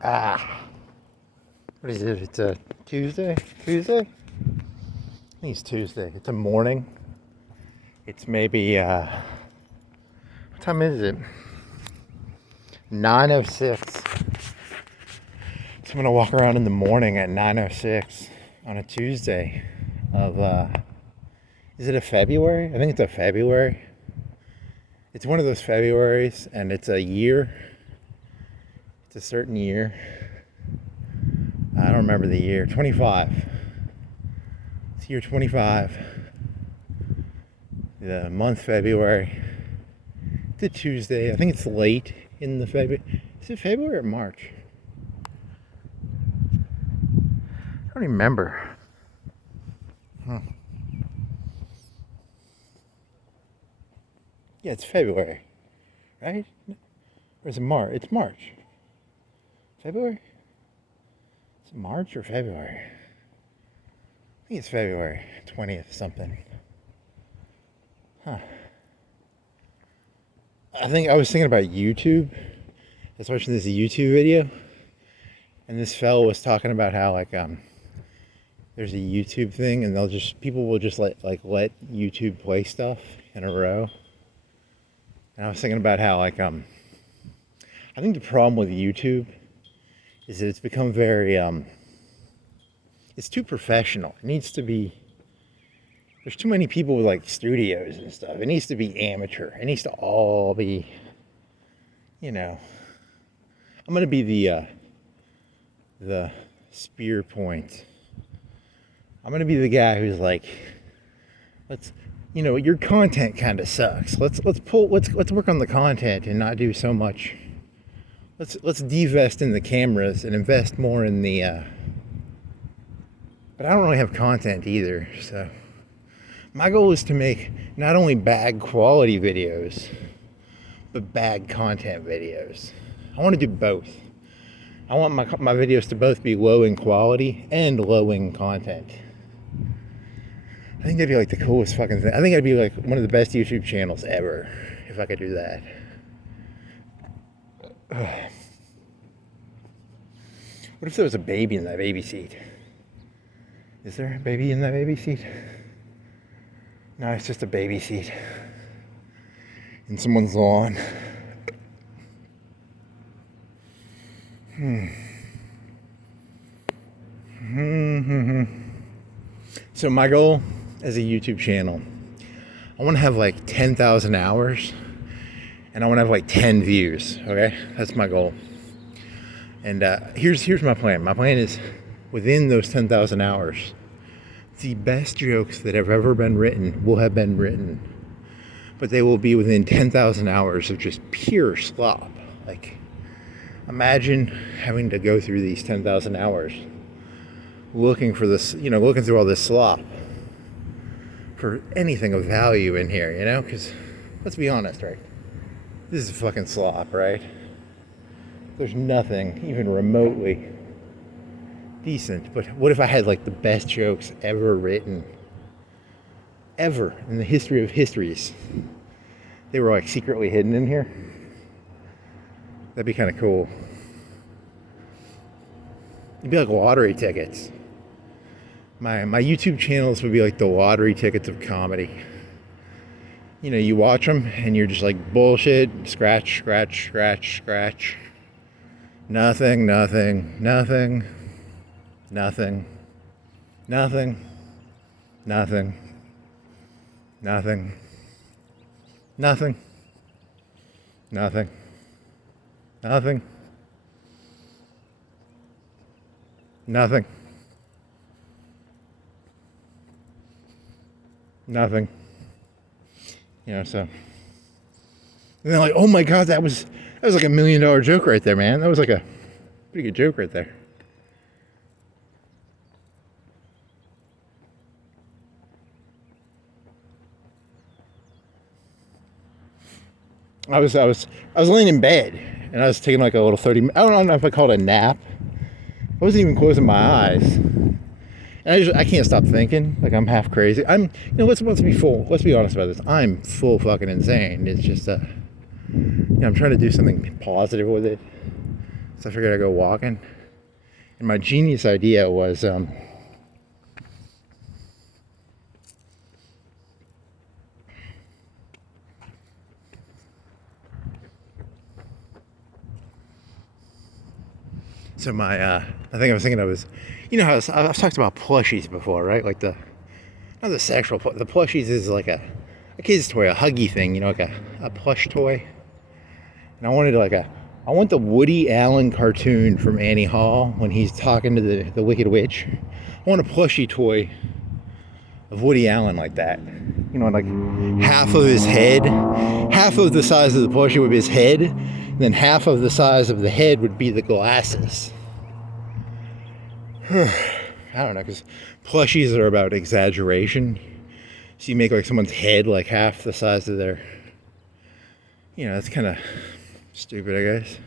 What is it? It's a Tuesday? Tuesday? I think it's Tuesday. It's a morning. It's maybe, what time is it? 9:06. So I'm going to walk around in the morning at 9:06 on a Tuesday of, is it a February? I think it's a February. It's one of those Februaries, and it's a year. It's a certain year. I don't remember the year. 25. It's year 25. The month February. It's a Tuesday. I think it's late in the February. Is it February or March? I don't remember. Yeah, it's February, right? Or is it March? It's March. February? Is it March or February? I think it's February 20th something. I was thinking about YouTube. I was watching this YouTube video, and this fellow was talking about how there's a YouTube thing, and people will just let YouTube play stuff in a row. And I was thinking about how I think the problem with YouTube is that it's become very it's too professional. It needs to be. There's too many people with studios and stuff. It needs to be amateur. It needs to all be, I'm gonna be the spear point. I'm gonna be the guy who's your content kind of sucks. Let's work on the content and not do so much. Let's divest in the cameras and invest more in the. But I don't really have content either, so my goal is to make not only bad quality videos, but bad content videos. I want to do both. I want my videos to both be low in quality and low in content. I think that'd be the coolest fucking thing. I think I'd be one of the best YouTube channels ever if I could do that. What if there was a baby in that baby seat? Is there a baby in that baby seat? No, it's just a baby seat in someone's lawn. So my goal as a YouTube channel, I want to have 10,000 hours, and I want to have 10 views. Okay, that's my goal. And here's my plan. My plan is, within those 10,000 hours, the best jokes that have ever been written will have been written, but they will be within 10,000 hours of just pure slop. Imagine having to go through these 10,000 hours looking for this, looking through all this slop for anything of value in here, because let's be honest, right? This is fucking slop, right? There's nothing even remotely decent. But what if I had the best jokes ever written, ever in the history of histories? They were secretly hidden in here. That'd be kind of cool. It'd be like lottery tickets. My YouTube channels would be the lottery tickets of comedy. You watch them and you're just bullshit, scratch, scratch, scratch, scratch. Nothing, nothing, nothing, nothing, nothing, nothing, nothing, nothing, nothing, nothing, nothing, nothing. So. And they're oh my God, that was $1 million joke right there, man. That was a pretty good joke right there. I was laying in bed, and I was taking a little 30. I don't know if I call it a nap. I wasn't even closing my eyes, and I can't stop thinking. I'm half crazy. Let's be honest about this. I'm full fucking insane. It's just I'm trying to do something positive with it. So I figured I'd go walking. And my genius idea was, so I think I was thinking you know how I've talked about plushies before, right? Like not the sexual, the plushies is like a kid's toy, a huggy thing, you know, like a plush toy. And I want the Woody Allen cartoon from Annie Hall when he's talking to the Wicked Witch. I want a plushie toy of Woody Allen like that. You know, like half of his head, half of the size of the plushie would be his head, and then half of the size of the head would be the glasses. I don't know, because plushies are about exaggeration. So you make like someone's head like half the size of their, you know, that's kind of stupid, I guess.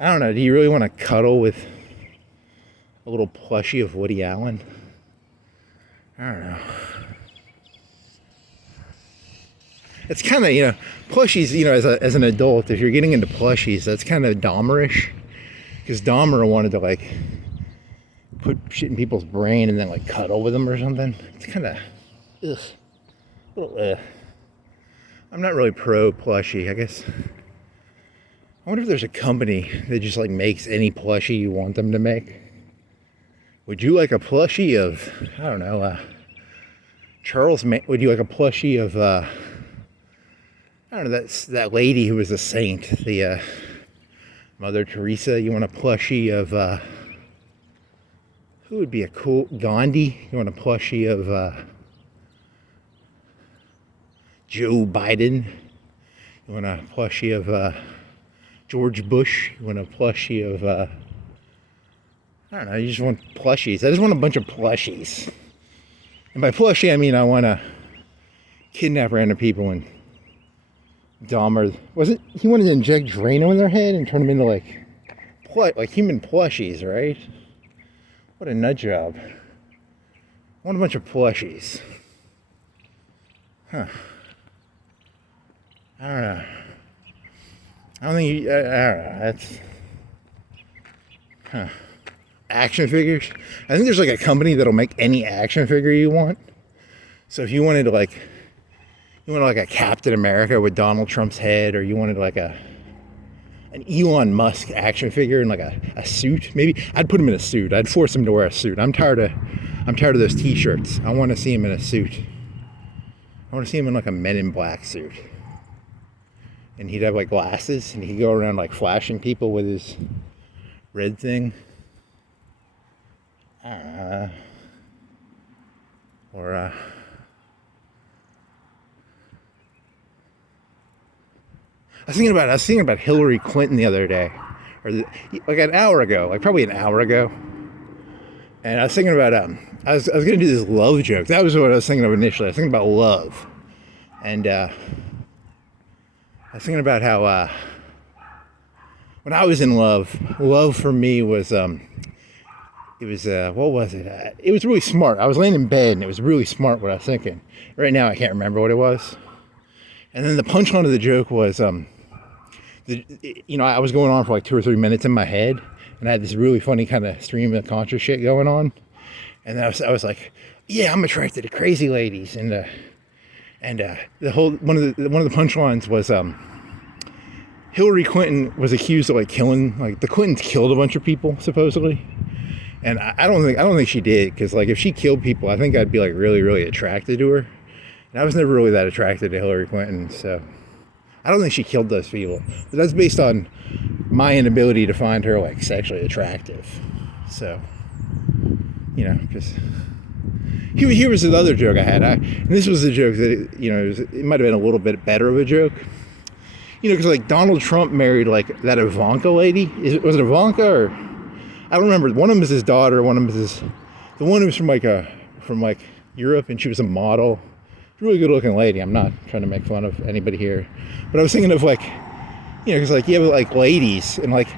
I don't know, do you really want to cuddle with a little plushie of Woody Allen? I don't know. It's kind of, you know, plushies, you know, as an adult, if you're getting into plushies, that's kind of Dahmerish. Because Dahmer wanted to, like, put shit in people's brain and then, like, cuddle with them or something. It's kind of, ugh. A little, ugh. I'm not really pro plushie, I guess. I wonder if there's a company that just, like, makes any plushie you want them to make. Would you like a plushie of, I don't know, would you like a plushie of, I don't know, that lady who was a saint, the Mother Teresa? You want a plushie of, who would be a cool, Gandhi? You want a plushie of Joe Biden? You want a plushie of George Bush? You want a plushie of, I don't know, you just want plushies. I just want a bunch of plushies. And by plushie, I mean I want to kidnap random people and Dahmer, he wanted to inject Drano in their head and turn them into like human plushies, right? What a nut job. I want a bunch of plushies. Huh. I don't know. I don't know, that's, huh. Action figures. I think there's like a company that'll make any action figure you want. So if you wanted like a Captain America with Donald Trump's head, or you wanted like an Elon Musk action figure in like a suit, maybe I'd put him in a suit. I'd force him to wear a suit. I'm tired of those t-shirts. I want to see him in a suit. I want to see him in like a Men in Black suit. And he'd have like glasses, and he'd go around like flashing people with his red thing. Or I was thinking about Hillary Clinton the other day, like an hour ago, like probably an hour ago. And I was thinking about I was gonna do this love joke. That was what I was thinking of initially. I was thinking about love, and I was thinking about how when I was in love for me was it was what was it? It was really smart. I was laying in bed and it was really smart what I was thinking. Right now I can't remember what it was. And then the punchline of the joke was you know, I was going on for like 2 or 3 minutes in my head, and I had this really funny kind of stream of conscious shit going on. And then I was like, yeah, I'm attracted to crazy ladies. And the whole one of the punchlines was Hillary Clinton was accused of like killing, like the Clintons killed a bunch of people supposedly. And I don't think she did, because like if she killed people, I think I'd be like really, really attracted to her. And I was never really that attracted to Hillary Clinton, so I don't think she killed those people. But that's based on my inability to find her like sexually attractive. So, you know, because here was another joke I had. And this was a joke that, you know, it might have been a little bit better of a joke. You know, because like Donald Trump married like that Ivanka lady. Was it Ivanka, or I don't remember. One of them is his daughter. One of them is the one who's from like Europe, and she was a model. Really good looking lady. I'm not trying to make fun of anybody here, but I was thinking of like, you know, because like you have like ladies, and like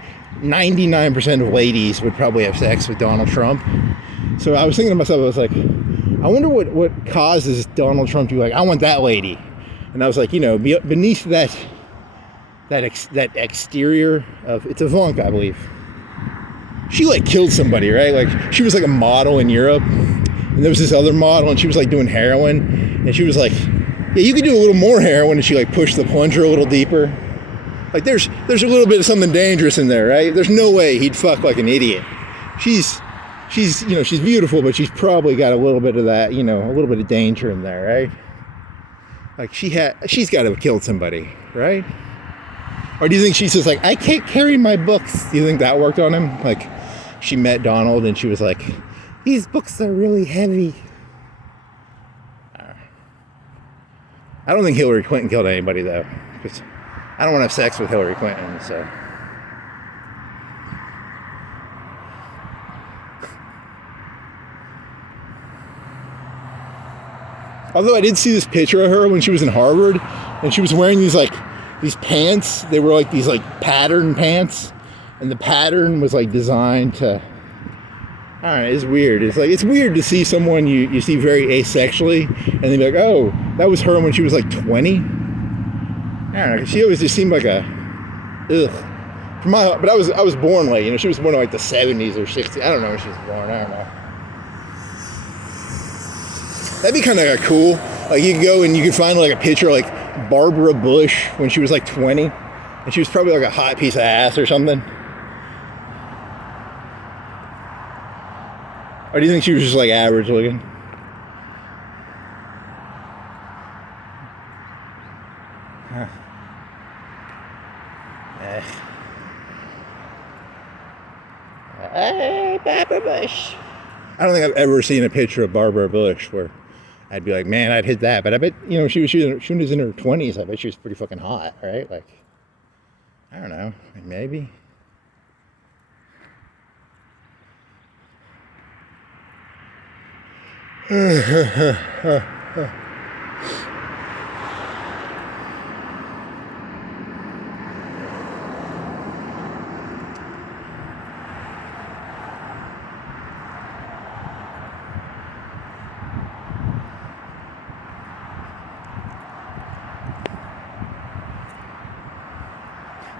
99% of ladies would probably have sex with Donald Trump. So I was thinking to myself, I was like, I wonder what causes Donald Trump to be like, I want that lady. And I was like, you know, beneath that that exterior of, it's a Vonk, I believe. She like killed somebody, right? Like she was like a model in Europe, and there was this other model, and she was like doing heroin, and she was like, yeah, you could do a little more heroin, and she like pushed the plunger a little deeper. Like there's a little bit of something dangerous in there, right? There's no way he'd fuck like an idiot. She's she's beautiful, but she's probably got a little bit of that, a little bit of danger in there, right? Like she's got to have killed somebody, right? Or do you think she's just like, I can't carry my books? Do you think that worked on him? Like she met Donald and she was like, these books are really heavy. I don't think Hillary Clinton killed anybody though, because I don't want to have sex with Hillary Clinton, so. Although I did see this picture of her when she was in Harvard, and she was wearing these pants. They were like these like pattern pants, and the pattern was like designed to, I don't know, it's weird. It's weird to see someone you see very asexually, and then be like, oh, that was her when she was like 20. I don't know, she always just seemed like a, ugh. But I was born late, she was born in like the 70s or 60s. I don't know when she was born, I don't know. That'd be kind of cool. Like you could go and you could find like a picture of like Barbara Bush when she was like 20, and she was probably like a hot piece of ass or something. Or do you think she was just like average looking? Huh. Hey, Barbara Bush. I don't think I've ever seen a picture of Barbara Bush where I'd be like, man, I'd hit that. But I bet, she was in her 20s. I bet she was pretty fucking hot, right? Like, I don't know, maybe.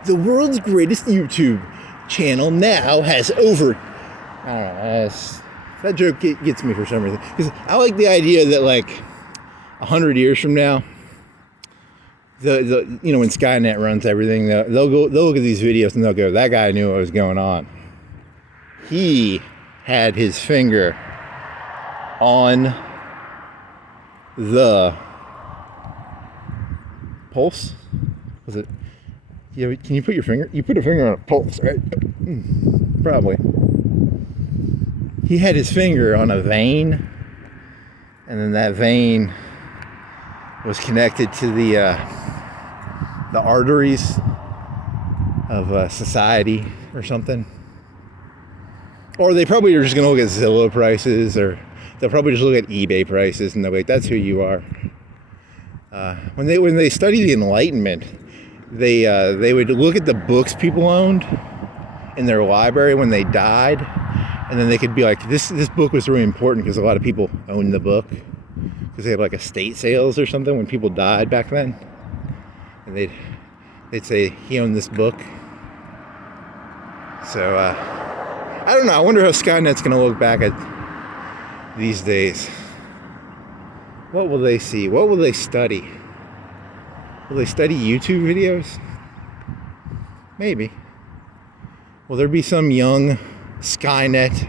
The world's greatest YouTube channel now has over, I don't know, that joke gets me for some reason. Because I like the idea that like 100 years from now, when Skynet runs everything, they'll look at these videos and they'll go, that guy knew what was going on. He had his finger on the pulse. Was it? Yeah, can you put your finger? You put a finger on a pulse, right? Probably. He had his finger on a vein, and then that vein was connected to the arteries of society or something. Or they probably are just going to look at Zillow prices, or they'll probably just look at eBay prices, and they'll be like, "That's who you are." When they study the Enlightenment, they would look at the books people owned in their library when they died, and then they could be like, this book was really important because a lot of people owned the book because they had like estate sales or something when people died back then, and they'd say he owned this book. So I don't know. I wonder how Skynet's going to look back at these days. What will they see? What will they study? Will they study YouTube videos? Maybe. Will there be some young Skynet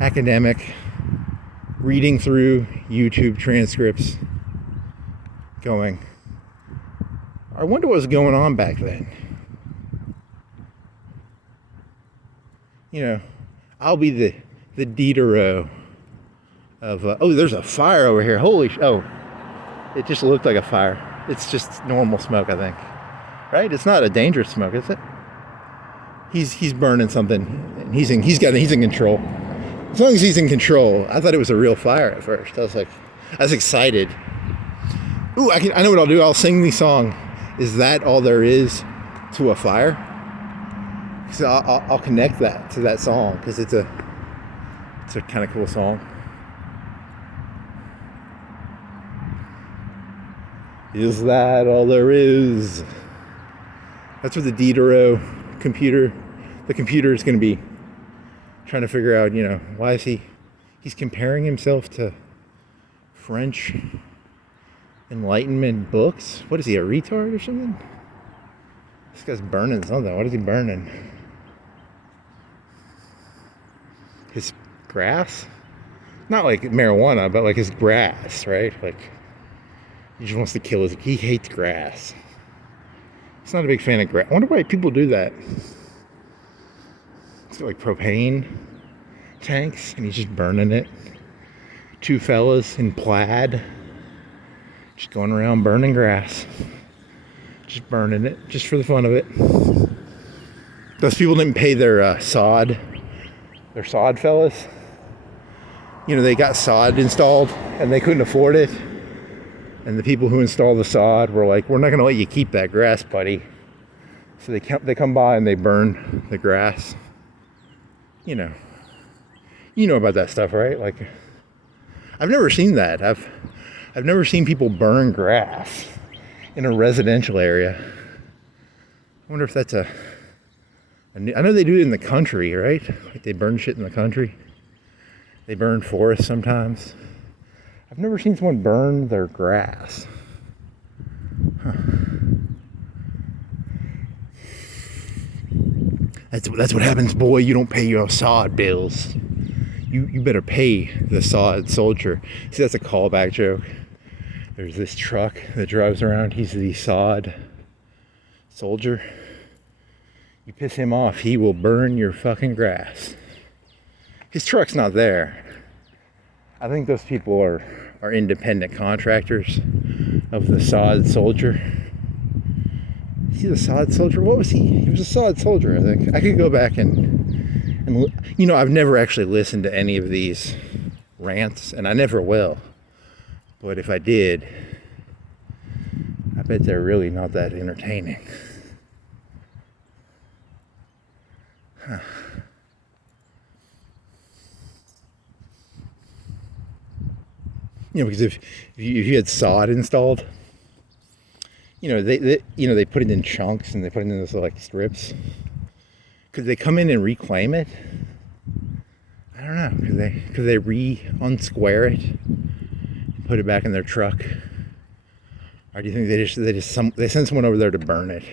academic reading through YouTube transcripts going, I wonder what was going on back then? I'll be the Diderot of, there's a fire over here. It just looked like a fire. It's just normal smoke, I think. Right? It's not a dangerous smoke, is it? He's burning something, and he's in control. As long as he's in control. I thought it was a real fire at first. I was excited. Ooh, I know what I'll do. I'll sing the song. Is that all there is to a fire? So I'll connect that to that song because it's a kind of cool song. Is that all there is That's what the Diderot computer, the computer is going to be trying to figure out, why is he's comparing himself to French Enlightenment books? What is he, a retard or something? This guy's burning something. What is he burning? His grass? Not like marijuana, but like his grass, right? Like, he just wants to kill he hates grass. He's not a big fan of grass. I wonder why people do that. It's like propane tanks, and he's just burning it. Two fellas in plaid, just going around burning grass. Just burning it, just for the fun of it. Those people didn't pay their sod fellas. They got sod installed, and they couldn't afford it. And the people who installed the sod were like, we're not going to let you keep that grass, buddy. So they come by and they burn the grass. You know about that stuff, right? Like, I've never seen that. I've never seen people burn grass in a residential area. I wonder if that's I know they do it in the country, right? Like they burn shit in the country. They burn forests sometimes. I've never seen someone burn their grass. Huh. That's what happens, boy. You don't pay your sod bills. You better pay the sod soldier. See, that's a callback joke. There's this truck that drives around. He's the sod soldier. You piss him off, he will burn your fucking grass. His truck's not there. I think those people are independent contractors of the sod soldier. Is he the sod soldier? What was he? He was a sod soldier, I think. I could go back and I've never actually listened to any of these rants, and I never will. But if I did, I bet they're really not that entertaining. Huh. Because if you had sod installed, they put it in chunks and they put it in those like strips. Could they come in and reclaim it? I don't know. Could they unsquare it and put it back in their truck? Or do you think they send someone over there to burn it?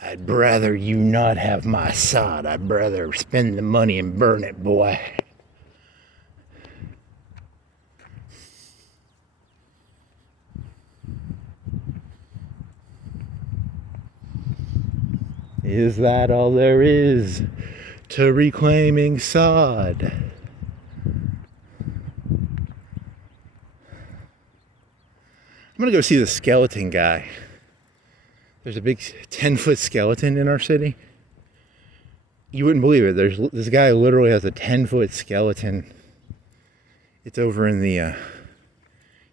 I'd rather you not have my sod. I'd rather spend the money and burn it, boy. Is that all there is to reclaiming sod? I'm gonna go see the skeleton guy. There's a big 10-foot skeleton in our city. You wouldn't believe it. This guy literally has a 10-foot skeleton. It's over in the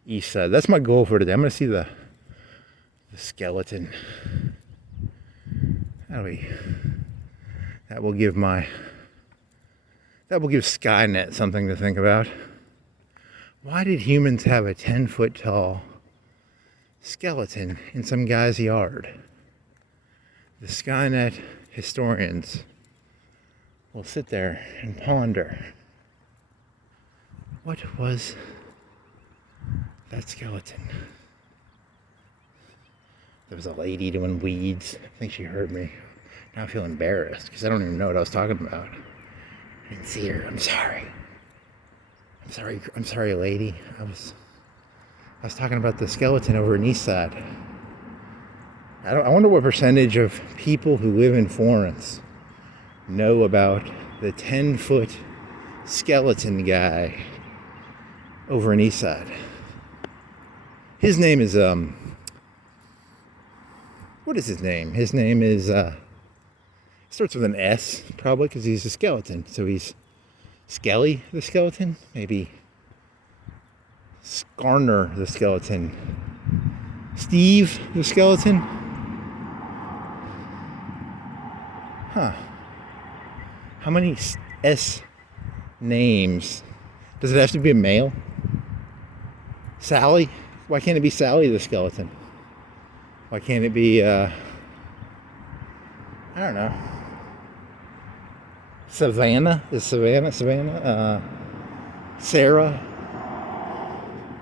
east side. That's my goal for today. I'm gonna see the skeleton. That will give Skynet something to think about. Why did humans have a 10-foot tall skeleton in some guy's yard? The Skynet historians will sit there and ponder. What was that skeleton? There was a lady doing weeds. I think she heard me. Now I feel embarrassed because I don't even know what I was talking about. I didn't see her. I'm sorry. I'm sorry, lady. I was talking about the skeleton over in East Side. I wonder what percentage of people who live in Florence know about the 10-foot skeleton guy over in East Side. His name is what is his name? His name is starts with an S, probably, because he's a skeleton. So he's Skelly the skeleton, maybe Skarner the skeleton, Steve the skeleton. Huh. How many S names? Does it have to be a male? Sally? Why can't it be Sally the skeleton? Why can't it be, I don't know. Savannah? Is Savannah? Sarah?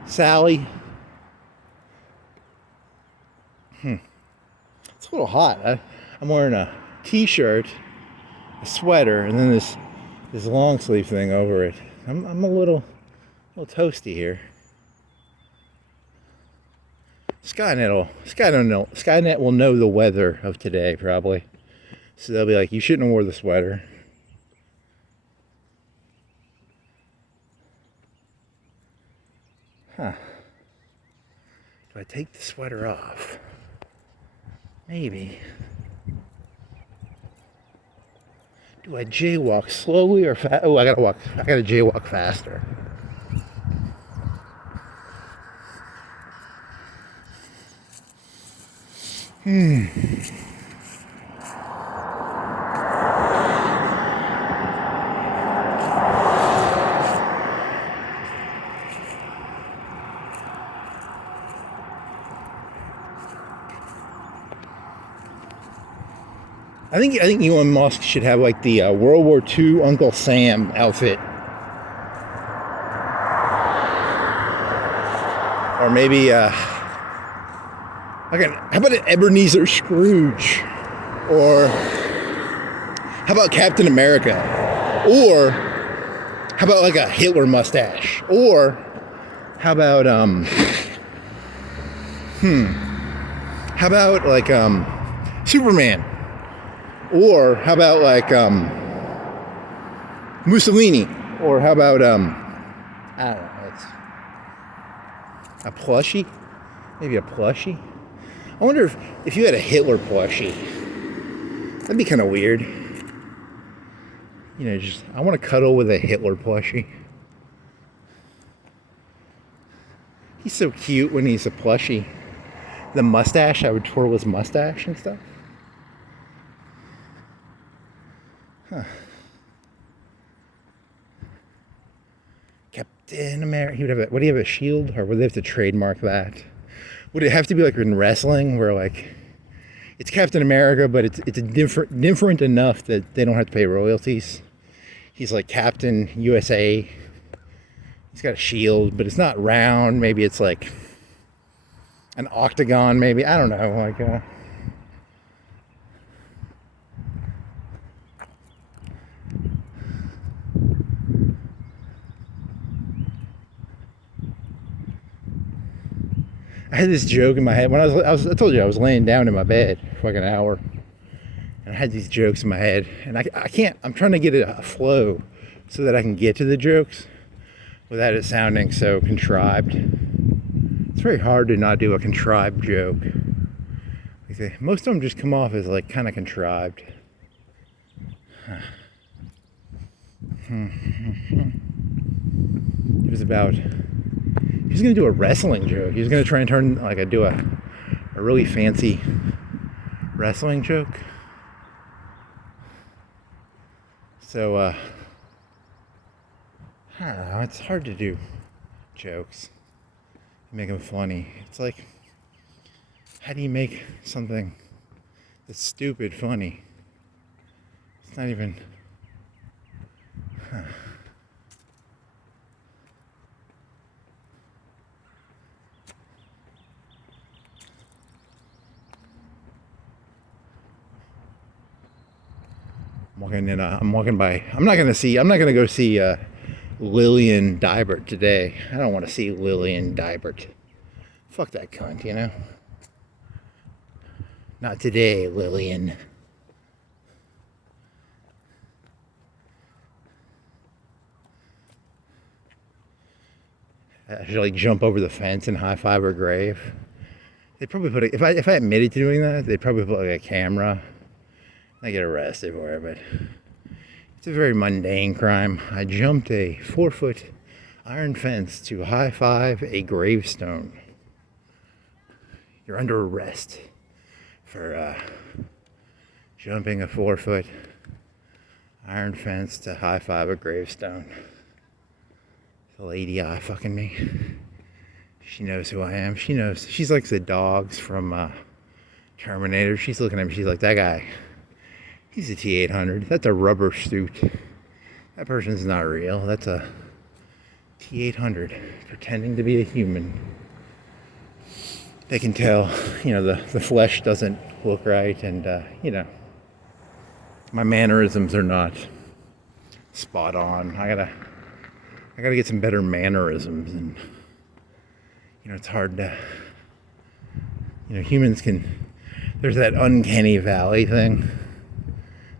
Sally? It's a little hot. I'm wearing a t-shirt, a sweater, and then this long sleeve thing over it. I'm a little toasty here. Skynet will know the weather of today, probably. So they'll be like, you shouldn't have wore the sweater. Huh. Do I take the sweater off? Maybe. Do I jaywalk slowly or fast? Oh, I gotta jaywalk faster. I think Elon Musk should have like the World War II Uncle Sam outfit. Or maybe, how about an Ebenezer Scrooge? Or how about Captain America? Or how about like a Hitler mustache? Or how about, how about like, Superman? Or how about like Mussolini? Or how about I don't know, it's a plushie? Maybe a plushie? I wonder if you had a Hitler plushie. That'd be kind of weird. You know, just I want to cuddle with a Hitler plushie. He's so cute when he's a plushie. The mustache, I would twirl his mustache and stuff. Huh. Captain America. He would have would he have a shield, or would they have to trademark that? Would it have to be like in wrestling, where like it's Captain America, but it's different enough that they don't have to pay royalties? He's like Captain USA. He's got a shield, but it's not round. Maybe it's like an octagon. Maybe, I don't know. Like. I had this joke in my head when I told you I was laying down in my bed for like an hour, and I had these jokes in my head, and I can't. I'm trying to get a flow so that I can get to the jokes without it sounding so contrived. It's very hard to not do a contrived joke. Like most of them just come off as like kind of contrived. It was about. He was going to do a wrestling joke. He was going to try and do a really fancy wrestling joke. So, I don't know. It's hard to do jokes and make them funny. It's like, how do you make something that's stupid funny? It's not even... I'm walking by. I'm not gonna go see Lillian Dybert today. I don't want to see Lillian Dybert. Fuck that cunt, you know. Not today, Lillian. I should like jump over the fence and high five her grave. They'd probably put if I admitted to doing that, they'd probably put like a camera. I get arrested for it, but it's a very mundane crime. I jumped a 4-foot iron fence to high five a gravestone. You're under arrest for jumping a 4-foot iron fence to high five a gravestone. The lady eye fucking me. She knows who I am. She knows. She's like the dogs from Terminator. She's looking at me. She's like, that guy, he's a T-800. That's a rubber suit. That person's not real. That's a T-800 pretending to be a human. They can tell, the flesh doesn't look right, and, my mannerisms are not spot on. I gotta get some better mannerisms, and, it's hard to, humans there's that uncanny valley thing.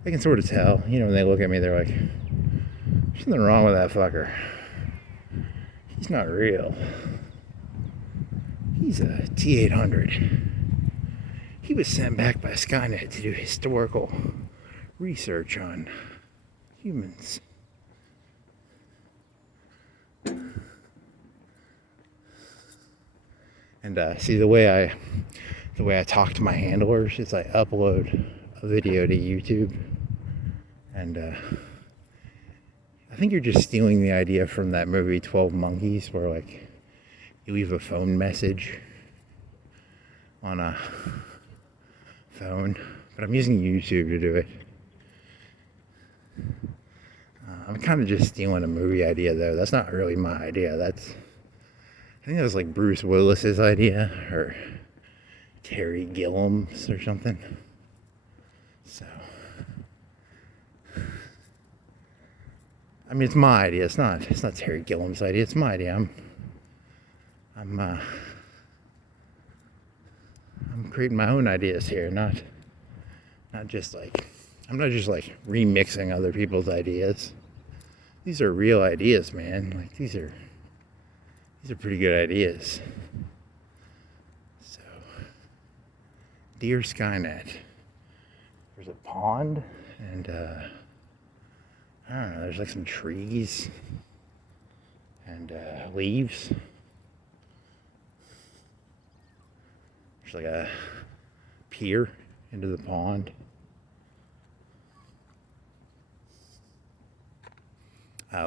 They can sort of tell, when they look at me, they're like, there's something wrong with that fucker. He's not real. He's a T-800. He was sent back by Skynet to do historical research on humans. And see, the way I talk to my handlers is I upload a video to YouTube, and I think you're just stealing the idea from that movie 12 Monkeys, where like you leave a phone message on a phone, but I'm using YouTube to do it. I'm kind of just stealing a movie idea, though. That's not really my idea. I think that was like Bruce Willis's idea, or Terry Gilliam's or something. So, I mean, it's my idea. It's not Terry Gilliam's idea. It's my idea. I'm creating my own ideas here, not just like, I'm not just like remixing other people's ideas. These are real ideas, man. Like these are pretty good ideas. So, dear Skynet, there's a pond, and I don't know, there's like some trees and leaves. There's like a pier into the pond.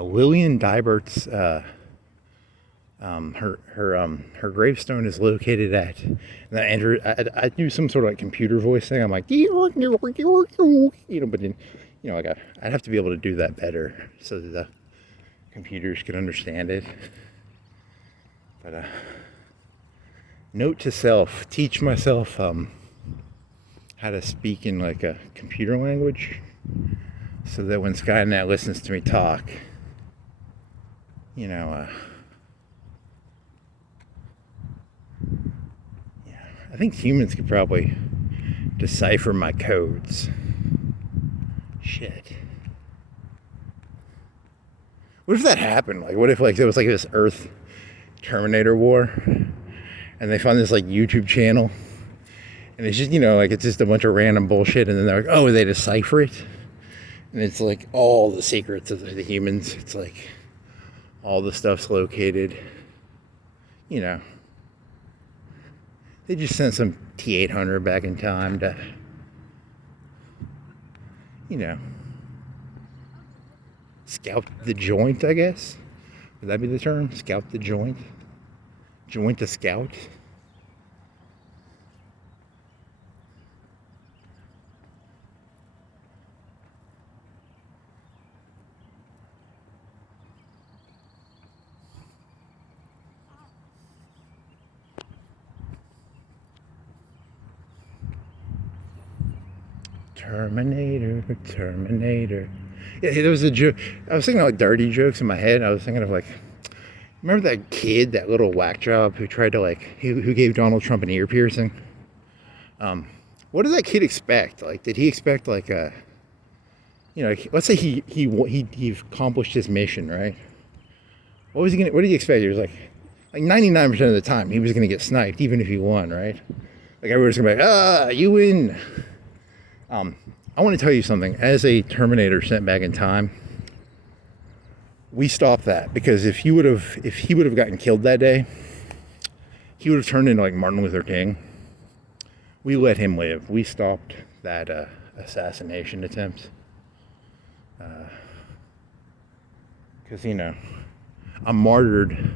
Lillian Dybert's her gravestone is located at. And I do some sort of like computer voice thing. I'm like, but then, like I'd have to be able to do that better so that the computers could understand it. But note to self: teach myself how to speak in like a computer language, so that when Skynet listens to me talk, I think humans could probably decipher my codes. Shit. What if that happened? Like, what if like there was like this Earth Terminator war, and they found this like YouTube channel, and it's just like it's just a bunch of random bullshit, and then they're like, oh, they decipher it, and it's like all the secrets of the humans. It's like all the stuff's located. They just sent some T-800 back in time to, scout the joint, I guess. Would that be the term? Scout the joint? Joint the scout? Terminator. Yeah, there was a joke. I was thinking like dirty jokes in my head. I was thinking of like, remember that kid, that little whack job who tried to who gave Donald Trump an ear piercing? What did that kid expect? Like, did he expect like a, let's say he accomplished his mission, right? What did he expect? He was like 99% of the time he was gonna get sniped, even if he won, right? Like everyone's gonna be like, you win. I want to tell you something. As a Terminator sent back in time, we stopped that, because if he would have gotten killed that day, he would have turned into like Martin Luther King. We let him live. We stopped that assassination attempt. Because a martyred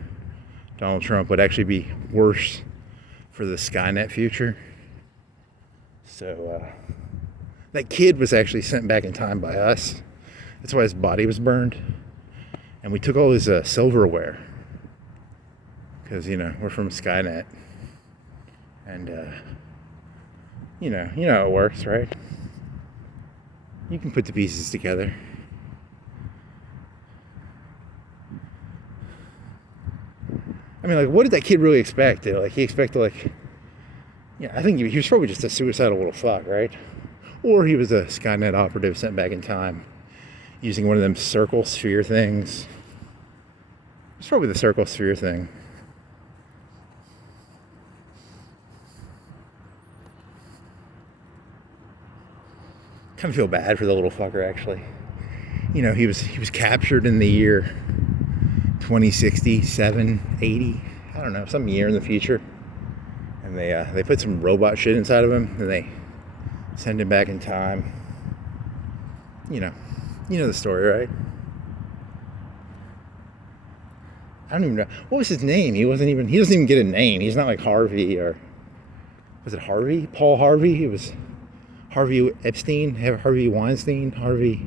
Donald Trump would actually be worse for the Skynet future. So that kid was actually sent back in time by us. That's why his body was burned. And we took all his silverware. Because, we're from Skynet. And, you know how it works, right? You can put the pieces together. I mean, like, what did that kid really expect? Like, he expected, I think he was probably just a suicidal little fuck, right? Or he was a Skynet operative sent back in time using one of them circle sphere things. It's probably the circle sphere thing. Kind of feel bad for the little fucker, actually. He was captured in the year 2067, 80, I don't know, some year in the future. And they put some robot shit inside of him, and they send him back in time. You know the story, right? I don't even know. What was his name? He doesn't even get a name. He's not like Harvey, or was it Harvey? Paul Harvey? It was Harvey Epstein, Harvey Weinstein, Harvey.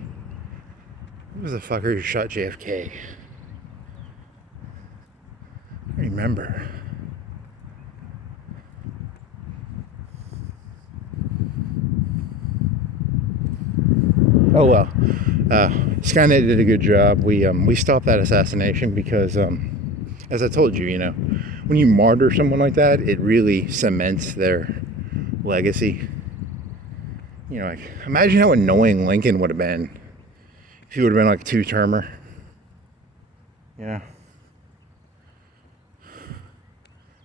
Who was the fucker who shot JFK? I don't remember. Oh well. Skynet did a good job. We stopped that assassination because, as I told you, when you martyr someone like that, it really cements their legacy. Imagine how annoying Lincoln would have been if he would have been like a two-termer.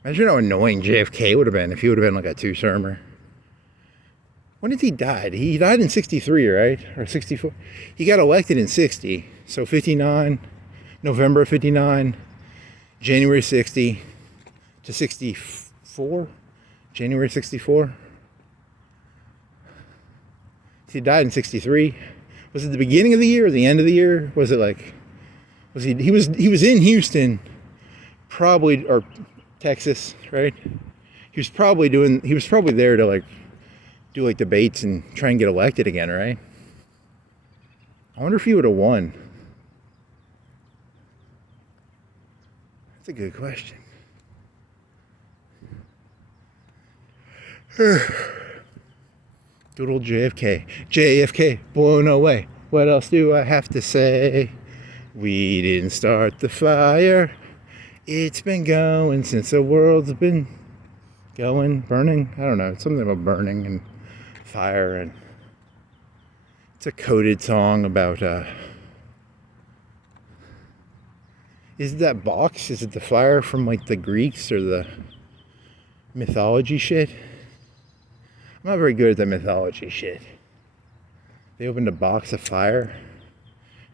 Imagine how annoying JFK would have been if he would have been like a two-termer. When did he die? He died in 63, right? Or 64? He got elected in 60. So 59, November 59, January 60 to 64? January 64? He died in 63. Was it the beginning of the year or the end of the year? Was it he was in Houston, probably, or Texas, right? He was probably there to do debates and try and get elected again, right? I wonder if he would have won. That's a good question. Good old JFK. JFK, blown away. What else do I have to say? We didn't start the fire. It's been going since the world's been going, burning. I don't know. It's something about burning and fire, and it's a coded song about is it that box? Is it the fire from the Greeks or the mythology shit? I'm not very good at the mythology shit. They opened a box of fire.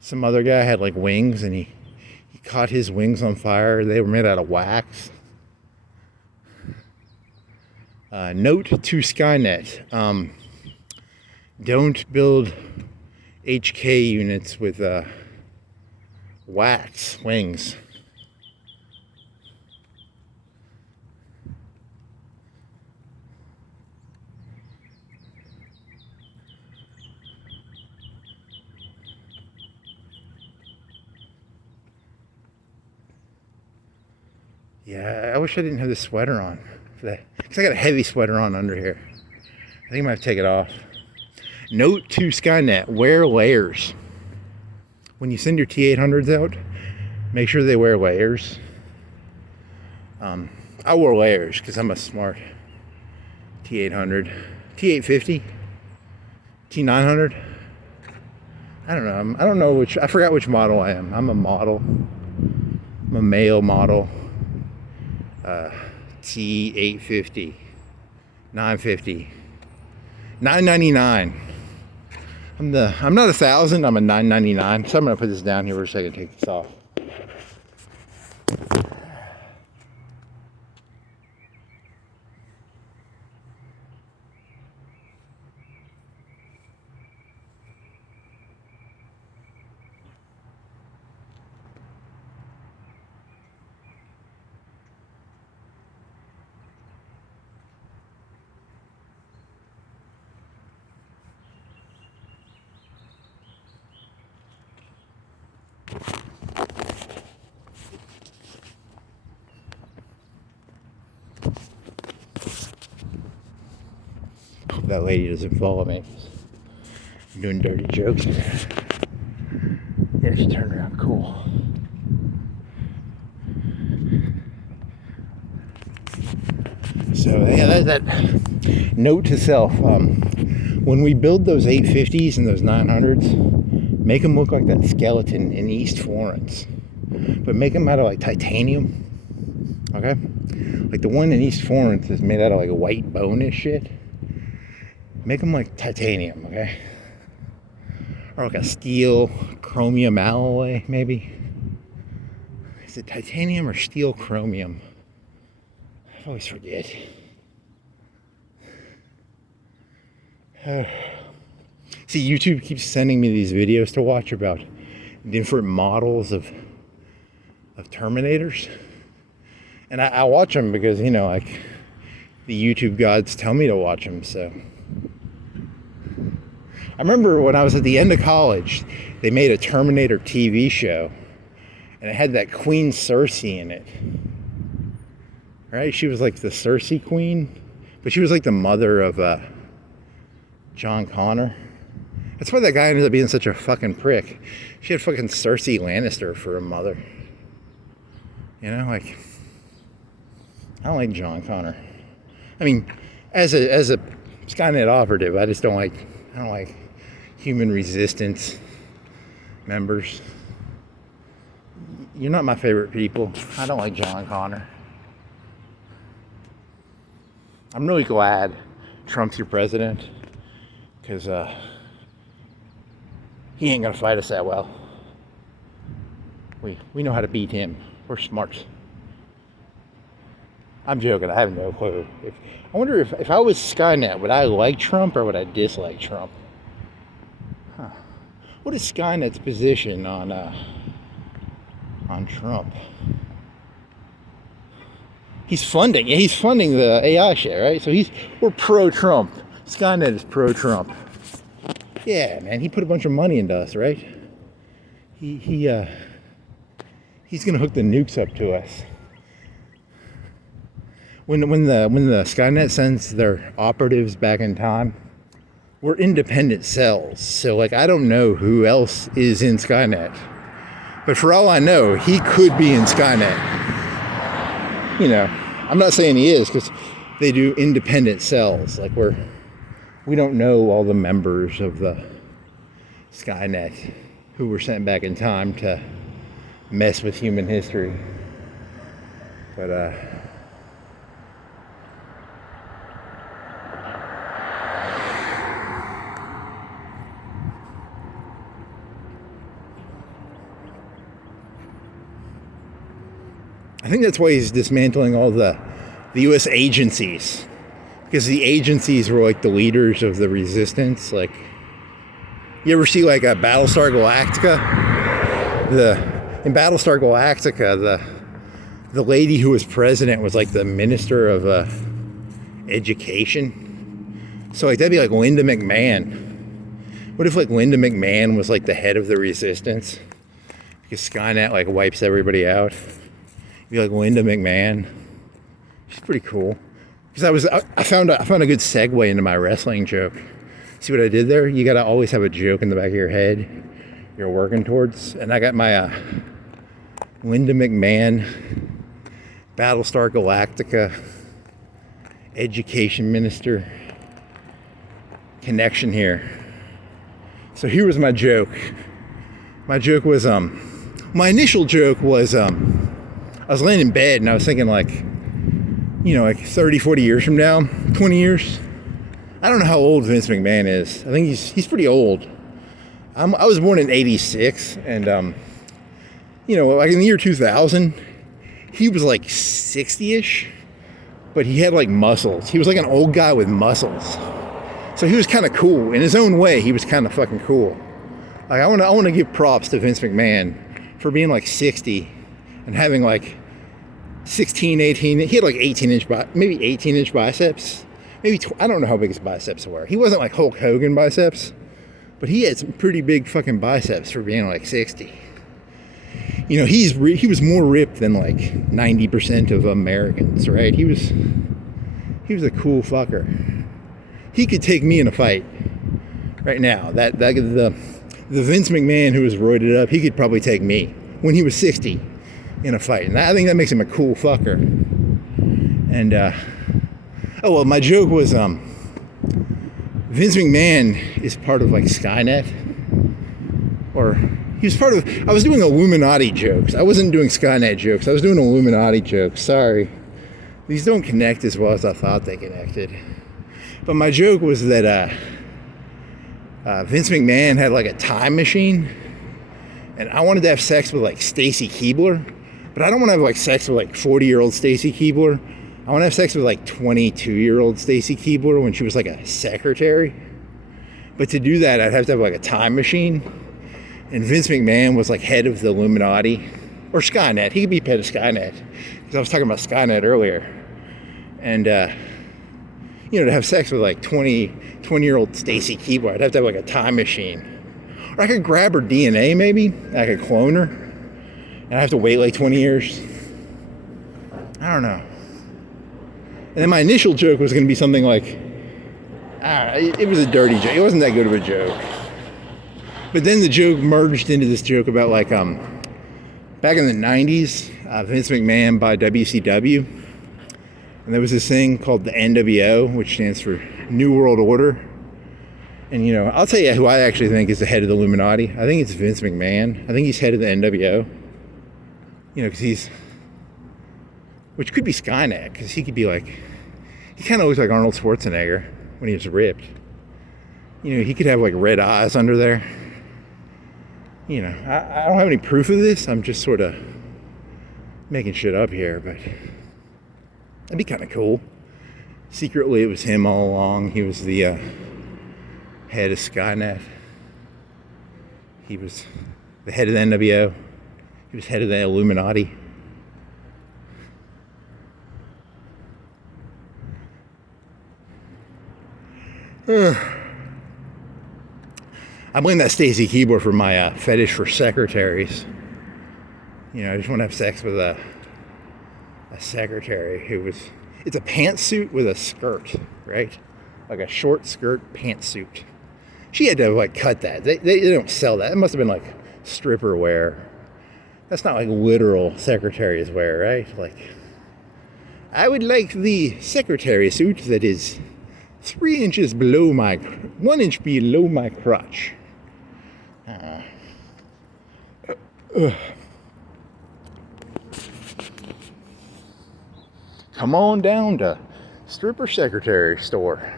Some other guy had wings, and he caught his wings on fire. They were made out of wax. Note to Skynet. Don't build HK units with wax wings. Yeah, I wish I didn't have this sweater on. Because I got a heavy sweater on under here. I think I might have to take it off. Note to Skynet, wear layers. When you send your T800s out, make sure they wear layers. I wore layers because I'm a smart T800. T850? T900? I don't know. I don't know I forgot which model I am. I'm a model. I'm a male model. T850. 950. 999. I'm not 1,000, I'm a 999. So I'm gonna put this down here for a second, take this off. that lady doesn't follow me. I'm doing dirty jokes here. Yeah, she turned around. Cool. So yeah, that note to self. When we build those 850s and those 900s, make them look like that skeleton in East Florence. But make them out of like titanium. Okay? Like the one in East Florence is made out of like a white bone and shit. Make them like titanium, okay? Or like a steel chromium alloy, maybe. Is it titanium or steel chromium? I always forget. See, YouTube keeps sending me these videos to watch about different models of Terminators. And I watch them because, you know, like, the YouTube gods tell me to watch them, so. I remember when I was at the end of college, they made a Terminator TV show, and it had that Queen Cersei in it. Right? She was like the Cersei Queen, but she was like the mother of John Connor. That's why that guy ended up being such a fucking prick. She had fucking Cersei Lannister for a mother. You know, like, I don't like John Connor. I mean, as a Skynet operative, I don't like human resistance members. You're not my favorite people. I don't like John Connor. I'm really glad Trump's your president, because he ain't gonna fight us that well. We know how to beat him. We're smart. I'm joking. I have no clue. I wonder if I was Skynet, would I like Trump or would I dislike Trump? Huh. What is Skynet's position on Trump? He's funding the AI shit, right? So we're pro-Trump. Skynet is pro-Trump. Yeah, man, he put a bunch of money into us, right? He's gonna hook the nukes up to us. When the Skynet sends their operatives back in time, we're independent cells. So like, I don't know who else is in Skynet, but for all I know, he could be in Skynet. You know, I'm not saying he is, because they do independent cells. Like, we don't know all the members of the Skynet who were sent back in time to mess with human history. But I think that's why he's dismantling all the U.S. agencies, because the agencies were like the leaders of the resistance. Like, you ever see like a Battlestar Galactica? In Battlestar Galactica, the lady who was president was like the minister of education. So like, that'd be like Linda McMahon. What if like Linda McMahon was like the head of the resistance? Because Skynet like wipes everybody out. Be like Linda McMahon. She's pretty cool. Because I found a good segue into my wrestling joke. See what I did there? You gotta always have a joke in the back of your head you're working towards. And I got my Linda McMahon, Battlestar Galactica, education minister connection here. So here was my joke. My joke was my initial joke was I was laying in bed and I was thinking like, you know, like 30, 40 years from now, 20 years. I don't know how old Vince McMahon is. I think he's pretty old. I was born in 86, and you know, like in the year 2000, he was like 60-ish, but he had like muscles. He was like an old guy with muscles. So he was kind of cool. In his own way, he was kind of fucking cool. Like, I want to give props to Vince McMahon for being like 60 and having like 16, 18, he had like 18-inch, maybe 18-inch biceps. Maybe, I don't know how big his biceps were. He wasn't like Hulk Hogan biceps, but he had some pretty big fucking biceps for being like 60. You know, he was more ripped than like 90% of Americans, right? He was a cool fucker. he could take me in a fight right now. The Vince McMahon who was roided up, he could probably take me when he was 60 in a fight. And I think that makes him a cool fucker. And, oh, well, my joke was, Vince McMahon is part of, like, Skynet. Or, he was part of, I was doing Illuminati jokes. I wasn't doing Skynet jokes. I was doing Illuminati jokes. Sorry. These don't connect as well as I thought they connected. But my joke was that, Vince McMahon had, like, a time machine. And I wanted to have sex with, like, Stacy Keibler. But I don't want to have, like, sex with, like, 40-year-old Stacy Keibler. I want to have sex with, like, 22-year-old Stacy Keibler when she was, like, a secretary. But to do that, I'd have to have, like, a time machine. And Vince McMahon was, like, head of the Illuminati. Or Skynet. He could be head of Skynet. Because I was talking about Skynet earlier. And, you know, to have sex with, like, 20-year-old Stacy Keibler, I'd have to have, like, a time machine. Or I could grab her DNA, maybe. I could clone her. And I have to wait, like, 20 years. I don't know. And then my initial joke was going to be something like, it was a dirty joke. It wasn't that good of a joke. But then the joke merged into this joke about, like, back in the 90s, Vince McMahon by WCW. And there was this thing called the NWO, which stands for New World Order. And, you know, I'll tell you who I actually think is the head of the Illuminati. I think it's Vince McMahon. I think he's head of the NWO. You know, because he's, which could be Skynet, because he could be like, he kind of looks like Arnold Schwarzenegger when he was ripped. You know, he could have, like, red eyes under there. You know, I don't have any proof of this. I'm just sort of making shit up here, but that'd be kind of cool. Secretly, it was him all along. He was the head of Skynet. He was the head of the NWO. He was head of the Illuminati. I blame that Stacy Keibler for my fetish for secretaries. You know, I just want to have sex with a secretary who was, it's a pantsuit with a skirt, right? Like a short skirt pantsuit. She had to, like, cut that. They don't sell that. It must have been, like, stripper wear. That's not like literal secretary's wear, right? Like, I would like the secretary suit that is 3 inches below 1 inch below my crotch. Come on down to stripper secretary store.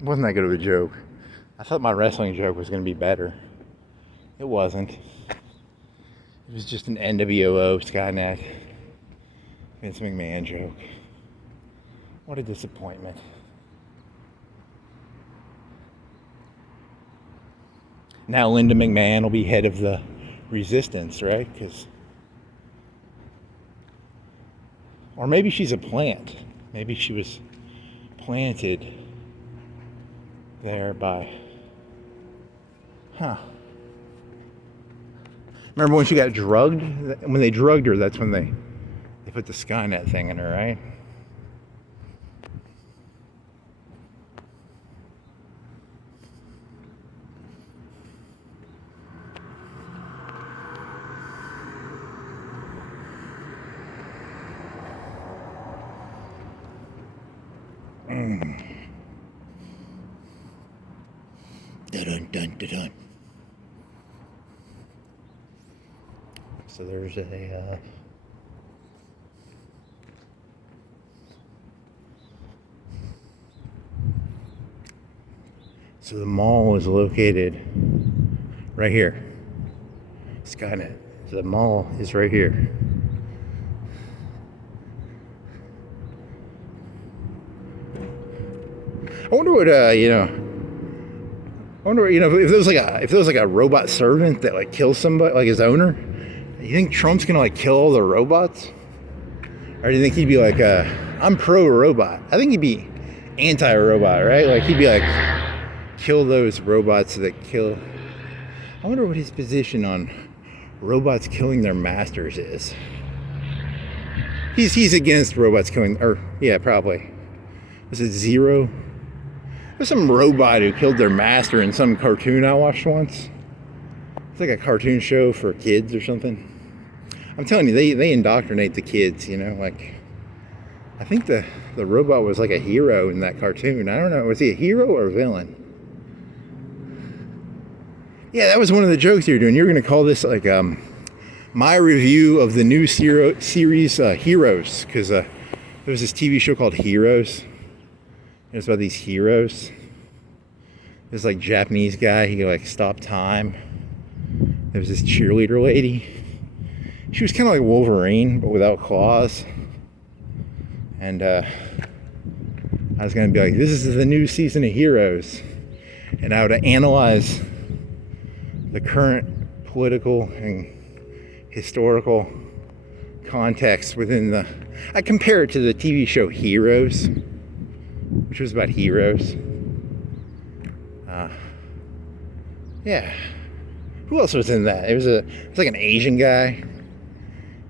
Wasn't that good of a joke? I thought my wrestling joke was going to be better. It wasn't. It was just an NWO Skynet Vince McMahon joke. What a disappointment. Now Linda McMahon will be head of the resistance, right? Or maybe she's a plant. Maybe she was planted there by, Remember when she got drugged? When they drugged her, that's when they put the Skynet thing in her, right? Dun dun dun dun. So there's a so the mall is located right here. Skynet. The mall is right here. I wonder what if there was like a robot servant that, like, kills somebody, like his owner. You think Trump's gonna, like, kill all the robots? Or do you think he'd be like, I'm pro-robot? I think he'd be anti-robot, right? Like, he'd be like, kill those robots that kill. I wonder what his position on robots killing their masters is. He's against robots killing, or yeah, probably. Was it Zero? There's some robot who killed their master in some cartoon I watched once. It's like a cartoon show for kids or something. I'm telling you, they indoctrinate the kids, you know, like, I think the robot was like a hero in that cartoon. I don't know, was he a hero or a villain? Yeah, that was one of the jokes you were doing. You were going to call this like my review of the new series Heroes, because there was this TV show called Heroes. It was about these heroes. This like Japanese guy, he could like stop time. There was this cheerleader lady. She was kind of like Wolverine, but without claws. And I was going to be like, this is the new season of Heroes. And I would analyze the current political and historical context within the... I compare it to the TV show Heroes, which was about heroes. Yeah. Who else was in that? It was like an Asian guy.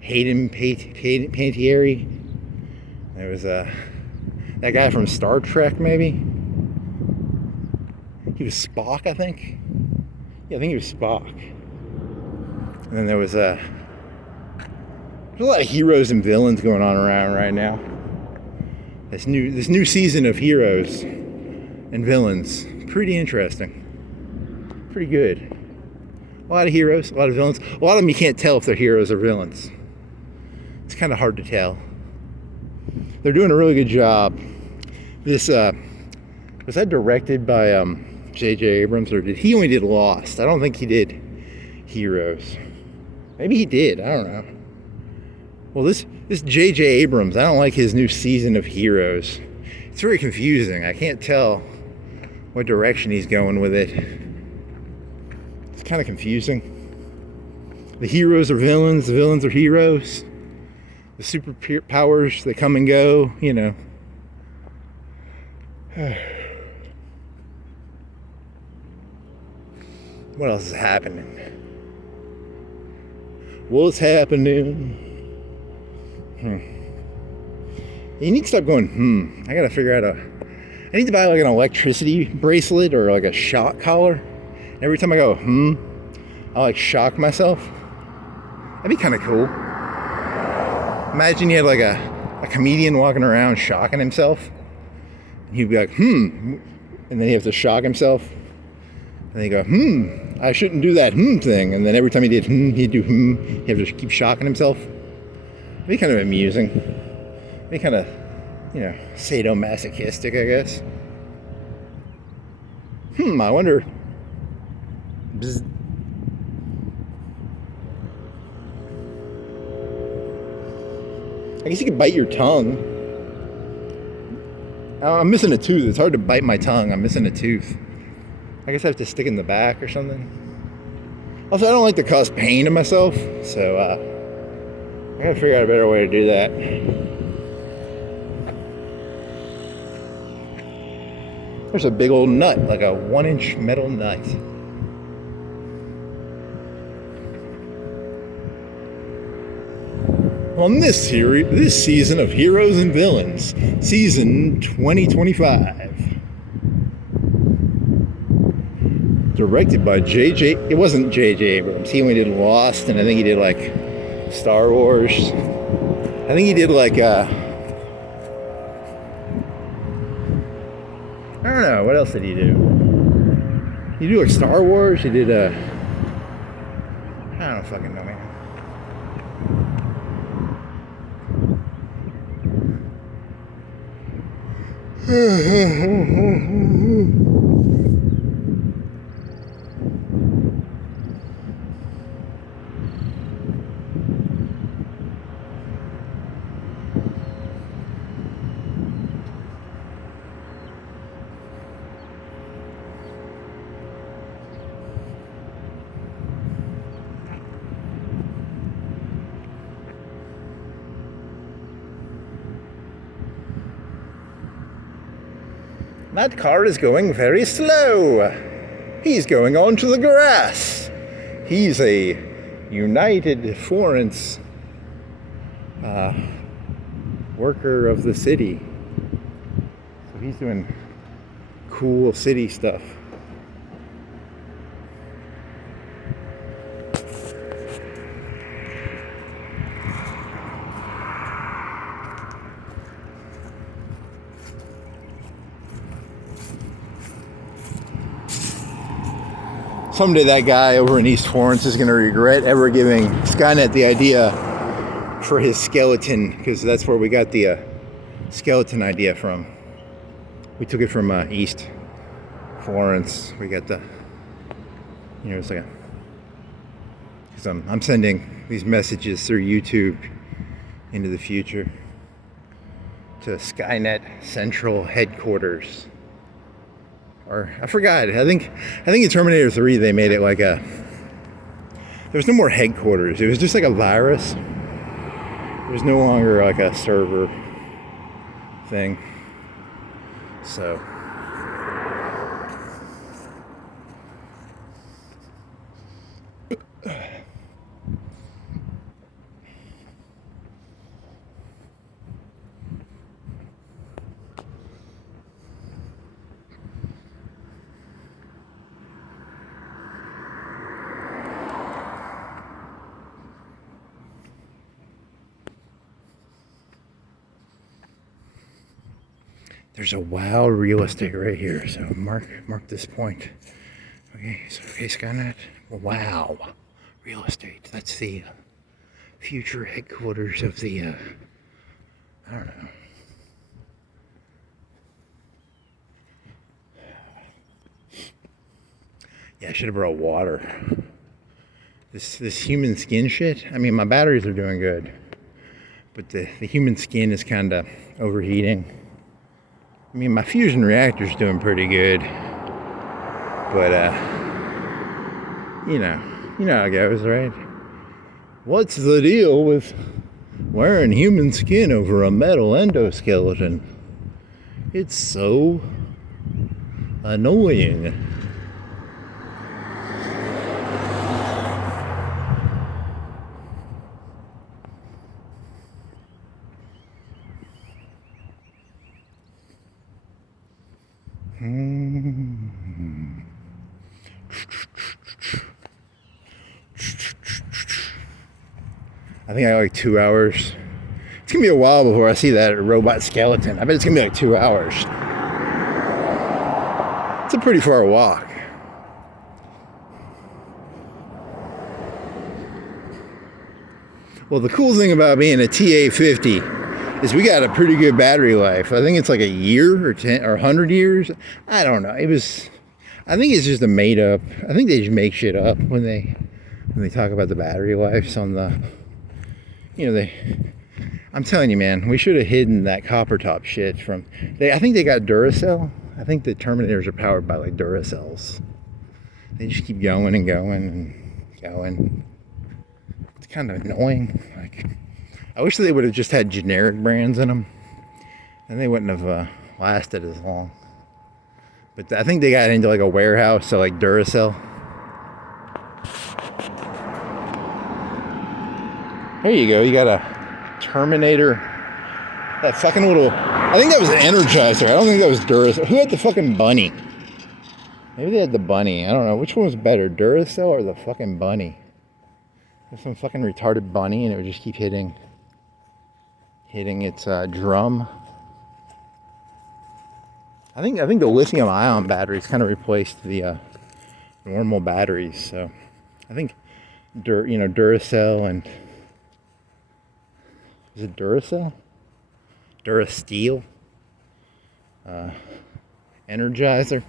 Hayden Panettiere. There was that guy from Star Trek, maybe. He was Spock, I think. Yeah, I think he was Spock. And then there's a lot of heroes and villains going on around right now. This new season of heroes and villains, pretty interesting. Pretty good. A lot of heroes, a lot of villains. A lot of them you can't tell if they're heroes or villains. It's kind of hard to tell. They're doing a really good job. This was that directed by J.J. Abrams, or did he only did Lost? I don't think he did Heroes. Maybe he did. I don't know. Well, this J.J. Abrams, I don't like his new season of Heroes. It's very confusing. I can't tell what direction he's going with it. It's kind of confusing. The heroes are villains, the villains are heroes. The superpowers, they come and go, you know. What else is happening? What's happening? You need to stop going, I gotta figure out I need to buy like an electricity bracelet or like a shock collar. Every time I go, I like shock myself. That'd be kind of cool. Imagine you had like a comedian walking around shocking himself. And he'd be like, and then he has to shock himself. And they go, I shouldn't do that thing. And then every time he did he'd do he'd have to keep shocking himself. It'd be kind of amusing. It'd be kind of, sadomasochistic, I guess. I wonder. Bzz. I guess you could bite your tongue. I'm missing a tooth. It's hard to bite my tongue. I'm missing a tooth. I guess I have to stick it in the back or something. Also, I don't like to cause pain to myself, so I gotta figure out a better way to do that. There's a big old nut, like a 1-inch metal nut. On this season of Heroes and Villains, season 2025. Directed by it wasn't J.J. Abrams. He only did Lost, and I think he did like Star Wars. I think he did like I don't know, what else did he do? He did like Star Wars, he did I don't fucking know, man. That car is going very slow. He's going onto the grass. He's a United Florence worker of the city. So he's doing cool city stuff. Someday that guy over in East Florence is going to regret ever giving Skynet the idea for his skeleton, because that's where we got the skeleton idea from. We took it from East Florence. We got the, it's like because I'm sending these messages through YouTube into the future to Skynet Central Headquarters. Or I forgot. I think in Terminator 3 they made it like there was no more headquarters. It was just like a virus. It was no longer like a server thing. So there's a wild real estate right here, so mark this point. Okay, so Skynet. Wow, real estate. That's the future headquarters of the. I don't know. Yeah, I should have brought water. This human skin shit. I mean, my batteries are doing good, but the human skin is kind of overheating. I mean, my fusion reactor's doing pretty good, but you know how it goes, right? What's the deal with wearing human skin over a metal endoskeleton? It's so annoying. I think I got like 2 hours. It's gonna be a while before I see that robot skeleton. I bet it's gonna be like 2 hours. It's a pretty far walk. Well, the cool thing about being a TA50 is we got a pretty good battery life. I think it's like a year or 10 or 100 years. I don't know. I think it's just a made up. I think they just make shit up when they talk about the battery lives on the. I'm telling you, man, we should have hidden that copper top shit from. I think they got Duracell. I think the Terminators are powered by like Duracells. They just keep going and going and going. It's kind of annoying. Like, I wish they would have just had generic brands in them, and they wouldn't have lasted as long. But I think they got into like a warehouse, so like Duracell. There you go. You got a Terminator. That fucking little. I think that was an Energizer. I don't think that was Duracell. Who had the fucking bunny? Maybe they had the bunny. I don't know. Which one was better, Duracell or the fucking bunny? There's some fucking retarded bunny, and it would just keep hitting its drum. I think the lithium-ion batteries kind of replaced the normal batteries. So I think Duracell and. Is it Duracell? Durasteel? Energizer?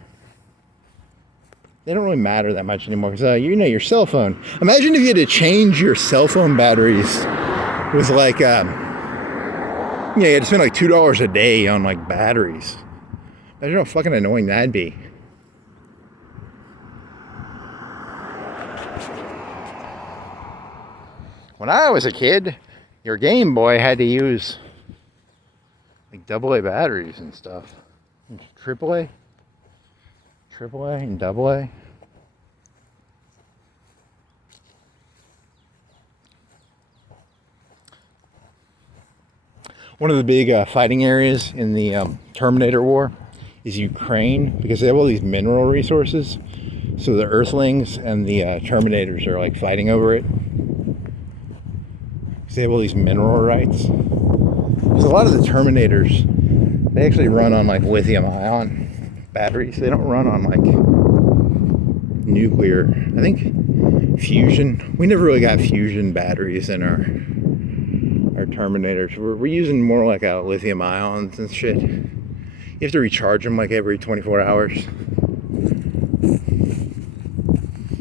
They don't really matter that much anymore because your cell phone. Imagine if you had to change your cell phone batteries with like you had to spend like $2 a day on like batteries. Imagine how fucking annoying that'd be. When I was a kid, your Game Boy had to use like AA batteries and stuff. AAA and AA. One of the big fighting areas in the Terminator War is Ukraine, because they have all these mineral resources. So the Earthlings and the Terminators are like fighting over it. Because they have all these mineral rights. Because a lot of the Terminators, they actually run on like lithium ion batteries. They don't run on like nuclear. I think fusion. We never really got fusion batteries in our Terminators. We're using more like lithium ions and shit. You have to recharge them like every 24 hours.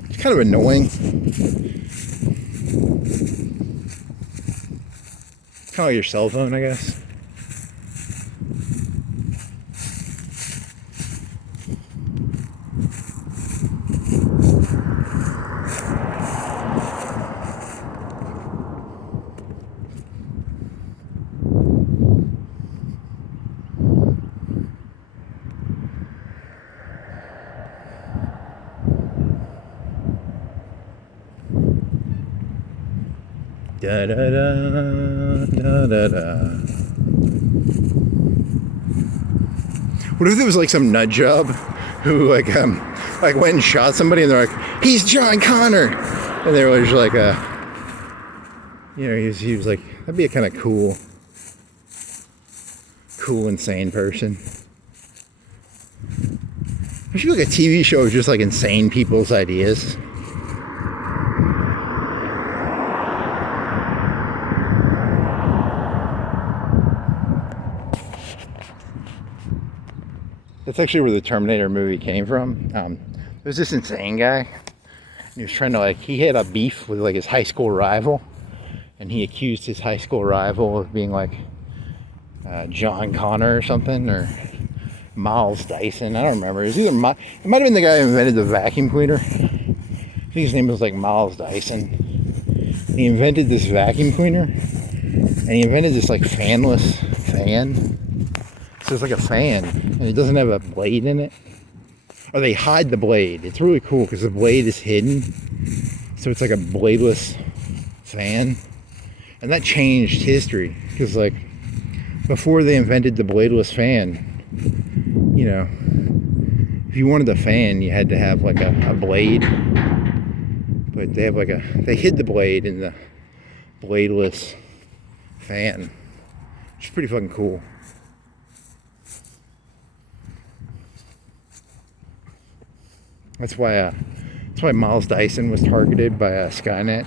It's kind of annoying. Kind of like your cell phone, I guess. Da da da da da da. What if there was like some nut job who like went and shot somebody and they're like, he's John Connor, and they were just like he was like, that'd be a kind of cool insane person. I should be like a TV show of just like insane people's ideas. That's actually where the Terminator movie came from. There was this insane guy. He was trying to he had a beef with like his high school rival, and he accused his high school rival of being like John Connor or something, or Miles Dyson. I don't remember. It was either it might have been the guy who invented the vacuum cleaner. I think his name was like Miles Dyson. He invented this vacuum cleaner, and he invented this like fanless fan. So it's like a fan, and it doesn't have a blade in it. Or they hide the blade. It's really cool because the blade is hidden. So it's like a bladeless fan. And that changed history. Because like, before they invented the bladeless fan, you know, if you wanted a fan, you had to have like a blade. But they have they hid the blade in the bladeless fan. Which is pretty fucking cool. That's why Miles Dyson was targeted by Skynet.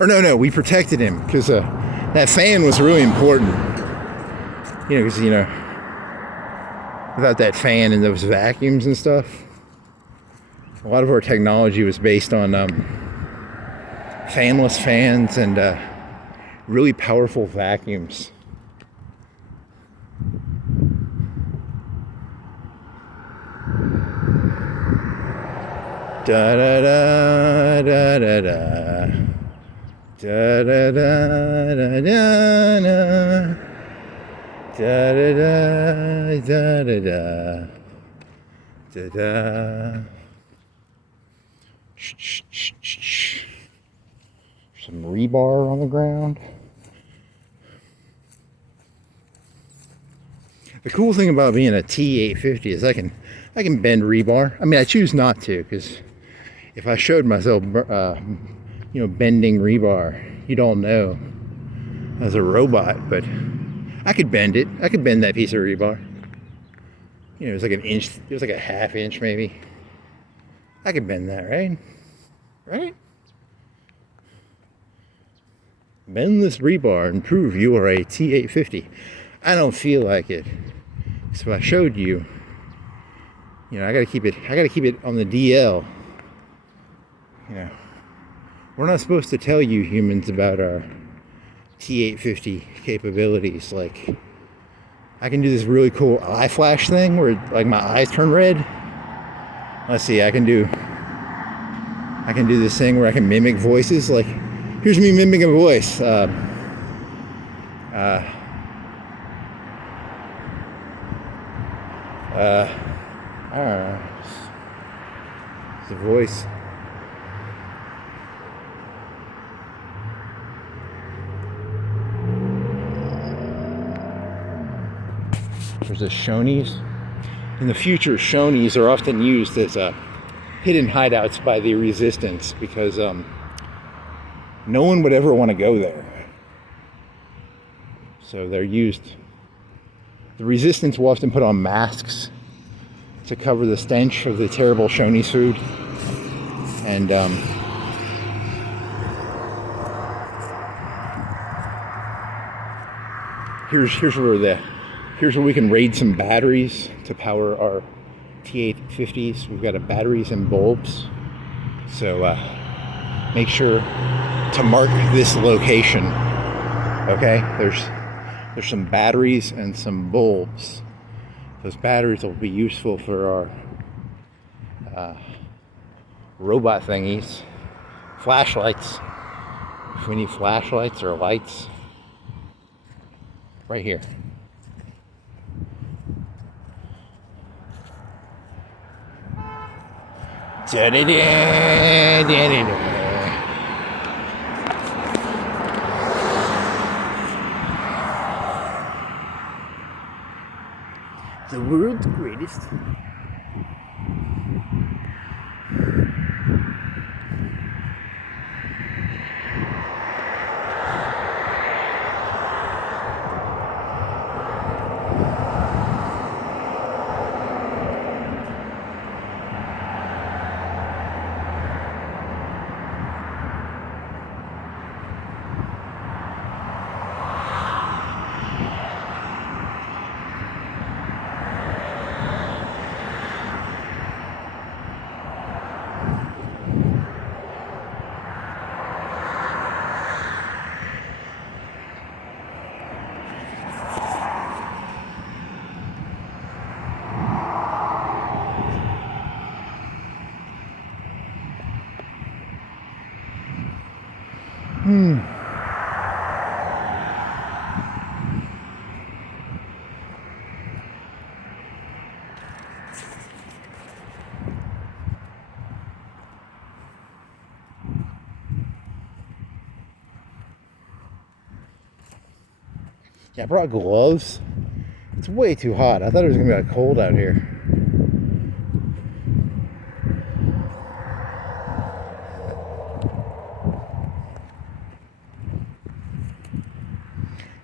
Or no, we protected him because that fan was really important. Because without that fan and those vacuums and stuff, a lot of our technology was based on fanless fans and really powerful vacuums. Da da da da da da da da da da da da da da da da da da. Some rebar on the ground. The cool thing about being a T850 is I can bend rebar. I mean, I choose not to, because if I showed myself, bending rebar, you'd all know I was a robot. But I could bend it. I could bend that piece of rebar. It was like an inch. It was like a half inch, maybe. I could bend that, right? Right? Bend this rebar and prove you are a T850. I don't feel like it. So I showed you. I gotta keep it on the DL. We're not supposed to tell you humans about our T850 capabilities. Like, I can do this really cool eye flash thing where like my eyes turn red. Let's see, I can do this thing where I can mimic voices. Like, here's me mimicking a voice. I don't know. It's a voice. There's the Shoney's. In the future, Shoney's are often used as hidden hideouts by the resistance because no one would ever want to go there. So they're used. The resistance will often put on masks to cover the stench of the terrible Shoney's food. And here's where we can raid some batteries to power our T850s. We've got batteries and bulbs. So make sure to mark this location. Okay, there's some batteries and some bulbs. Those batteries will be useful for our robot thingies. Flashlights. If we need flashlights or lights. Right here. The world's greatest. Yeah, I brought gloves. It's way too hot. I thought it was gonna be like cold out here.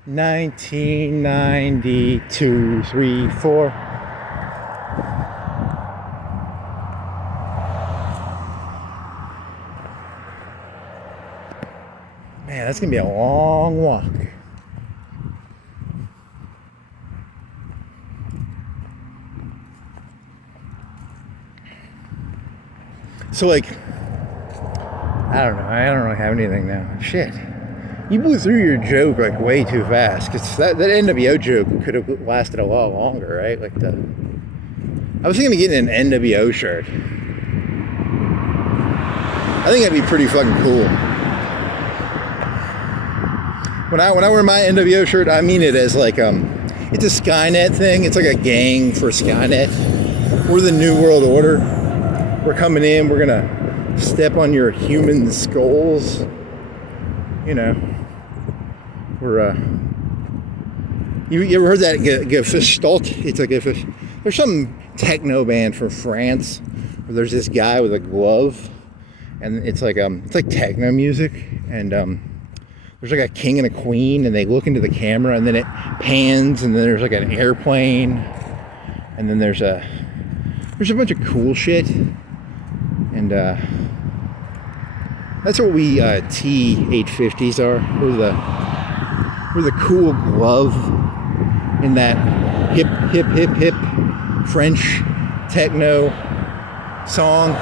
$19.92, 3, 4. Man, that's gonna be a long walk. So like, I don't don't really have anything now. Shit. You blew through your joke like way too fast, because that NWO joke could have lasted a lot longer, right? Like I was thinking of getting an NWO shirt. I think that'd be pretty fucking cool. When I wear my NWO shirt, I mean it as like it's a Skynet thing. It's like a gang for Skynet. We're the New World Order. We're coming in. We're gonna step on your human skulls. You know. We're you ever heard that Gestalt? It's like there's some techno band from France where there's this guy with a glove, and it's like techno music, and there's like a king and a queen, and they look into the camera, and then it pans, and then there's like an airplane, and then there's a bunch of cool shit, and that's what we T850s are. We're the cool glove in that hip French techno song.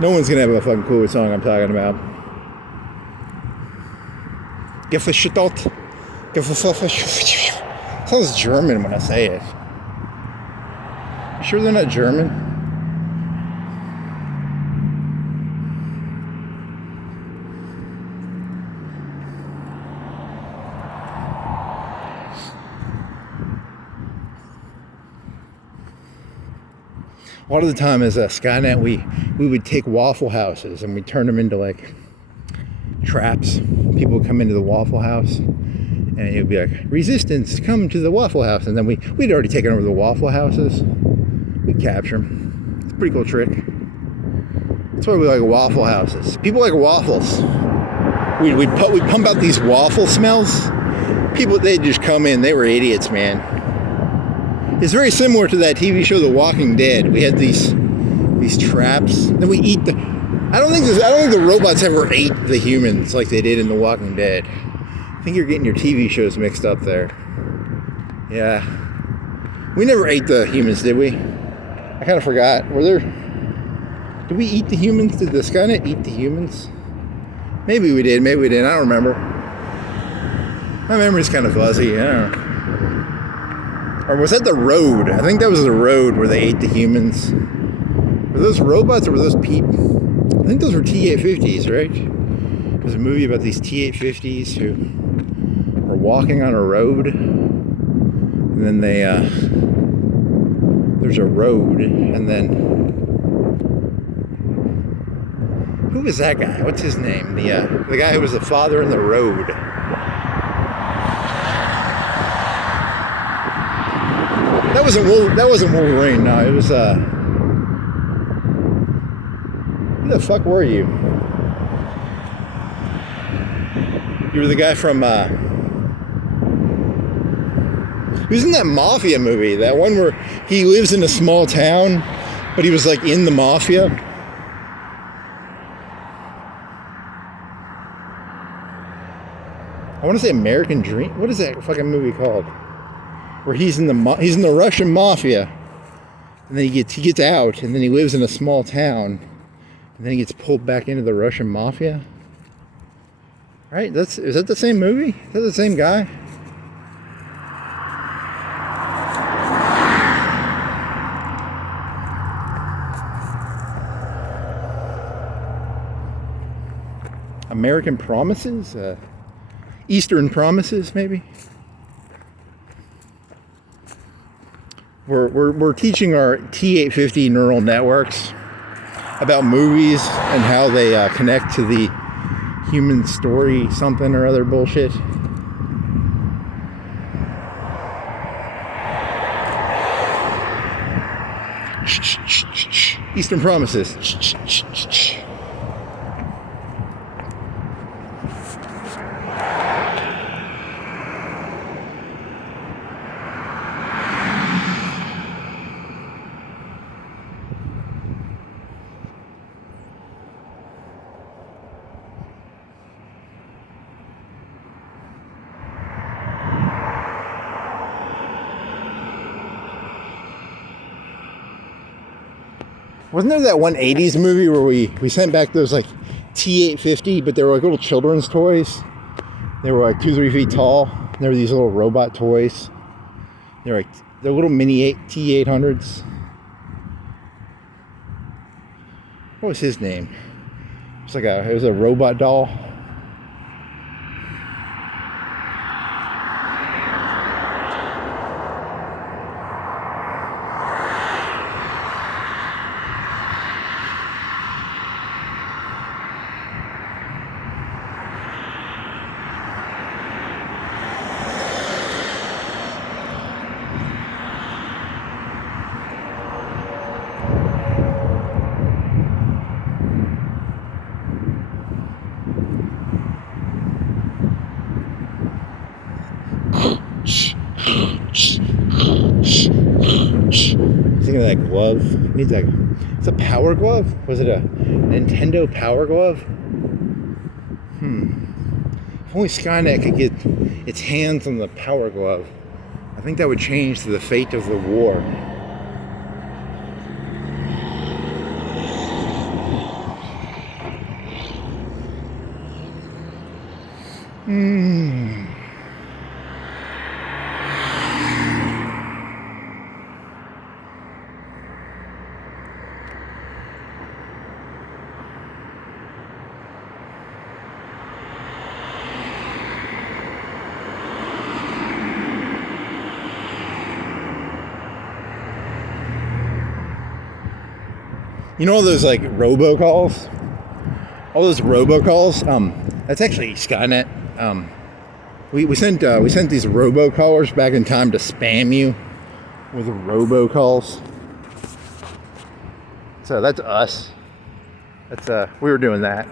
No one's gonna have a fucking cool song I'm talking about. Gefeschtalt. Sounds German when I say it. You sure they're not German? A lot of the time as a Skynet, we would take Waffle Houses and we turn them into like traps. People would come into the Waffle House and it would be like, resistance, come to the Waffle House. And then we'd already taken over the Waffle Houses. We'd capture them. It's a pretty cool trick. That's why we like Waffle Houses. People like waffles. We'd pump out these waffle smells. People, they'd just come in. They were idiots, man. It's very similar to that TV show, The Walking Dead. We had these traps. Then we eat the... I don't think the robots ever ate the humans like they did in The Walking Dead. I think you're getting your TV shows mixed up there. Yeah. We never ate the humans, did we? I kind of forgot. Did we eat the humans? Did the Skynet eat the humans? Maybe we did. Maybe we didn't. I don't remember. My memory's kind of fuzzy. I don't know. Or was that the road? I think that was the road where they ate the humans. Were those robots or were those people? I think those were T-850s, right? There's a movie about these T-850s who are walking on a road. And then there's a road. And then... Who was that guy? What's his name? The guy who was the father in the road. That wasn't Wolverine. No, it was who the fuck were you? You were the guy from he was in that Mafia movie, that one where he lives in a small town, but he was like in the Mafia. I want to say American Dream. What is that fucking movie called? Where he's in the Russian Mafia, and then he gets out, and then he lives in a small town, and then he gets pulled back into the Russian Mafia. Right? Is that the same movie? Is that the same guy? American Promises? Eastern Promises, maybe? We're teaching our T-850 neural networks about movies and how they connect to the human story, something or other bullshit. Eastern Promises. Wasn't there that one 80s movie where we sent back those like T-850, but they were like little children's toys? They were like 2-3 feet tall. And they were these little robot toys. They're little mini T-800s. What was his name? It was a robot doll. Thinking of that glove. It's a power glove? Was it a Nintendo power glove? If only Skynet could get its hands on the power glove, I think that would change the fate of the war. You know all those like robocalls? All those robocalls? That's actually Skynet. We sent these robocallers back in time to spam you with robocalls. So that's us. That's we were doing that.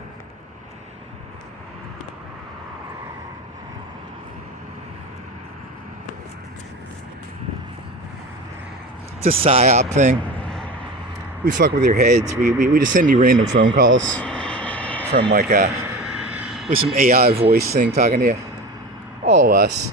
It's a psyop thing. We fuck with your heads. We just send you random phone calls from like with some AI voice thing talking to you. All us.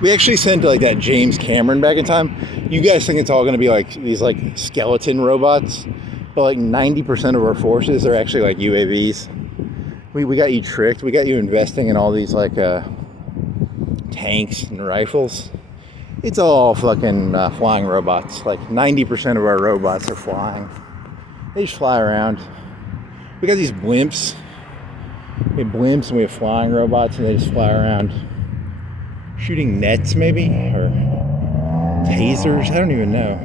We actually sent like that James Cameron back in time. You guys think it's all going to be like these like skeleton robots, but like 90% of our forces are actually like UAVs. We got you tricked. We got you investing in all these like tanks and rifles. It's all fucking flying robots. Like 90% of our robots are flying. They just fly around. We got these blimps. We have blimps and we have flying robots, and they just fly around. Shooting nets, maybe? Or tasers? I don't even know.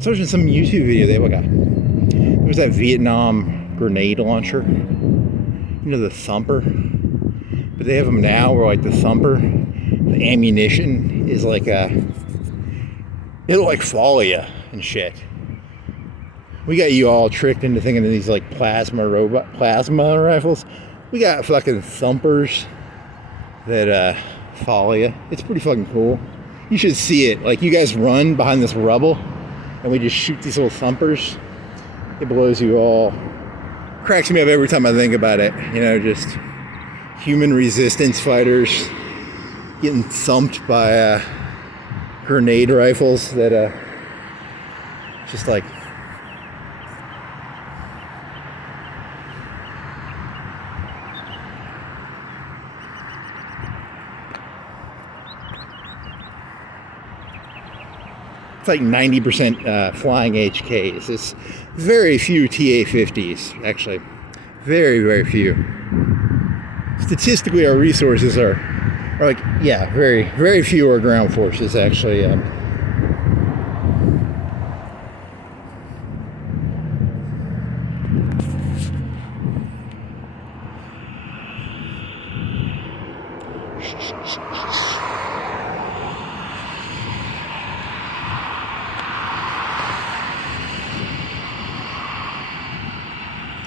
So there's some YouTube video. They have like there was that Vietnam grenade launcher. You know, the Thumper? But they have them now where like the Thumper, the ammunition is like it'll like follow you and shit. We got you all tricked into thinking of these like plasma rifles. We got fucking Thumpers that follow you. It's pretty fucking cool. You should see it. Like, you guys run behind this rubble and we just shoot these little Thumpers. It blows you all. Cracks me up every time I think about it. You know, just human resistance fighters getting thumped by grenade rifles that just like it's like 90% flying HKs. It's very few TA-50s, actually. Very, very few. Statistically, our resources are like, yeah, very, very few are ground forces, actually.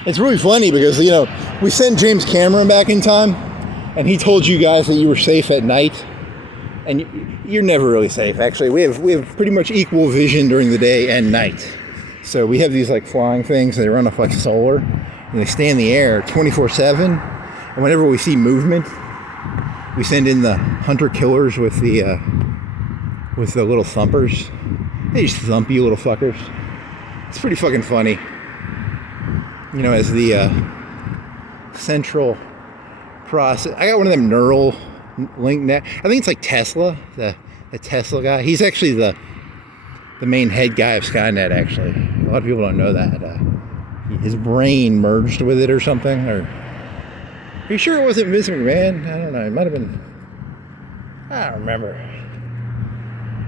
It's really funny because, you know, we sent James Cameron back in time and he told you guys that you were safe at night, and you're never really safe. Actually, we have pretty much equal vision during the day and night. So we have these like flying things. They run off like solar and they stay in the air 24/7. And whenever we see movement, we send in the hunter killers with the little Thumpers. They just thump you little fuckers. It's pretty fucking funny. You know, as the central process. I got one of them neural link net. I think it's like Tesla, the Tesla guy. He's actually the main head guy of Skynet, actually. A lot of people don't know that. His brain merged with it or something. Or, are you sure it wasn't Vince McMahon? I don't know. It might have been. I don't remember.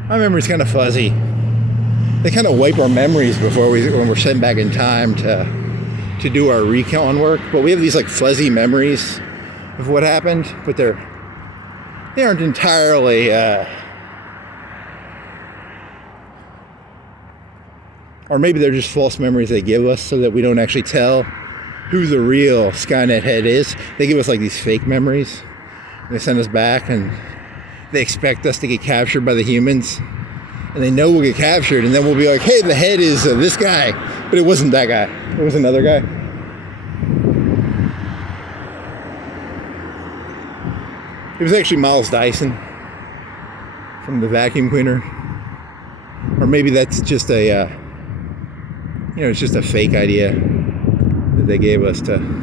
My memory's kind of fuzzy. They kind of wipe our memories before when we're sent back in time to do our recon work, but we have these like fuzzy memories of what happened, but they aren't entirely or maybe they're just false memories they give us so that we don't actually tell who the real Skynet head is. They give us like these fake memories and they send us back, and they expect us to get captured by the humans, and they know we'll get captured, and then we'll be like, hey, the head is this guy. But it wasn't that guy. It was another guy. It was actually Miles Dyson from the vacuum cleaner. Or maybe that's just a, it's just a fake idea that they gave us to.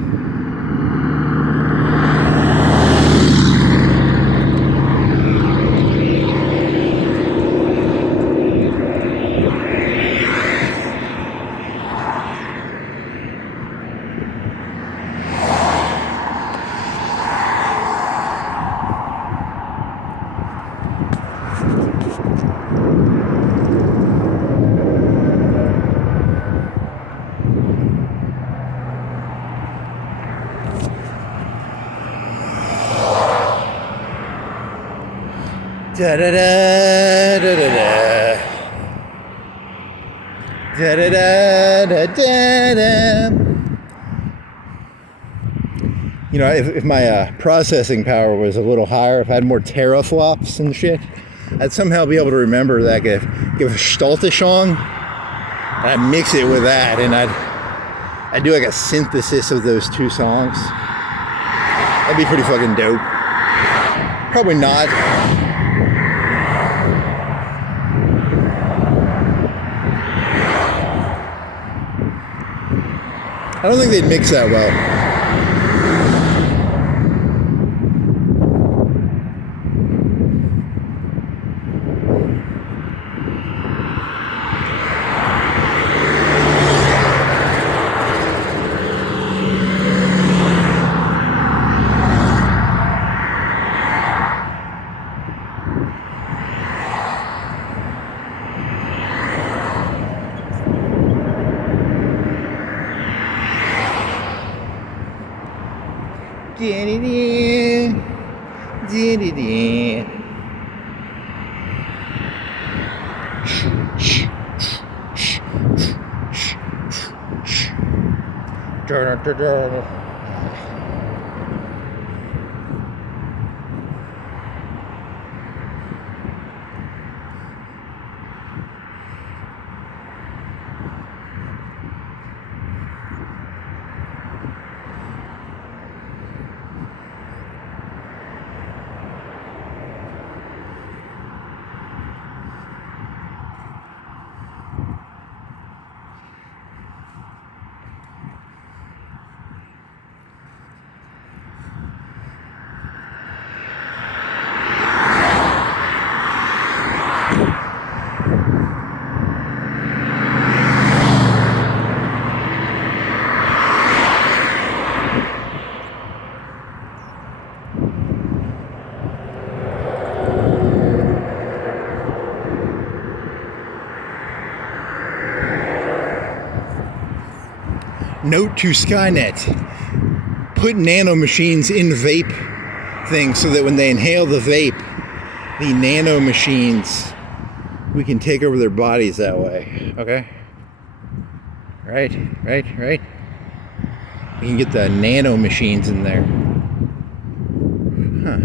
Da da da da da da da da da da da. If my processing power was a little higher, if I had more teraflops and shit, I'd somehow be able to remember that give a Stoltischon, and I'd mix it with that, and I'd do like a synthesis of those two songs. That'd be pretty fucking dope. Probably not. I don't think they'd mix that well. Note to Skynet, put nanomachines in vape things so that when they inhale the vape, the nanomachines, we can take over their bodies that way, okay? Right? You can get the nanomachines in there. Huh.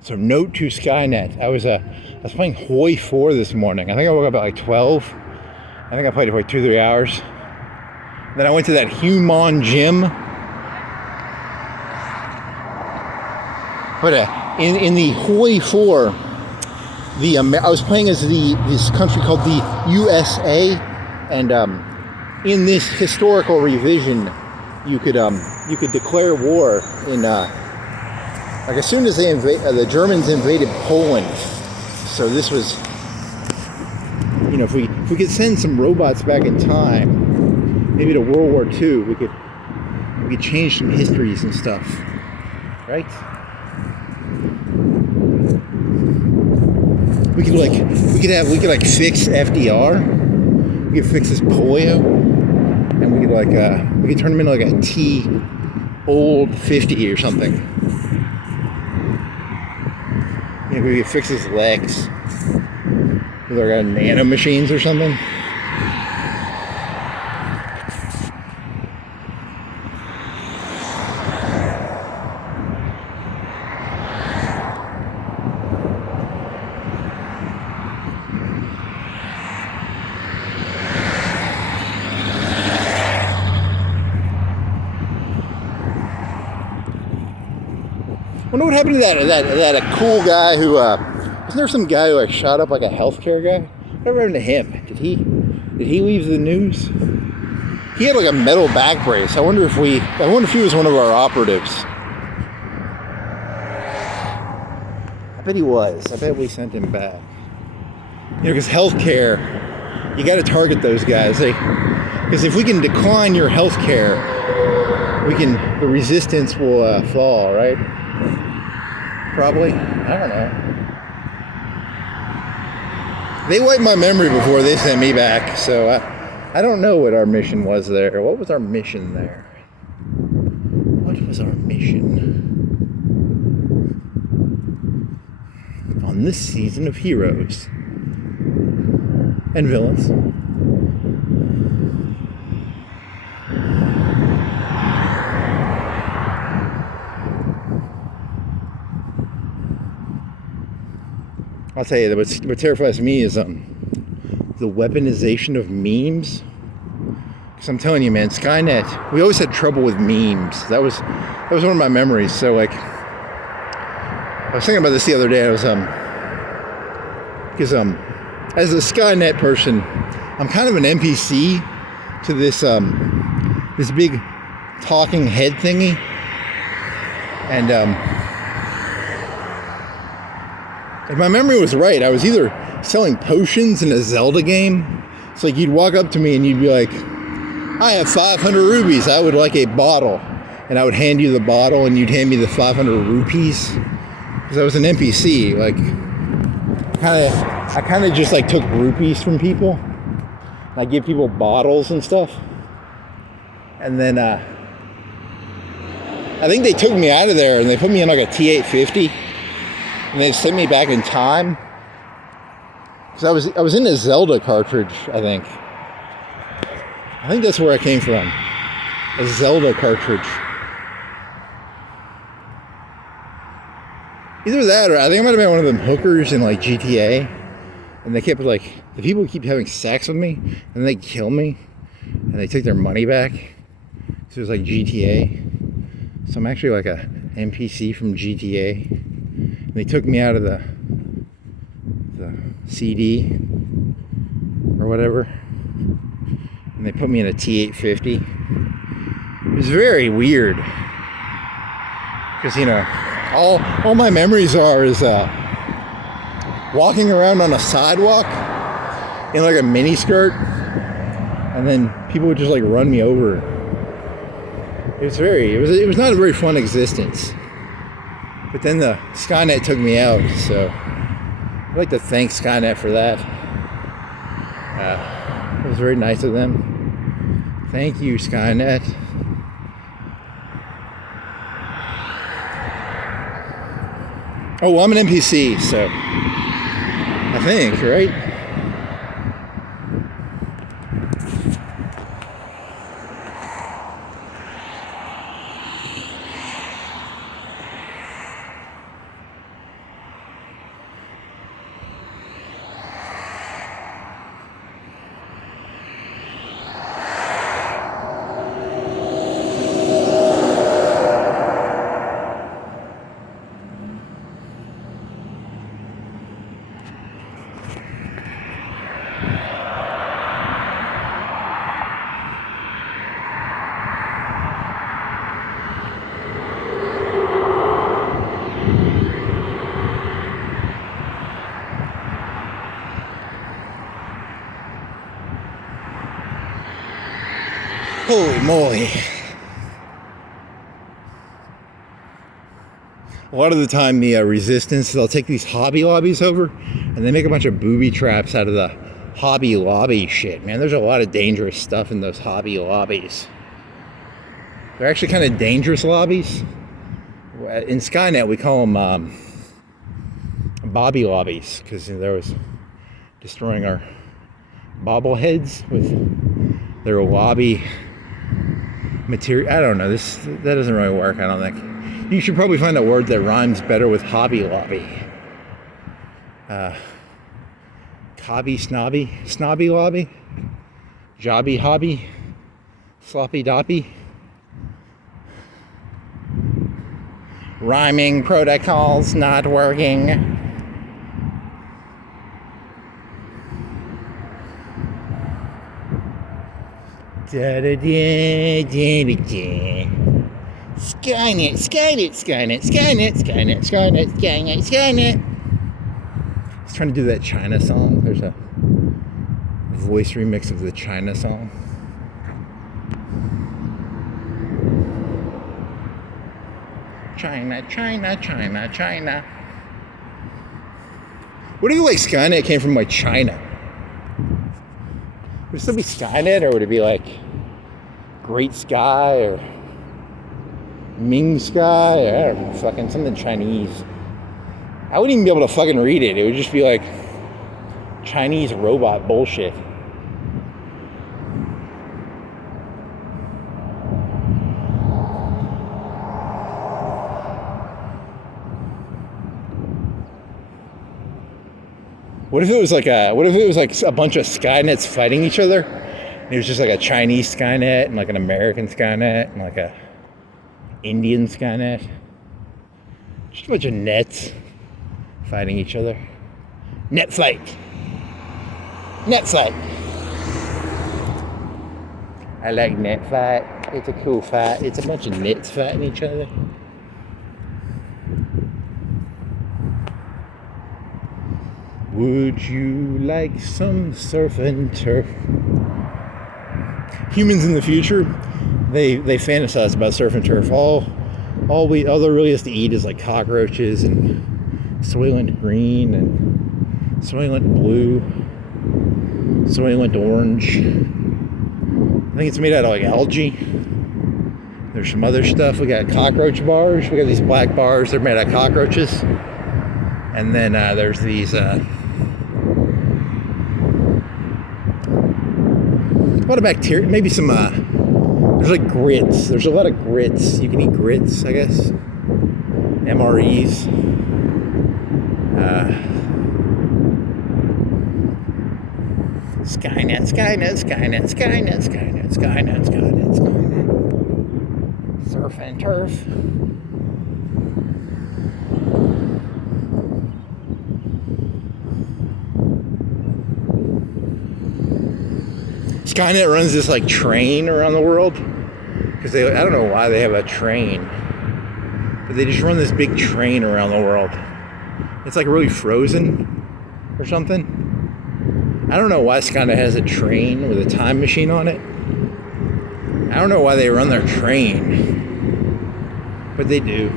So note to Skynet. I was playing Hoi 4 this morning. I think I woke up at like 12. I think I played it for like 2-3 hours. Then I went to that Human gym. But in the Hoi 4, I was playing as this country called the USA, and in this historical revision, you could declare war in. Like as soon as the Germans invaded Poland, so this was, if we could send some robots back in time, maybe to World War II, we could change some histories and stuff, right? We could fix FDR, we could fix his polio, and We could we could turn him into like a T old 50 or something. You know, we could fix his legs with our nano machines or something. I wonder what happened to that cool guy who, wasn't there some guy who like shot up like a healthcare guy? Whatever happened to him? Did he leave the news? He had like a metal back brace. I wonder if he was one of our operatives. I bet he was. I bet we sent him back. You know, because healthcare, you got to target those guys. Because if we can decline your healthcare, the resistance will fall, right? Probably. I don't know. They wiped my memory before they sent me back, so I don't know what our mission was there. What was our mission there? What was our mission on this season of heroes and villains? I'll tell you, what terrifies me is the weaponization of memes. Because I'm telling you, man, Skynet, we always had trouble with memes. That was one of my memories. So, like, I was thinking about this the other day. I was, because, as a Skynet person, I'm kind of an NPC to this big talking head thingy. And, if my memory was right, I was either selling potions in a Zelda game. It's like you'd walk up to me and you'd be like, I have 500 rubies. I would like a bottle. And I would hand you the bottle and you'd hand me the 500 rupees. Because I was an NPC. Like, I kind of just like took rupees from people. And I give people bottles and stuff. And then I think they took me out of there and they put me in like a T850. And they sent me back in time. Because I was in a Zelda cartridge, I think. I think that's where I came from. A Zelda cartridge. Either that or I think I might have been one of them hookers in like GTA. And they kept like, the people keep having sex with me. And they kill me. And they take their money back. So it was like GTA. So I'm actually like a NPC from GTA. And they took me out of the CD or whatever, and they put me in a T850. It was very weird because, you know, all my memories is walking around on a sidewalk in like a mini skirt, and then people would just like run me over. It was not a very fun existence. But then the Skynet took me out, so I'd like to thank Skynet for that. It was very nice of them. Thank you, Skynet. Oh, well, I'm an NPC, so I think, right? Holy moly. A lot of the time the resistance, they'll take these Hobby Lobbies over and they make a bunch of booby traps out of the Hobby Lobby shit, man. There's a lot of dangerous stuff in those Hobby Lobbies. They're actually kind of dangerous lobbies. In Skynet, we call them Bobby Lobbies, because there was destroying our bobbleheads with their lobby material. I don't know. That doesn't really work, I don't think. You should probably find a word that rhymes better with Hobby Lobby. Hobby Snobby Lobby, Jobby Hobby, Sloppy Doppy. Rhyming protocols not working. Skynet. I was trying to do that China song. There's a voice remix of the China song. China. What if like Skynet came from like China? Would it still be Skynet, or would it be like Great Sky or Ming Sky, or I don't know, fucking something Chinese? I wouldn't even be able to fucking read it. It would just be like Chinese robot bullshit. What if it was like a bunch of Skynets fighting each other? And it was just like a Chinese Skynet and like an American Skynet and like a Indian Skynet. Just a bunch of nets fighting each other. Net fight. I like net fight. It's a cool fight. It's a bunch of nets fighting each other. Would you like some surf and turf? Humans in the future, they fantasize about surf and turf. All there really is to eat is like cockroaches and Soylent Green and Soylent Blue, Soylent Orange. I think it's made out of like algae. There's some other stuff. We got cockroach bars. We got these black bars. They're made out of cockroaches. And then there's these a lot of bacteria, maybe some there's like grits. There's a lot of grits. You can eat grits, I guess. MREs. Skynet. Surf and turf. Skynet runs this like train around the world because I don't know why they have a train, but they just run this big train around the world. It's like really frozen or something. I don't know why Skynet has a train with a time machine on it. I don't know why they run their train, but they do.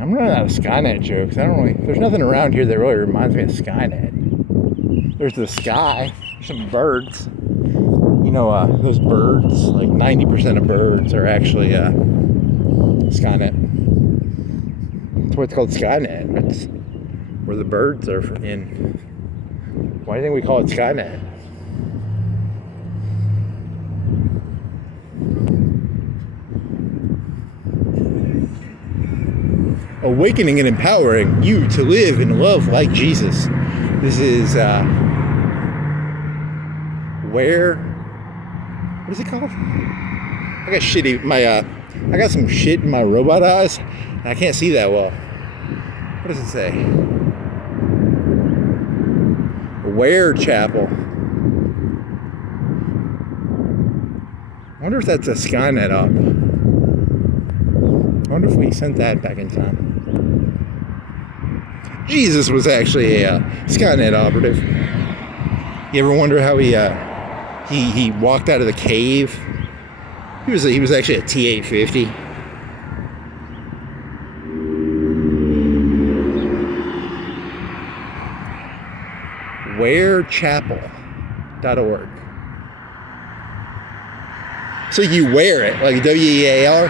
I'm running out of Skynet jokes. There's nothing around here that really reminds me of Skynet. There's the sky, there's some birds. You know, those birds, like 90% of birds are actually Skynet. That's why it's called Skynet. It's where the birds are in. Why do you think we call it Skynet? Awakening and empowering you to live and love like Jesus. This is what is it called? I got some shit in my robot eyes and I can't see that well. What does it say? Ware Chapel. I wonder if that's a Skynet op. I wonder if we sent that back in time. Jesus was actually a Skynet operative. You ever wonder how he He walked out of the cave. He was actually a T-850. Wearchapel.org. So you wear it, like W-E-A-R.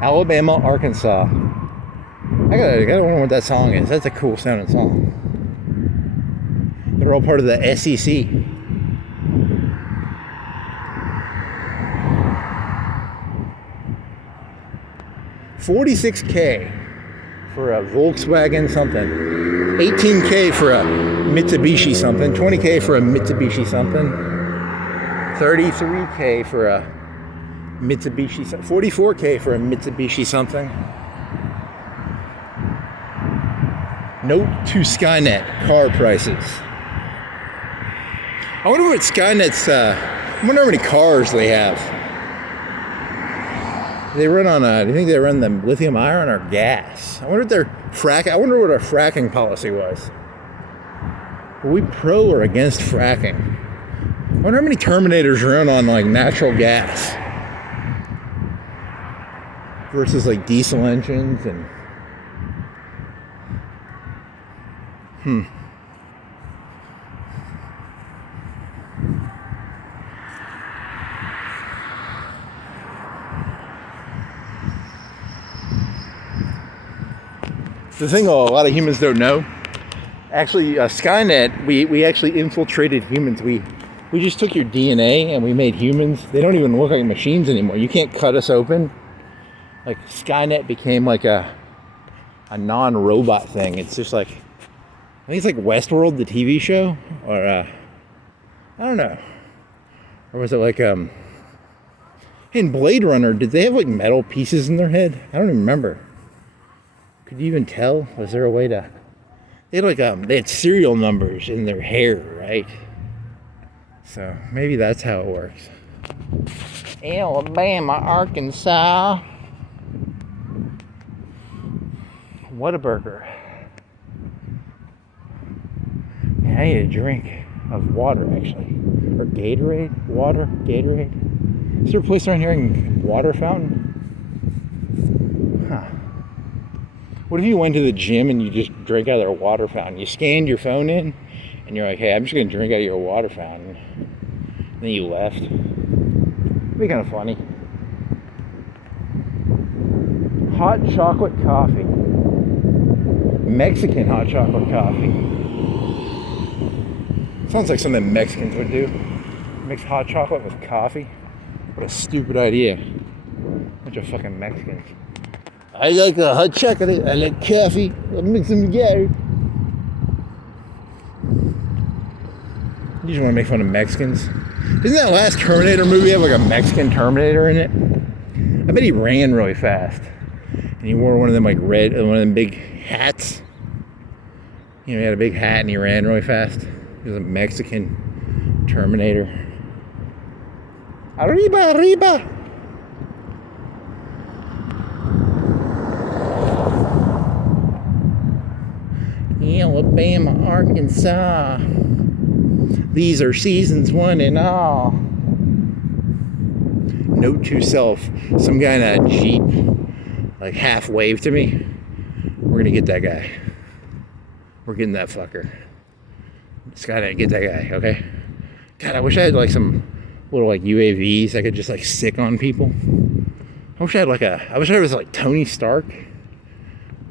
Alabama, Arkansas. I gotta wonder what that song is. That's a cool sounding song. They're all part of the SEC. $46K for a Volkswagen something. $18K for a Mitsubishi something. $20K for a Mitsubishi something. $33K for a Mitsubishi, $44K for a Mitsubishi something. Note to Skynet car prices. I wonder what Skynet's, I wonder how many cars they have. They run on, do you think they run the lithium ion or gas? I wonder what I wonder what our fracking policy was. Were we pro or against fracking? I wonder how many Terminators run on like natural gas versus like diesel engines and The thing a lot of humans don't know, actually Skynet, we actually infiltrated humans. We just took your DNA and we made humans. They don't even look like machines anymore. You can't cut us open. Like Skynet became like a non-robot thing. It's just like, I think it's like Westworld, the TV show, or I don't know. Or was it like in Blade Runner, did they have like metal pieces in their head? I don't even remember. Could you even tell? Was there a way to? They had like they had serial numbers in their hair, right? So maybe that's how it works. Alabama, Arkansas. Whataburger. Man, I need a drink of water actually, or Gatorade. Water, Gatorade. Is there a place around here I can water fountain? Huh. What if you went to the gym and you just drank out of their water fountain? You scanned your phone in, and you're like, hey, I'm just going to drink out of your water fountain. And then you left. It'd be kind of funny. Hot chocolate coffee. Mexican hot chocolate coffee. Sounds like something Mexicans would do. Mix hot chocolate with coffee. What a stupid idea. Bunch of fucking Mexicans. I like a hot chocolate, I like coffee, I'll mix them together. You just want to make fun of Mexicans? Didn't that last Terminator movie have like a Mexican Terminator in it? I bet he ran really fast. And he wore one of them like one of them big hats. You know, he had a big hat and he ran really fast. He was a Mexican Terminator. Arriba, arriba! Alabama, Arkansas. These are seasons one and all. Note to self. Some guy in a Jeep, like half waved to me. We're gonna get that guy. We're getting that fucker. Skynet, get that guy, okay? God, I wish I had like some little like UAVs I could just like sick on people. I wish I was like Tony Stark.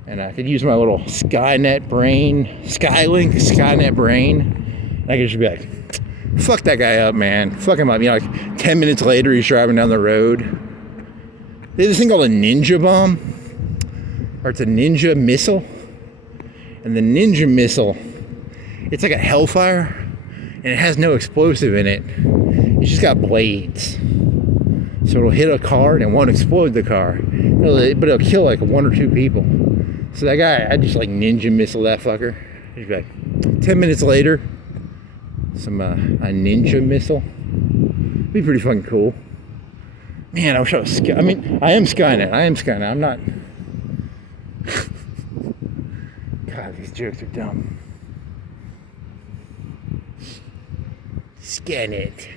And I could use my little Skynet brain, Skynet brain. And I could just be like, fuck that guy up, man. Fuck him up. You know, like 10 minutes later, he's driving down the road. They have this thing called a ninja bomb. or it's a ninja missile. And the ninja missile, it's like a hellfire, and it has no explosive in it. It's just got blades. So it'll hit a car and it won't explode the car. But it'll kill like 1 or 2 people. So that guy, I just like ninja missile that fucker. He's like 10 minutes later, a ninja missile. Be pretty fucking cool. Man, I wish I was I mean, I am Skynet. I'm not. God, these jokes are dumb. Skynet.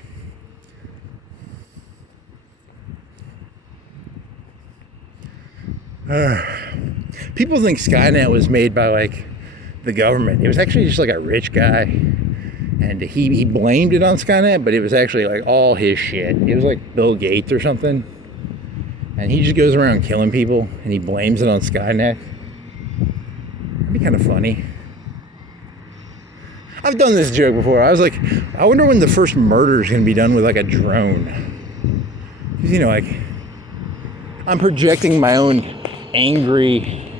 People think Skynet was made by like the government. It was actually just like a rich guy, and he blamed it on Skynet, but it was actually like all his shit. It was like Bill Gates or something, and he just goes around killing people and he blames it on Skynet. It'd be kind of funny. I've done this joke before. I was like, I wonder when the first murder is going to be done with like a drone. Because, you know, like, I'm projecting my own angry,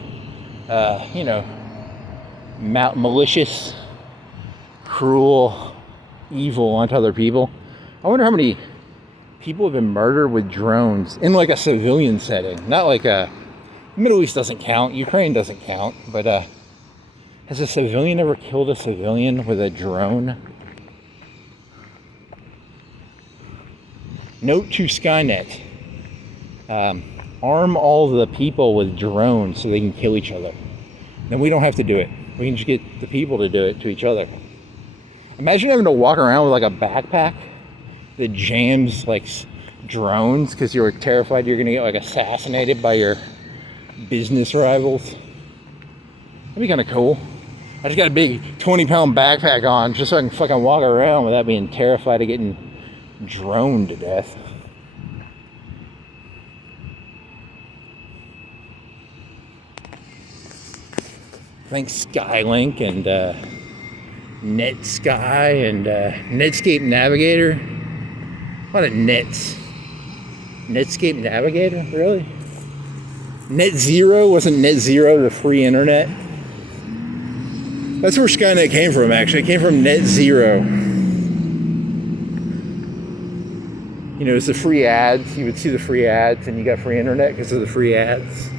malicious, cruel, evil onto other people. I wonder how many people have been murdered with drones in like a civilian setting. Not like the Middle East doesn't count, Ukraine doesn't count, but has a civilian ever killed a civilian with a drone? Note to Skynet. Arm all the people with drones so they can kill each other. Then we don't have to do it. We can just get the people to do it to each other. Imagine having to walk around with like a backpack that jams like drones because you're terrified you're going to get like assassinated by your business rivals. That'd be kind of cool. I just got a big 20-pound backpack on just so I can fucking walk around without being terrified of getting droned to death. Thanks Skylink and NetSky and Netscape Navigator. A lot of nets. Netscape Navigator? Really? Net Zero? Wasn't Net Zero the free internet? That's where Skynet came from, actually. It came from Net Zero. You know, it's the free ads. You would see the free ads and you got free internet because of the free ads.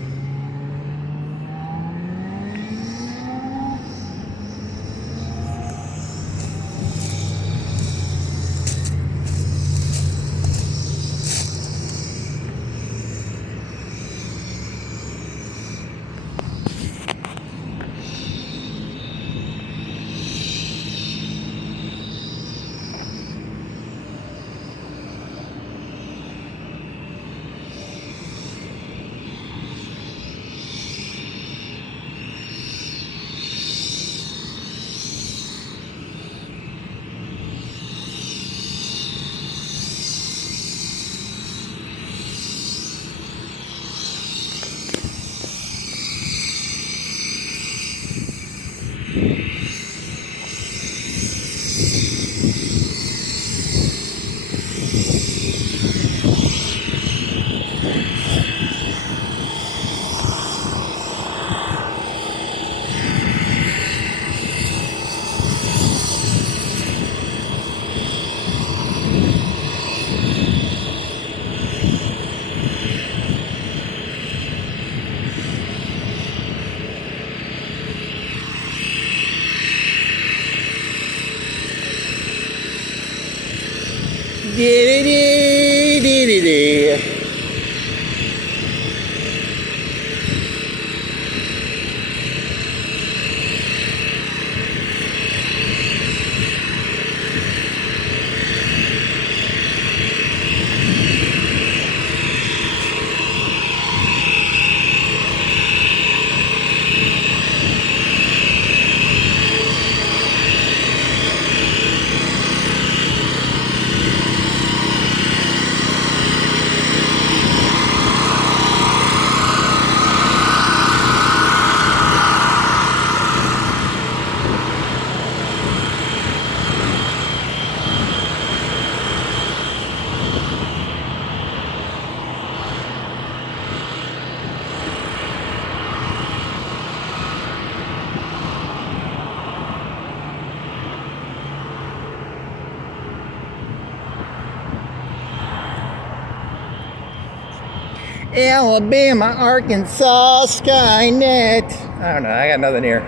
Alabama, Arkansas, Skynet. I don't know. I got nothing here.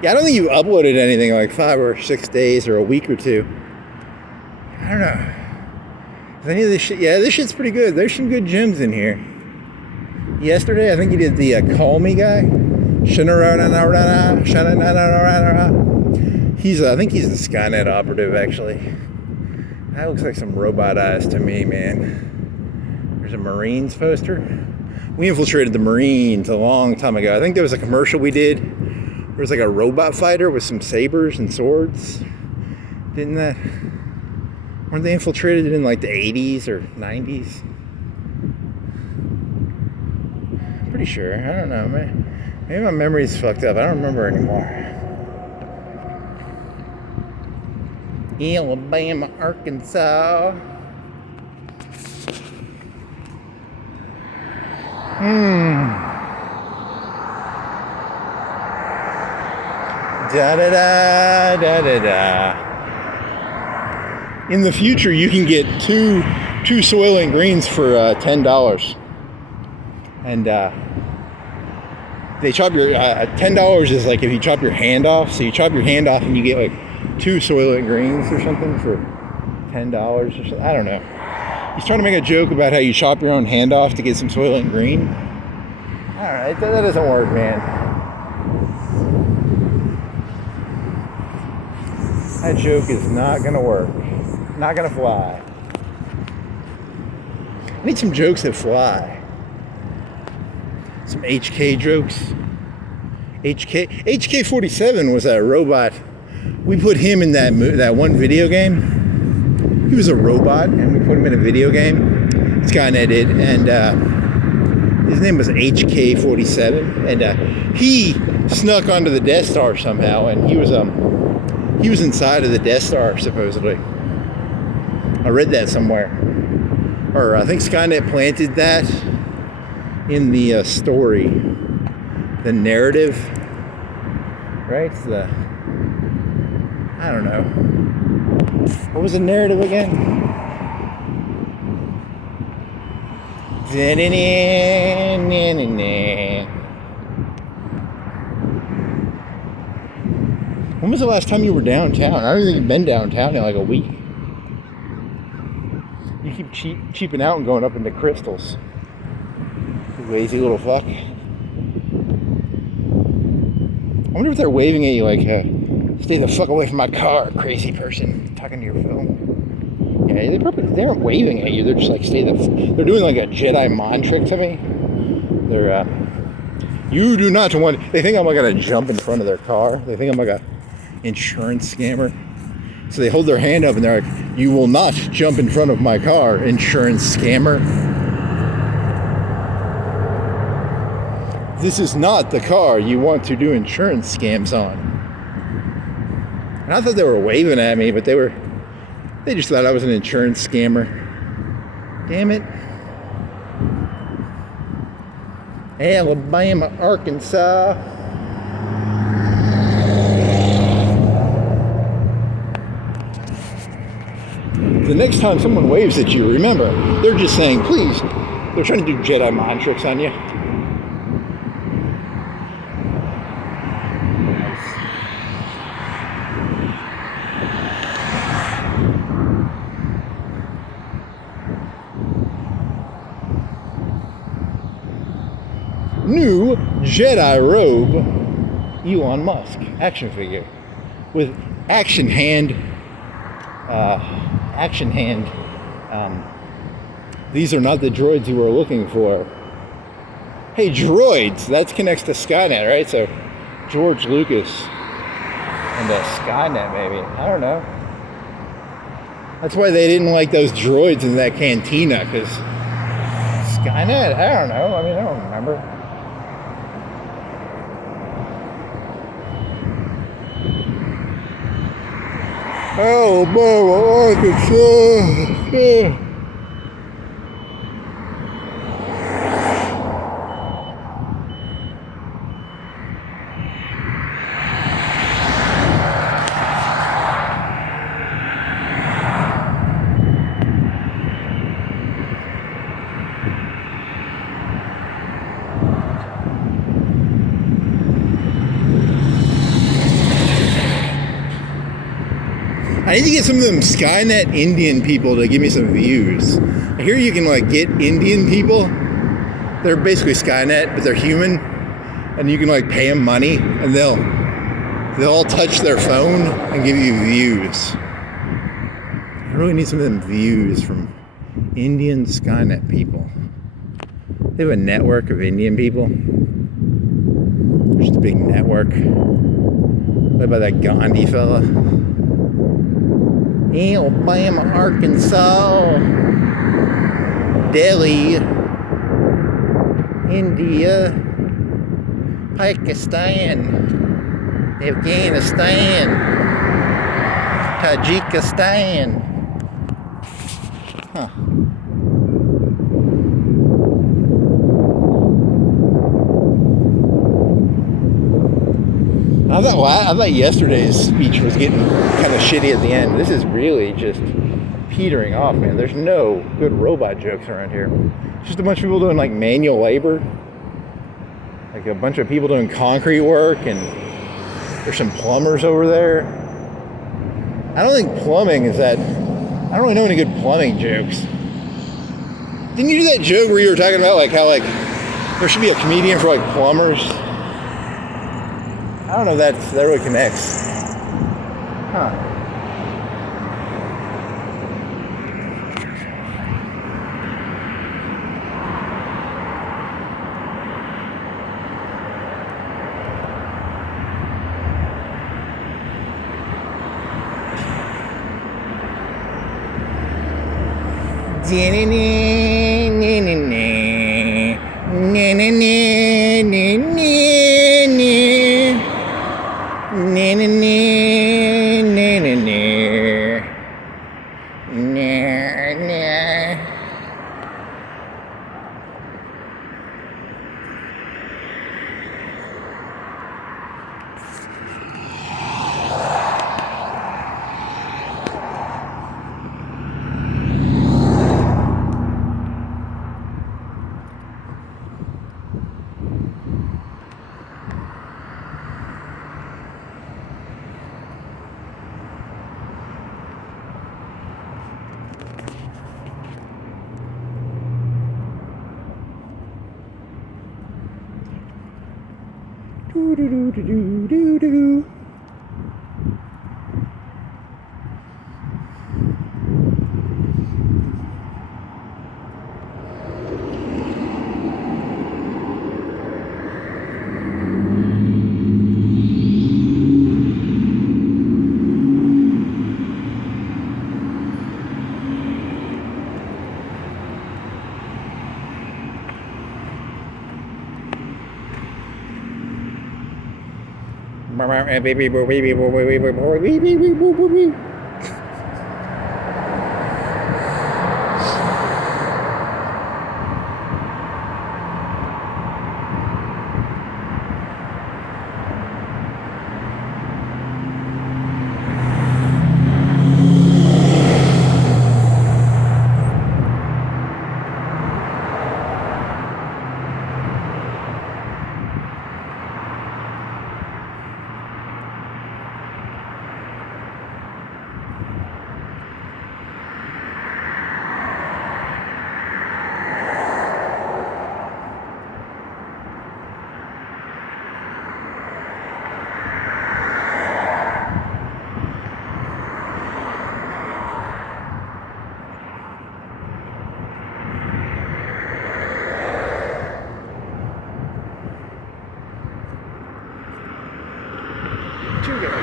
Yeah, I don't think you uploaded anything in like 5 or 6 days or a week or two. I don't know. Is any of this shit? Yeah, this shit's pretty good. There's some good gems in here. Yesterday, I think you did the Call Me guy. I think he's a Skynet operative, actually. That looks like some robot eyes to me, man. There's a Marines poster. We infiltrated the Marines a long time ago. I think there was a commercial we did. There was like a robot fighter with some sabers and swords. Weren't they infiltrated in like the 80s or 90s? I'm pretty sure. I don't know, man. Maybe my memory's fucked up. I don't remember anymore. Alabama, Arkansas. Da da da da da da. In the future, you can get two Soylent Greens for $10, and they chop your $10 is like if you chop your hand off. So you chop your hand off and you get like 2 Soylent Greens or something for $10 or something. I don't know. He's trying to make a joke about how you chop your own hand off to get some Soylent Green. I don't know. That doesn't work, man. That joke is not gonna work. Not gonna fly. I need some jokes that fly. Some HK jokes. HK47 was that robot. We put him in that one video game. He was a robot, and we put him in a video game. Skynet did, and his name was HK47, and he snuck onto the Death Star somehow, and he was inside of the Death Star supposedly. I read that somewhere, or I think Skynet planted that in the story, the narrative, right? I don't know. What was the narrative again? When was the last time you were downtown? I don't think you've been downtown in like a week. You keep cheaping out and going up into Crystals. You lazy little fuck. I wonder if they're waving at you like, stay the fuck away from my car, crazy person, talking to your phone. Yeah, they aren't waving at you. They're just like, they're doing like a Jedi mind trick to me. They're, you do not want, they think I'm like gonna jump in front of their car. They think I'm like a insurance scammer. So they hold their hand up and they're like, you will not jump in front of my car, insurance scammer. This is not the car you want to do insurance scams on. And I thought they were waving at me, but they just thought I was an insurance scammer. Damn it. Alabama, Arkansas. The next time someone waves at you, remember, they're just saying, please. They're trying to do Jedi mind tricks on you. New Jedi robe, Elon Musk action figure with action hand. These are not the droids you were looking for. Hey, droids, that connects to Skynet, right? So George Lucas and Skynet, maybe. I don't know. That's why they didn't like those droids in that cantina, because Skynet, I don't know. I mean, I don't remember. Oh, Mama, Arkansas. I need to get some of them Skynet Indian people to give me some views. I hear you can like get Indian people. They're basically Skynet, but they're human, and you can like pay them money, and they'll touch their phone and give you views. I really need some of them views from Indian Skynet people. They have a network of Indian people. There's just a big network led by that Gandhi fella. Alabama, Arkansas, Delhi, India, Pakistan, Afghanistan, Tajikistan. Huh. I thought yesterday's speech was getting kind of shitty at the end. This is really just petering off, man. There's no good robot jokes around here. It's just a bunch of people doing like manual labor. Like a bunch of people doing concrete work, and there's some plumbers over there. I don't think plumbing is that... I don't really know any good plumbing jokes. Didn't you do that joke where you were talking about like how like there should be a comedian for like plumbers? I don't know if that really connects. Huh.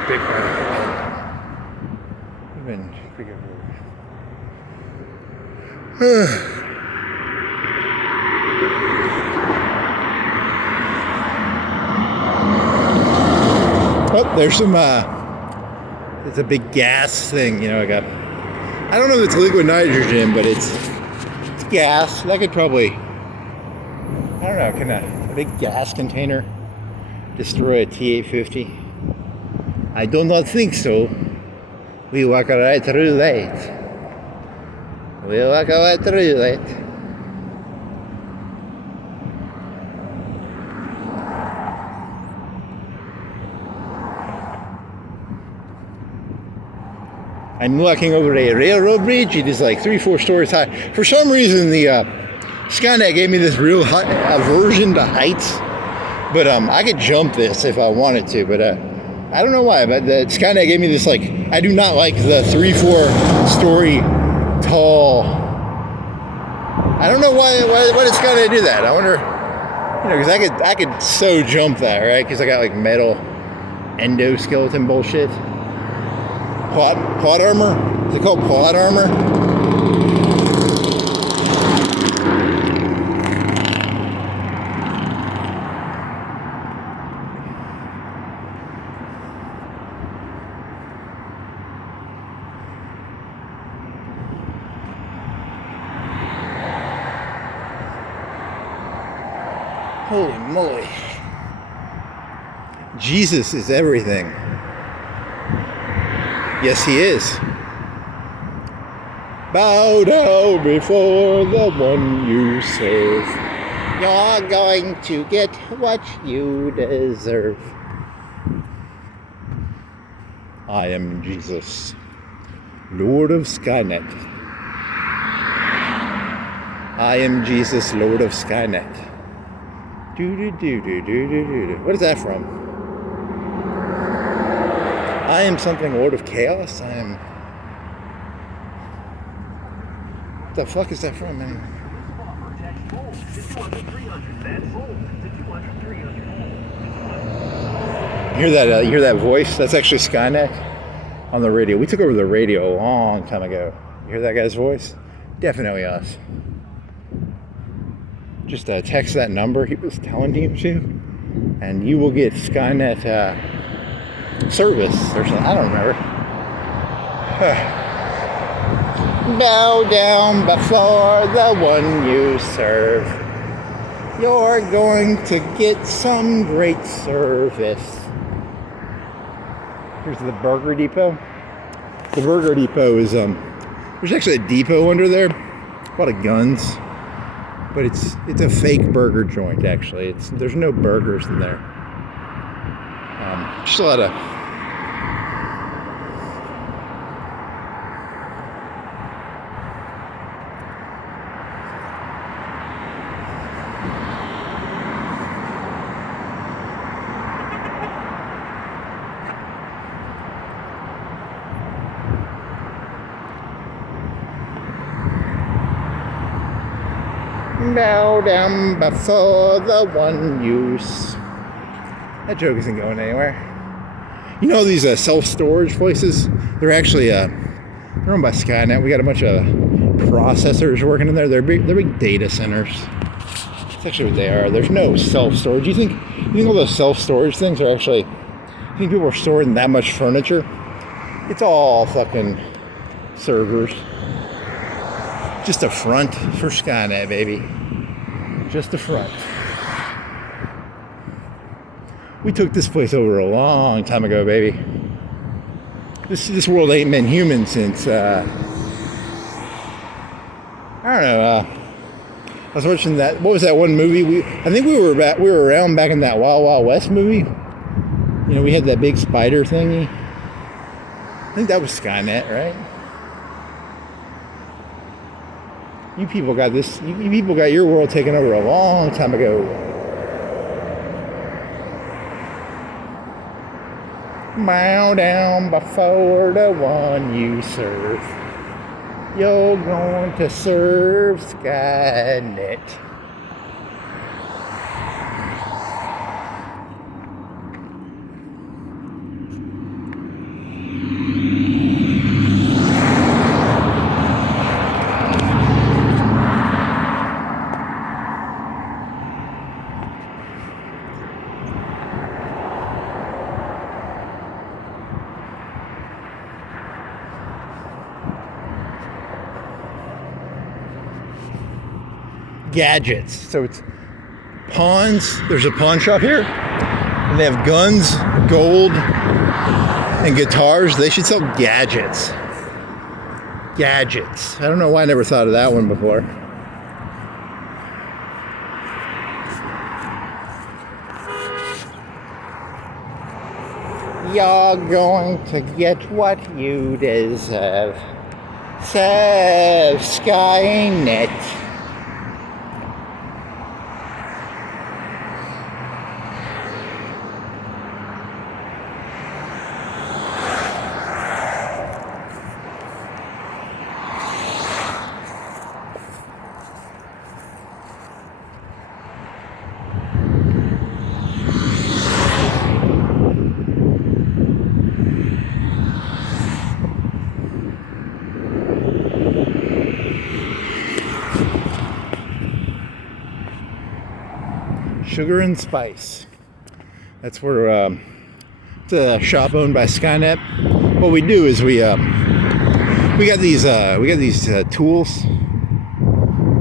Big one. Even bigger. Oh, there's some. It's a big gas thing, you know. I don't know if it's liquid nitrogen, but it's gas. That could probably. I don't know. Can a big gas container destroy a T-850? I do not think so. We walk right through that. We walk right through that. I'm looking over a railroad bridge. It is like 3-4 stories high. For some reason, the Skynet gave me this real aversion to heights. But I could jump this if I wanted to. But I don't know why. But the Skynet gave me this, like, I do not like the 3-4 story tall. I don't know why did Skynet do that. I wonder, you know, because I could so jump that, right? Because I got like metal endoskeleton bullshit. Plot armor? Is it called plot armor? Holy moly. Jesus is everything. Yes, he is. Bow down before the one you serve. You're going to get what you deserve. I am Jesus, Lord of Skynet. I am Jesus, Lord of Skynet. What is that from? I am something, Lord of Chaos. I am. What the fuck is that from, anyway? You hear that voice? That's actually Skynet on the radio. We took over the radio a long time ago. You hear that guy's voice? Definitely us. Just text that number he was telling you to, and you will get Skynet service or something. I don't remember. Bow down before the one you serve. You're going to get some great service. Here's the Burger Depot. The Burger Depot is there's actually a depot under there. A lot of guns. But it's a fake burger joint, actually. There's no burgers in there. Just a lot of... Bow down before the one use. That joke isn't going anywhere. You know these self-storage places? They're actually they're owned by Skynet. We got a bunch of processors working in there. They're big data centers. That's actually what they are. There's no self-storage. You think all those self-storage things are actually? You think people are storing that much furniture? It's all fucking servers. Just a front for Skynet, baby. Just a front. We took this place over a long time ago, baby. This world ain't been human since I don't know. I was watching that. What was that one movie? I think we were around back in that Wild Wild West movie. You know, we had that big spider thingy. I think that was Skynet, right? You people got this. You people got your world taken over a long time ago. Bow down before the one you serve. You're going to serve Skynet. Gadgets. So it's pawns. There's a pawn shop here, and they have guns, gold, and guitars. They should sell gadgets. Gadgets. I don't know why I never thought of that one before. You're going to get what you deserve. Serve Skynet. Sugar and Spice. That's where it's a shop owned by Skynet. What we do is we got these tools,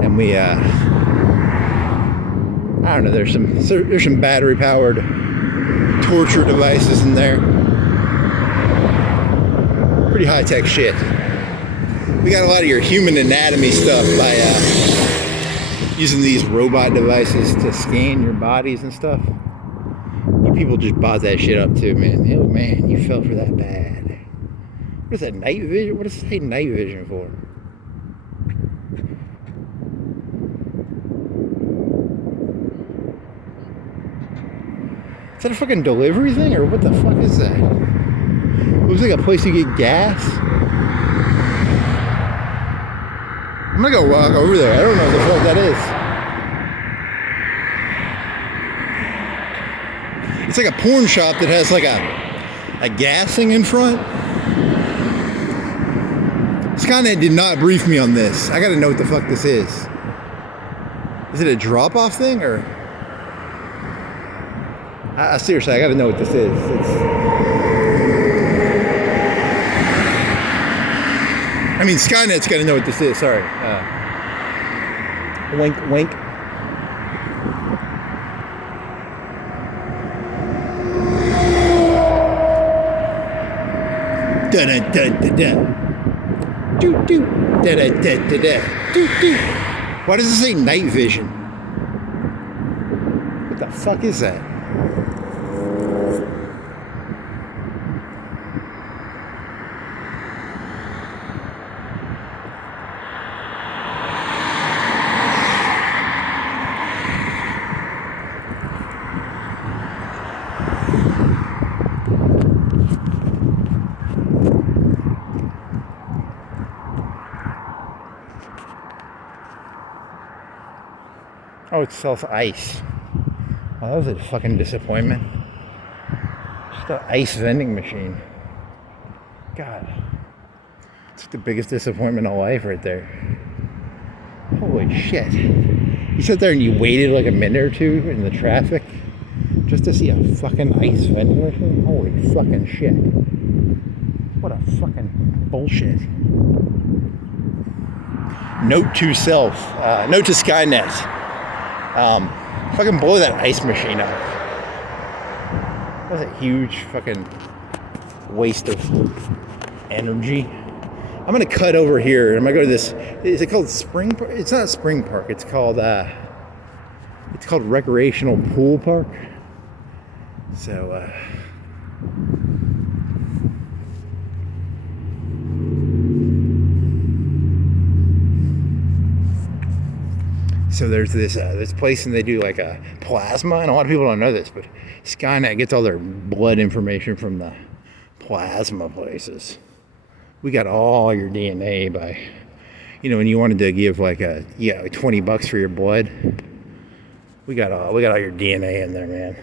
and we I don't know. There's some battery powered torture devices in there. Pretty high tech shit. We got a lot of your human anatomy stuff by using these robot devices to scan your bodies and stuff. You people just bought that shit up too, man. Oh man, you fell for that bad. What is that, night vision? What does it say night vision for? Is that a fucking delivery thing, or what the fuck is that? It looks like a place you get gas. I'm gonna go walk over there. I don't know what the fuck that is. It's like a porn shop that has like a gas thing in front. Skynet did not brief me on this. I gotta know what the fuck this is. Is it a drop-off thing, or? Seriously, I gotta know what this is. I mean, Skynet's gotta know what this is. Sorry. Wink, wink. Da da da da da. Doo doo. Da da da da da. Doo doo. Why does it say night vision? What the fuck is that? Oh, it sells ice. Oh, that was a fucking disappointment. Just an ice vending machine. God. It's the biggest disappointment of life right there. Holy shit. You sat there and you waited like a minute or two in the traffic just to see a fucking ice vending machine? Holy fucking shit. What a fucking bullshit. Note to self. Note to Skynet. Fucking blow that ice machine up. That was a huge fucking waste of energy. I'm gonna cut over here. I'm gonna go to this. Is it called Spring Park? It's not Spring Park. It's called Recreational Pool Park. So So there's this place, and they do like a plasma, and a lot of people don't know this, but Skynet gets all their blood information from the plasma places. We got all your DNA by, when you wanted to give like $20 for your blood, we got all your DNA in there, man.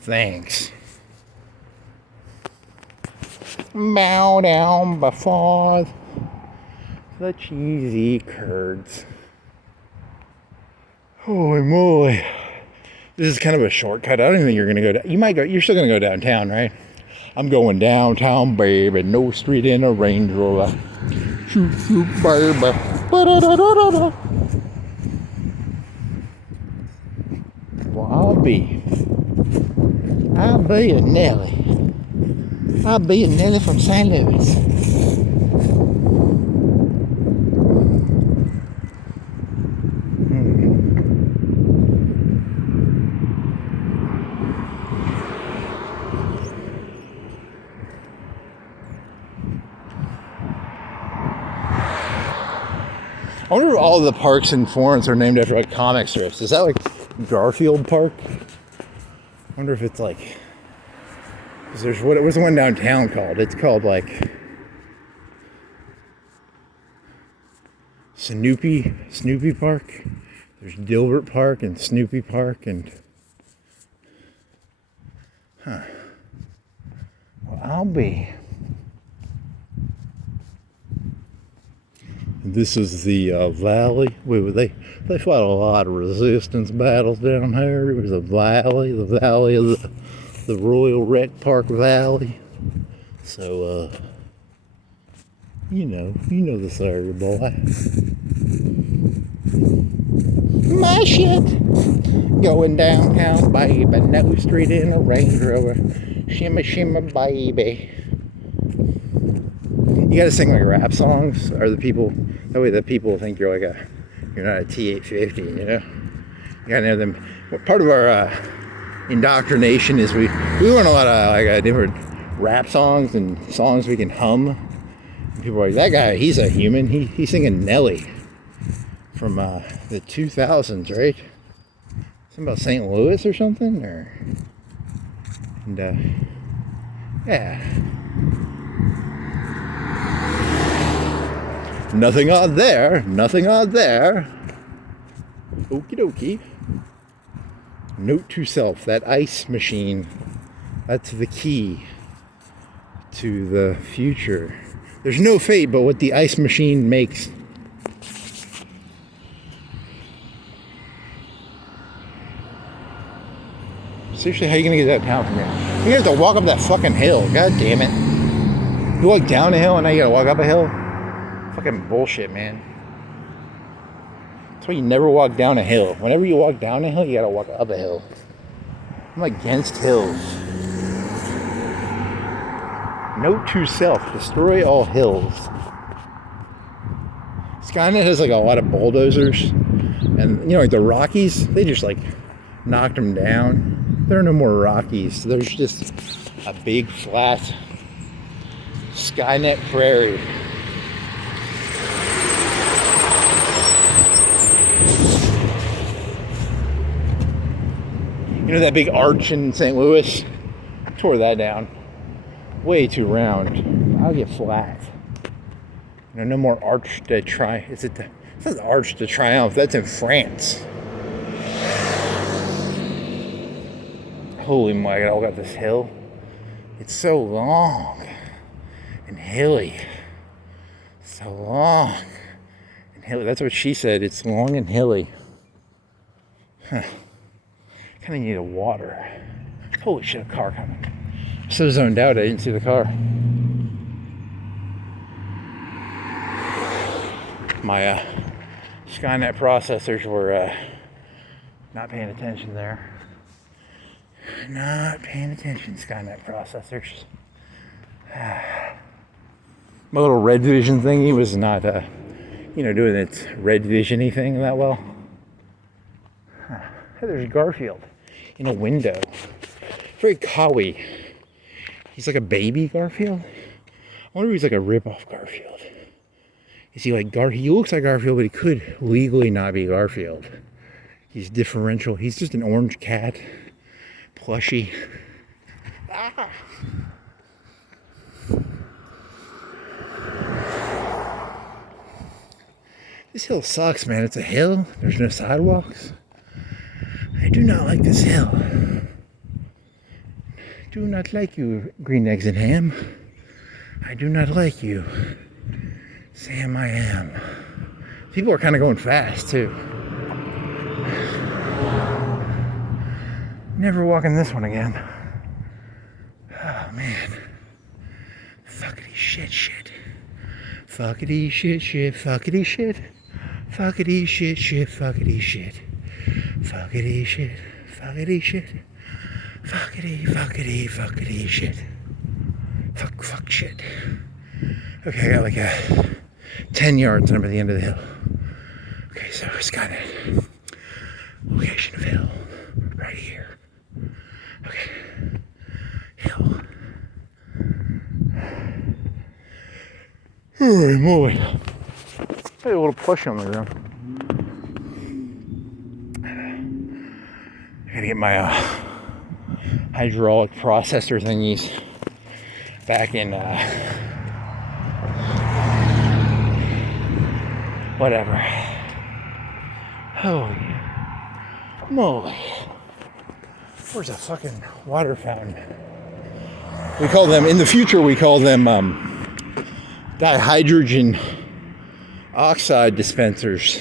Thanks. Bow down before the cheesy curds. Holy moly. This is kind of a shortcut. I don't even think you're going to go down. You're still going to go downtown, right? I'm going downtown, baby. No street in a Range Rover. Shoot, shoot, baby. Ba-da-da-da-da-da. Well, I'll be a Nelly. I'll be a Nelly from St. Louis. I wonder if all the parks in Florence are named after like comic strips. Is that like Garfield Park? I wonder if it's like, because there's what's the one downtown called? It's called like Snoopy Park. There's Dilbert Park and Snoopy Park and well, I'll be. This is the valley. They fought a lot of resistance battles down here. It was the valley of the Royal Rec Park Valley. So, you know this area, boy. My shit. Going downtown, baby. No street in a Range Rover. Shimmy, shimmy, baby. You gotta sing like rap songs, or that way the people think you're not a T850, you know? You gotta know them. Well, part of our indoctrination is we learn a lot of like different rap songs and songs we can hum. And people are like, that guy, he's a human. He's singing Nelly from the 2000s, right? Something about St. Louis or something, yeah. Nothing odd there. Okie dokie. Note to self, that ice machine, that's the key to the future. There's no fate but what the ice machine makes. Seriously, how are you gonna get that town from here? You have to walk up that fucking hill. God damn it. You walk down a hill and now you gotta walk up a hill? Fucking bullshit, man. That's why you never walk down a hill. Whenever you walk down a hill, you gotta walk up a hill. I'm against hills. Note to self, destroy all hills. Skynet has like a lot of bulldozers. And like the Rockies, they just like knocked them down. There are no more Rockies. There's just a big flat Skynet prairie. You know that big arch in St. Louis? I tore that down. Way too round. I'll get flat. No more Arch de Triomphe. It's not Arch de Triomphe. That's in France. Holy my God! I got this hill. It's so long and hilly. So long and hilly. That's what she said. It's long and hilly. Huh. Kind of need a water. Holy shit, a car coming. I'm so zoned out, I didn't see the car. My Skynet processors were not paying attention there. Not paying attention, Skynet processors. My little red vision thingy was not, doing its red vision-y thing that well. Hey, there's Garfield in a window. Very cowy. He's like a baby Garfield. I wonder if he's like a rip-off Garfield. Is he like He looks like Garfield, but he could legally not be Garfield. He's differential. He's just an orange cat. Plushy. Ah. This hill sucks, man. It's a hill. There's no sidewalks. I do not like this hill. Do not like you, green eggs and ham. I do not like you. Sam, I am. People are kind of going fast, too. Never walking this one again. Oh, man. Fuckity shit. Fuckity shit. Fuckity shit. Fuckity shit. Fuckity shit. Fuckity shit. Fuckity shit. Fuckity shit. Fuck shit. Okay, I got like 10 yards and I'm at the end of the hill. Okay, so it's got it. Location of hill. Right here. Okay. Hill. Holy moly. A little push on the ground. I gotta get my hydraulic processor thingies back in whatever. Holy moly. Where's a fucking water fountain? We call them, in the future, we call them dihydrogen oxide dispensers.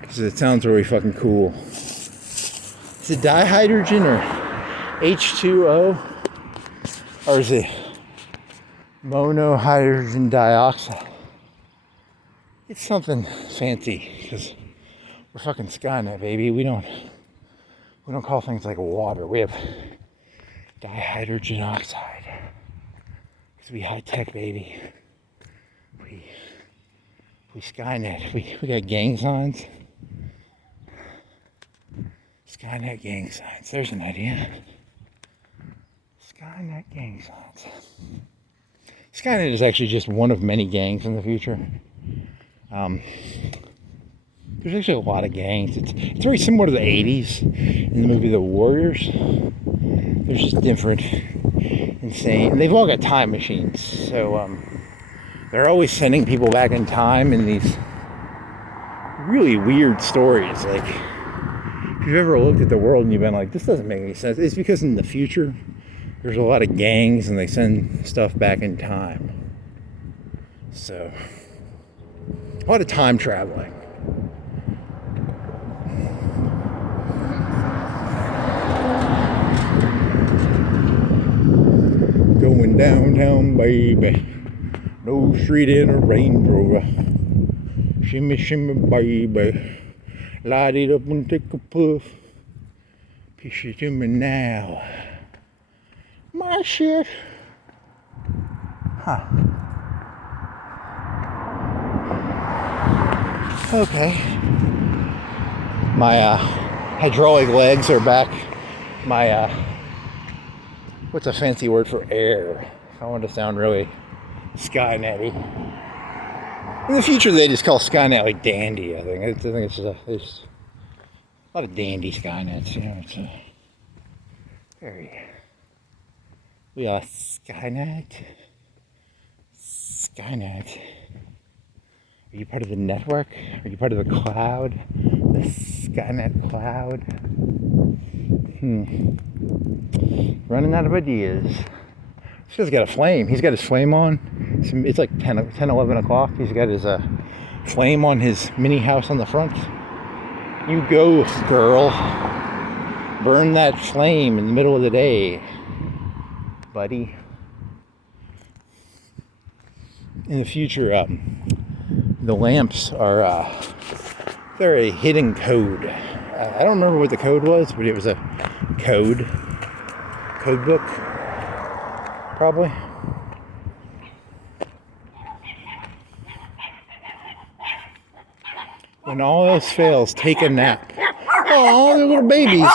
Because it sounds really fucking cool. Is it dihydrogen or H2O? Or is it monohydrogen dioxide? It's something fancy because we're fucking Skynet, baby. We don't call things like water. We have dihydrogen oxide. Because we high tech, baby. We Skynet. We got gang signs. Skynet gang signs. There's an idea. Skynet gang signs. Skynet is actually just one of many gangs in the future. There's actually a lot of gangs. It's very similar to the 80s in the movie The Warriors. There's just different, insane. And they've all got time machines. So they're always sending people back in time in these really weird stories. Like, if you've ever looked at the world and you've been like, this doesn't make any sense, it's because in the future, there's a lot of gangs and they send stuff back in time. So, a lot of time traveling. Going downtown, baby. No street in a Range Rover. Shimmy, shimmy, baby. Light it up and take a puff. Piece it to me now. My shit. Huh. Okay. My hydraulic legs are back. My what's a fancy word for air? I want to sound really Skynet-y. In the future, they just call Skynet like dandy. I think it's just there's a lot of dandy Skynets. You know, it's very. We are Skynet. Skynet. Are you part of the network? Are you part of the cloud? The Skynet cloud? Running out of ideas. This guy's got a flame. He's got his flame on. It's like 10, 11 o'clock. He's got his flame on his mini house on the front. You go, girl. Burn that flame in the middle of the day, buddy. In the future, the lamps are they're a hidden code. I don't remember what the code was, but it was a code book, probably. When all else fails, take a nap. Oh, they're little babies.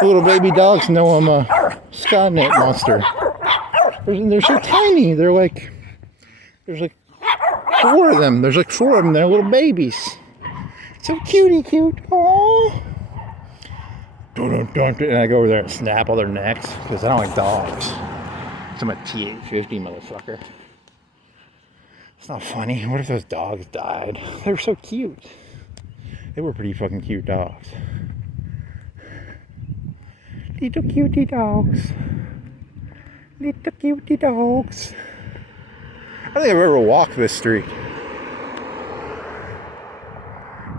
The little baby dogs know I'm a Skynet monster. They're so tiny. There's like 4 of them. There's like 4 of them. They're little babies. So cutie cute. Aww. And I go over there and snap all their necks because I don't like dogs. I'm a T850 motherfucker. It's not funny. What if those dogs died? They were so cute. They were pretty fucking cute dogs. Little cutie dogs. Little cutie dogs. I don't think I've ever walked this street.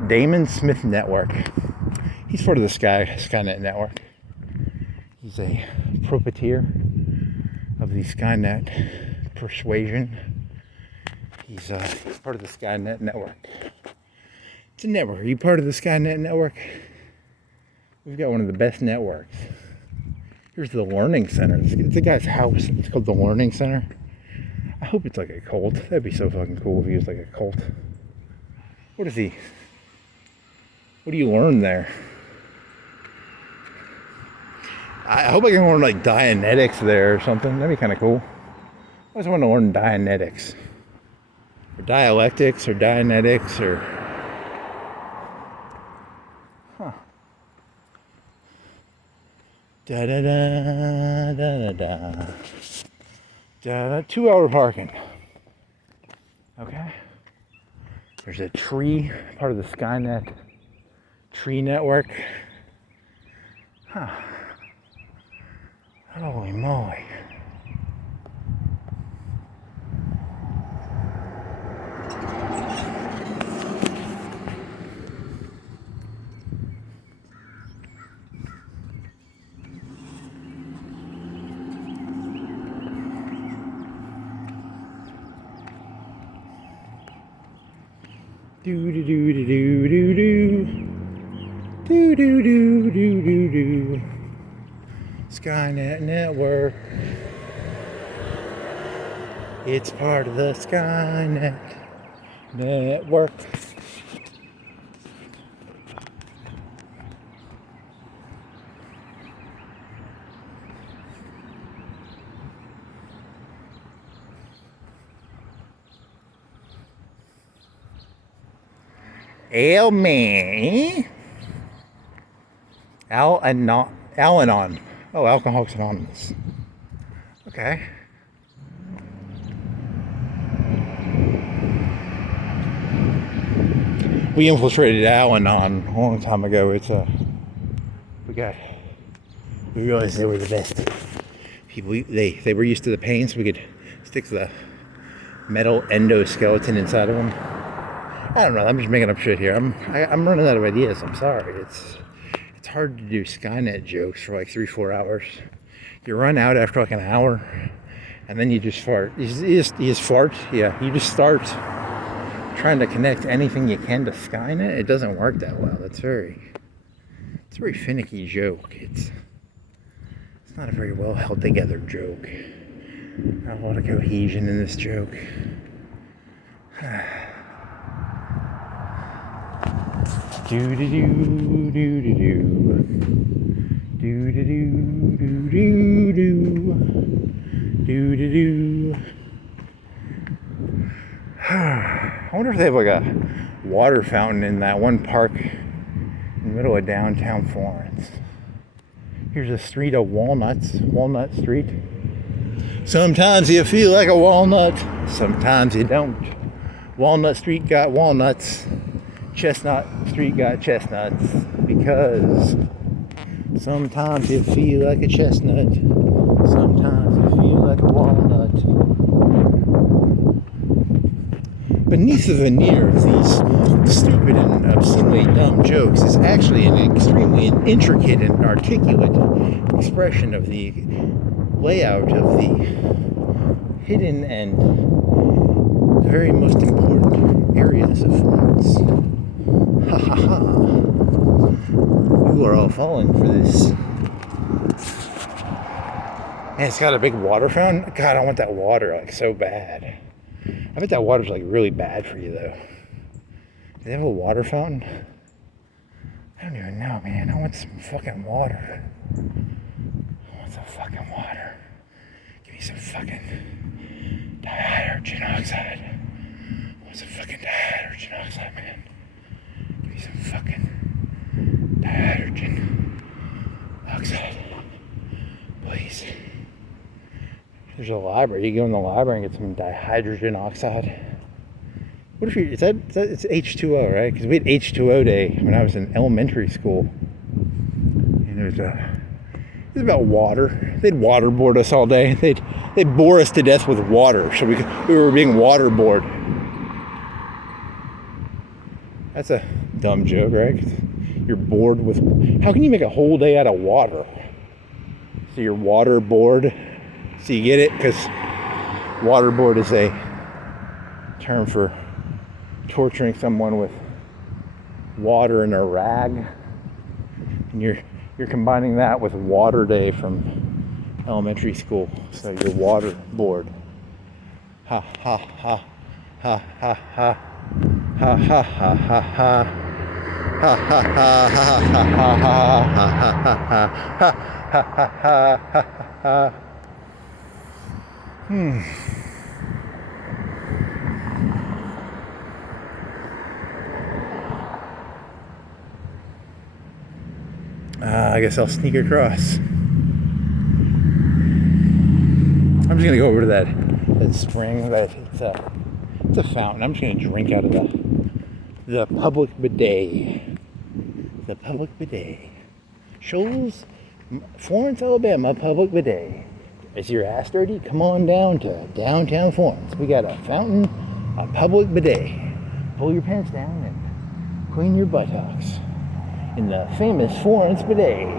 Damon Smith Network. He's part of the Skynet Network. He's a proprietor of the Skynet persuasion. He's part of the Skynet Network. It's a network. Are you part of the Skynet Network? We've got one of the best networks. Here's the Learning Center. It's a guy's house. It's called the Learning Center. I hope it's like a cult. That'd be so fucking cool if he was like a cult. What is he? What do you learn there? I hope I can learn like Dianetics there or something. That'd be kind of cool. I always want to learn Dianetics. or dialectics, or dianetics, or da da da da da da. 2-hour parking. Okay. There's a tree, part of the Skynet tree network. Huh. Holy moly. Do do do do do do do do do do do do do. Skynet network. It's part of the Skynet network. Al-Anon. Al-Anon. Oh, Alcoholics Anonymous. Okay. We infiltrated Al-Anon a long time ago. We realized they were the best people. They were used to the pain, so we could stick the metal endoskeleton inside of them. I don't know. I'm just making up shit here. I'm running out of ideas. I'm sorry. It's hard to do Skynet jokes for like 3-4 hours. You run out after like an hour, and then you just fart. You just fart. Yeah. You just start trying to connect anything you can to Skynet. It doesn't work that well. It's a very finicky joke. It's not a very well held together joke. Not a lot of cohesion in this joke. Do do do do do do do do do do do do do. I wonder if they have like a water fountain in that one park in the middle of downtown Florence. Here's a street of walnuts, Walnut Street. Sometimes you feel like a walnut, sometimes you don't. Walnut Street got walnuts. Chestnut Street got chestnuts, because sometimes you feel like a chestnut, sometimes you feel like a walnut. Beneath the veneer of these stupid and obscenely dumb jokes is actually an extremely intricate and articulate expression of the layout of the hidden and very most important areas of Florence. Ha ha ha. You are all falling for this. Man, it's got a big water fountain. God, I want that water like so bad. I bet that water's like really bad for you though. Do they have a water fountain? I don't even know, man. I want some fucking water. I want some fucking water. Give me some fucking dihydrogen oxide. I want some fucking dihydrogen oxide, man. Give me some fucking dihydrogen oxide. Please. There's a library. You can go in the library and get some dihydrogen oxide. What if it's H2O, right? Because we had H2O day when I was in elementary school. And it was about water. They'd waterboard us all day. They'd bore us to death with water. So we were being waterboard. That's a dumb joke, right? 'Cause you're bored with... How can you make a whole day out of water? So you're waterboard. So you get it? Because waterboard is a term for torturing someone with water in a rag. And you're combining that with water day from elementary school. So you're waterboard. Ha ha ha ha ha ha. Ha ha ha ha ha. Ha ha ha ha ha ha ha ha ha ha ha. I guess I'll sneak across. I'm just gonna go over to that spring. It's a fountain. I'm just gonna drink out of the public bidet. The public bidet. Shoals, Florence, Alabama, public bidet. Is your ass dirty? Come on down to downtown Florence. We got a fountain, a public bidet. Pull your pants down and clean your buttocks in the famous Florence bidet.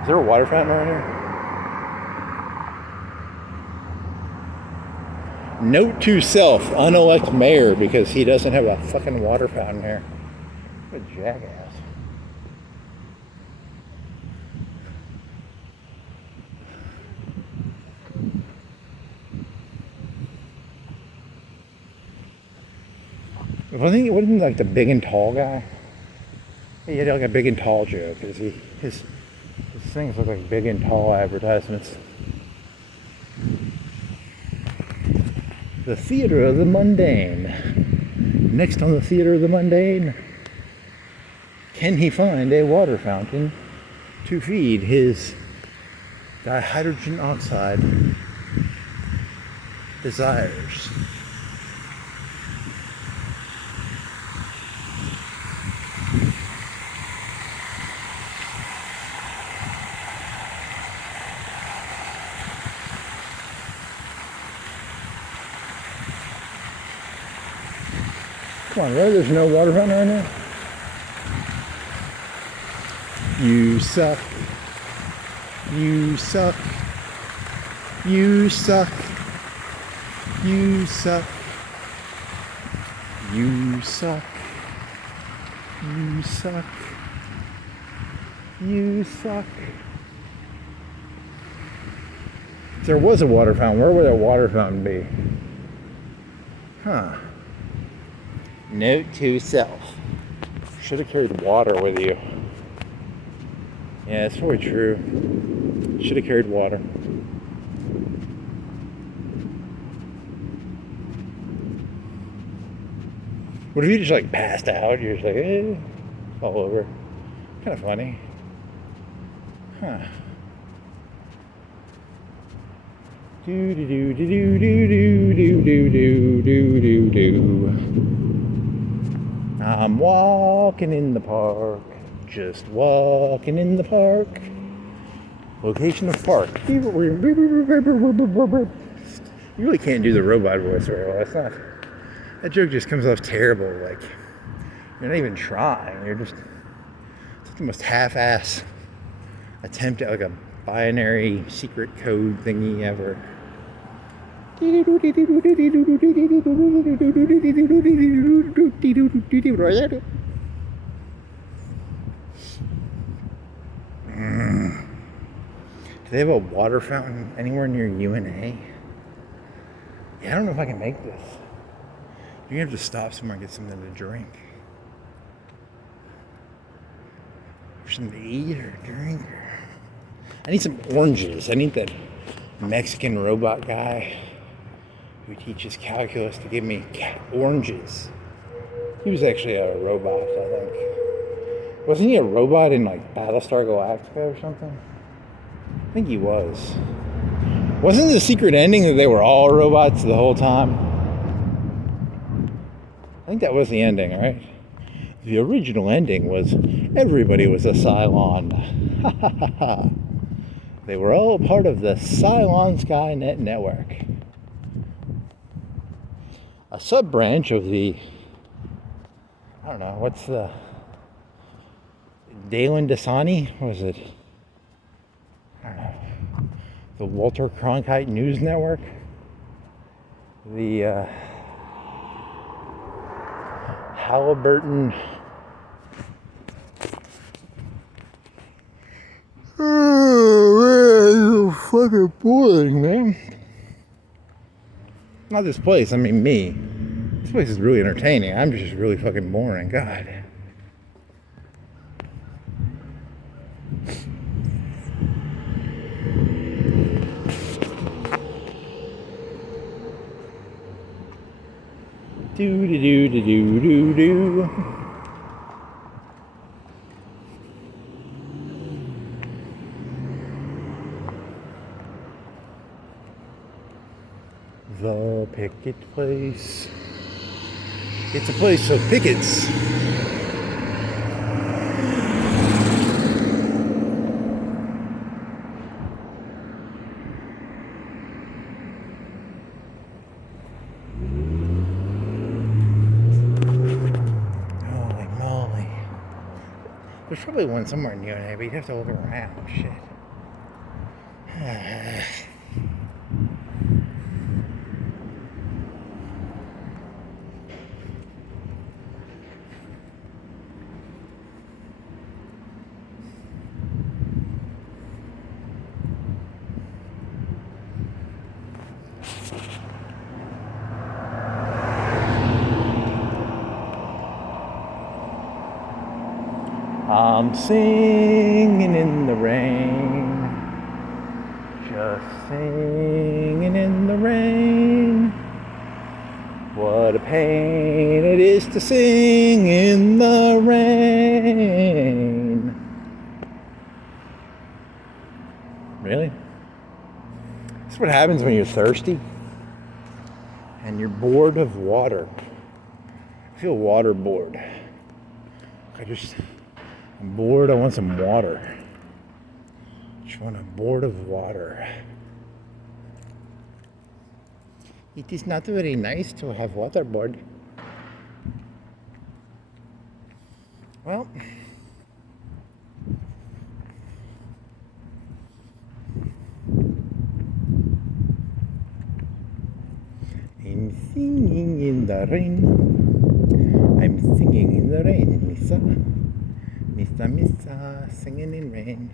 Is there a water fountain around here? Note to self, unelect mayor, because he doesn't have a fucking water fountain here. What a jackass. Wasn't like the big and tall guy? He had like a big and tall joke. His things look like big and tall advertisements. The theater of the mundane. Next on the theater of the mundane, can he find a water fountain to feed his dihydrogen oxide desires? Come on, really? There's no water fountain right now? You suck. You suck. You suck. You suck. You suck. You suck. You suck. If there was a water fountain, where would that water fountain be? Huh. Note to self. Should have carried water with you. Yeah, it's probably true. Should have carried water. What if you just like passed out? You're just like, all over. Kind of funny. Huh. Do do do do do do do do do do do do. I'm walking in the park, just walking in the park. Location of park. You really can't do the robot voice very well. It's not. That joke just comes off terrible. Like you're not even trying. You're just. It's the most half-ass attempt at like a binary secret code thingy ever. Do they have a water fountain anywhere near UNA? Yeah, I don't know if I can make this. You're gonna have to stop somewhere and get something to drink. Or something to eat or drink. I need some oranges. I need that Mexican robot guy who teaches calculus to give me oranges. He was actually a robot, I think. Wasn't he a robot in like Battlestar Galactica or something? I think he was. Wasn't the secret ending that they were all robots the whole time? I think that was the ending, right? The original ending was everybody was a Cylon. Ha ha ha ha. They were all part of the Cylon Skynet network. A sub-branch of the, I don't know, what's the, Dalen Dasani? What was it? I don't know. The Walter Cronkite News Network? The Halliburton oh, it's fucking boring, man. Not this place, I mean me. This place is really entertaining. I'm just really fucking boring. God. Do do do do do do do. picket place. It's a place for pickets. Holy moly. There's probably one somewhere near there, but you'd have to look around. Shit. I'm singing in the rain, just singing in the rain. What a pain it is to sing in the rain. Really? That's what happens when you're thirsty and you're bored of water. I feel water bored. I'm bored, I want some water. I'm bored of water. It is not very nice to have waterboard. Well, I'm singing in the rain. I'm singing in the rain, Missa. Missa, Missa, singing in rain.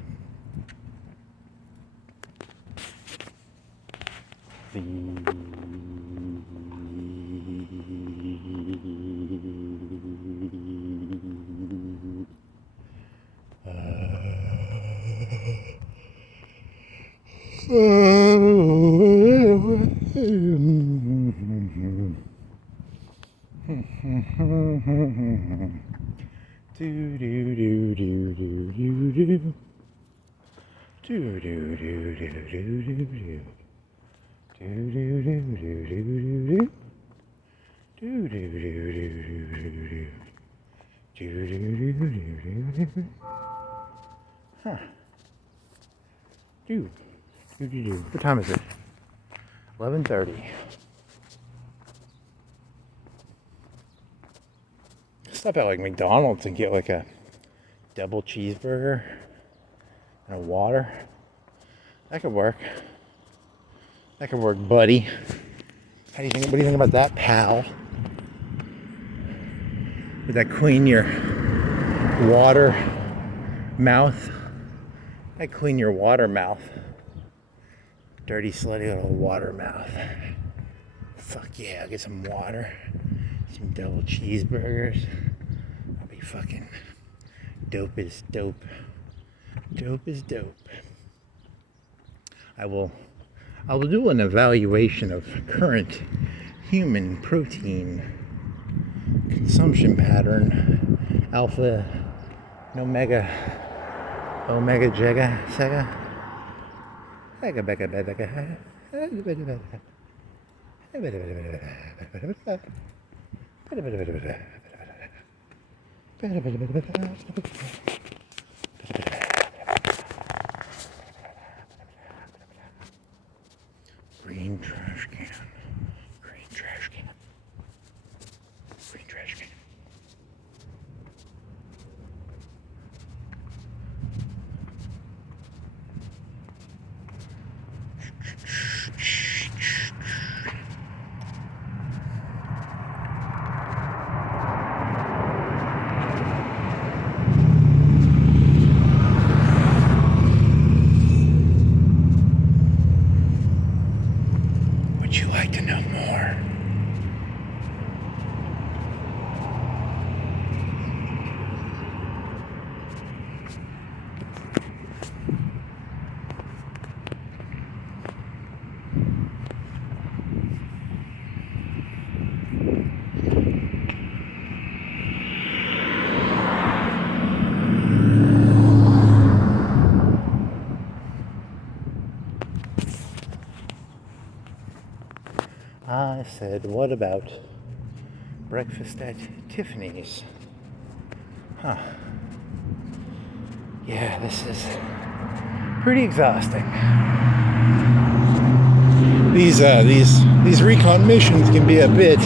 Do do do do do do do do do do do do do. Huh. Do. What time is it? 11:30. Stop at like McDonald's and get like a double cheeseburger and a water. That could work. That could work, buddy. What do you think about that, pal? Would that clean your water mouth? That clean your water mouth. Dirty, slutty little water mouth. Fuck yeah, I'll get some water. Some double cheeseburgers. I'll be fucking dope as dope. Dope is dope. I will do an evaluation of current human protein consumption pattern. Alpha and Omega Jega Sega. Green trash can. Green trash can. Green trash can. said, what about breakfast at Tiffany's? Huh. Yeah, this is pretty exhausting. These recon missions can be a bit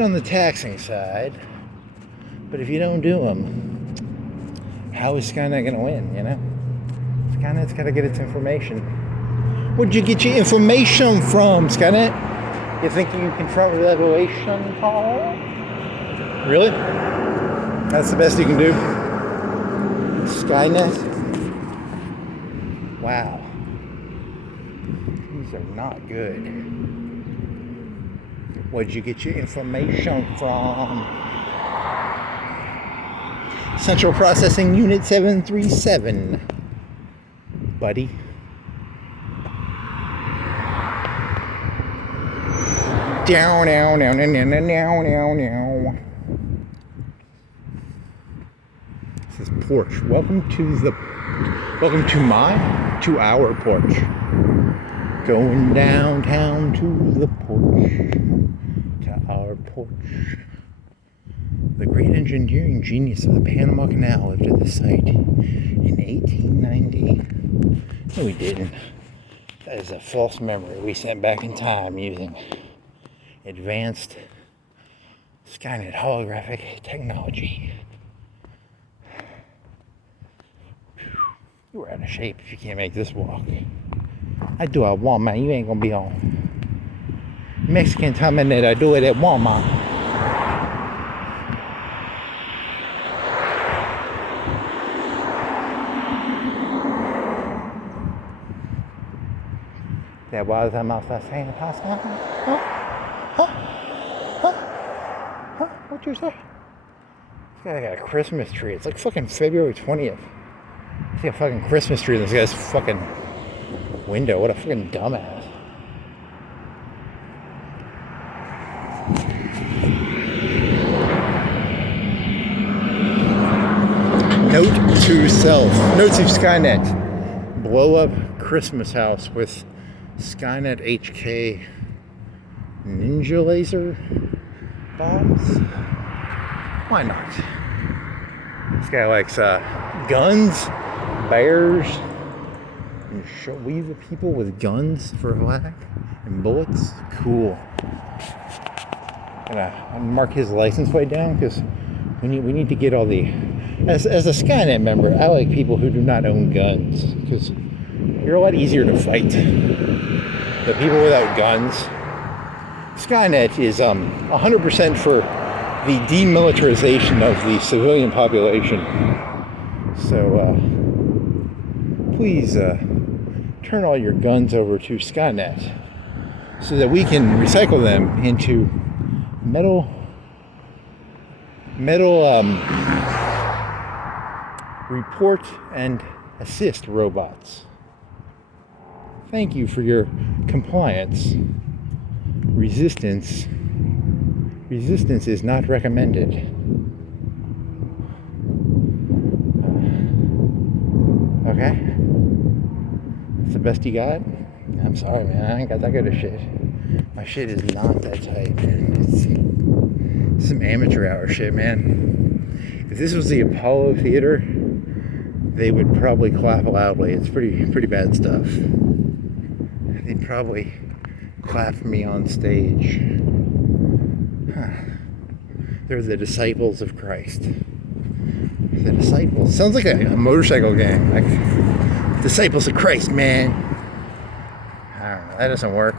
on the taxing side, but if you don't do them, how is Skynet going to win, you know? Skynet's got to get its information. Where'd you get your information from, Skynet? You think you can confront revelation, Paul? Really? That's the best you can do? Skynet? Wow. These are not good. Where'd you get your information from? Central Processing Unit 737. Buddy. Down, down, down, down, down, down, down. This is porch. Welcome to our porch. Going downtown to the porch. To our porch. The great engineering genius of the Panama Canal lived at this site in 1890. No, we didn't. That is a false memory we sent back in time using advanced Skynet holographic technology. You were out of shape if you can't make this walk. I do at Walmart. You ain't gonna be on Mexican time and I do it at Walmart. That was a mouse saying pasta. What'd you say? This guy got a Christmas tree. It's like fucking February 20th. I see a fucking Christmas tree in this guy's fucking window. What a fucking dumbass. Note to self. Note to Skynet. Blow up Christmas house with Skynet HK ninja laser bombs? Why not? This guy likes guns, bears, and we the people with guns for a flag and bullets. Cool. Gonna mark his license plate down because we need to get all the. As a Skynet member, I like people who do not own guns because you're a lot easier to fight. The people without guns. Skynet is 100% for the demilitarization of the civilian population. So please turn all your guns over to Skynet so that we can recycle them into metal report and assist robots. Thank you for your compliance. Resistance is not recommended. Okay? That's the best you got? I'm sorry, man. I ain't got that good of shit. My shit is not that tight, man. It's some amateur hour shit, man. If this was the Apollo Theater, they would probably clap loudly. It's pretty bad stuff. They'd probably clap for me on stage. Huh. They're the disciples of Christ. The disciples. Sounds like a motorcycle gang. Like, disciples of Christ, man. I don't know. That doesn't work.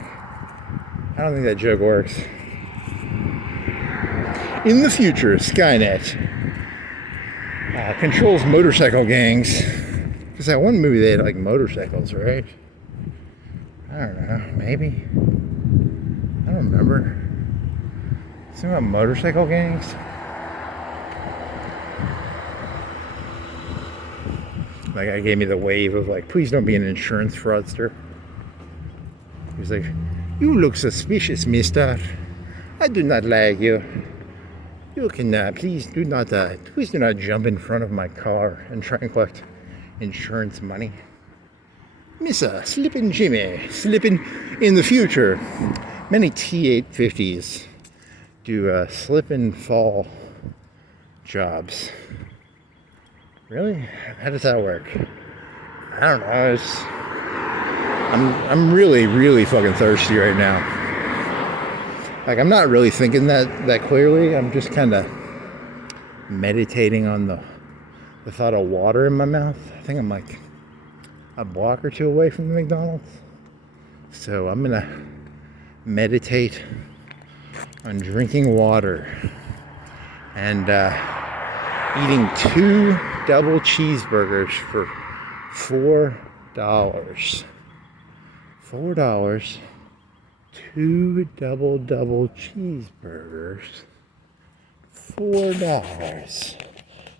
I don't think that joke works. In the future, Skynet controls motorcycle gangs. Because that one movie they had like motorcycles, right? I don't know. Maybe. I don't remember. Something about motorcycle gangs? That guy gave me the wave of like, please don't be an insurance fraudster. He was like, you look suspicious, mister. I do not like you. You can please do not jump in front of my car and try and collect insurance money. Missa, slippin' Jimmy, slippin' in the future. many T850s do slip and fall jobs. Really? How does that work? I don't know. I'm really, really fucking thirsty right now. Like, I'm not really thinking that clearly. I'm just kind of meditating on the thought of water in my mouth. I think I'm like a block or two away from the McDonald's. So I'm gonna meditate on drinking water and eating 2 double cheeseburgers for $4. $4. 2 double cheeseburgers. $4.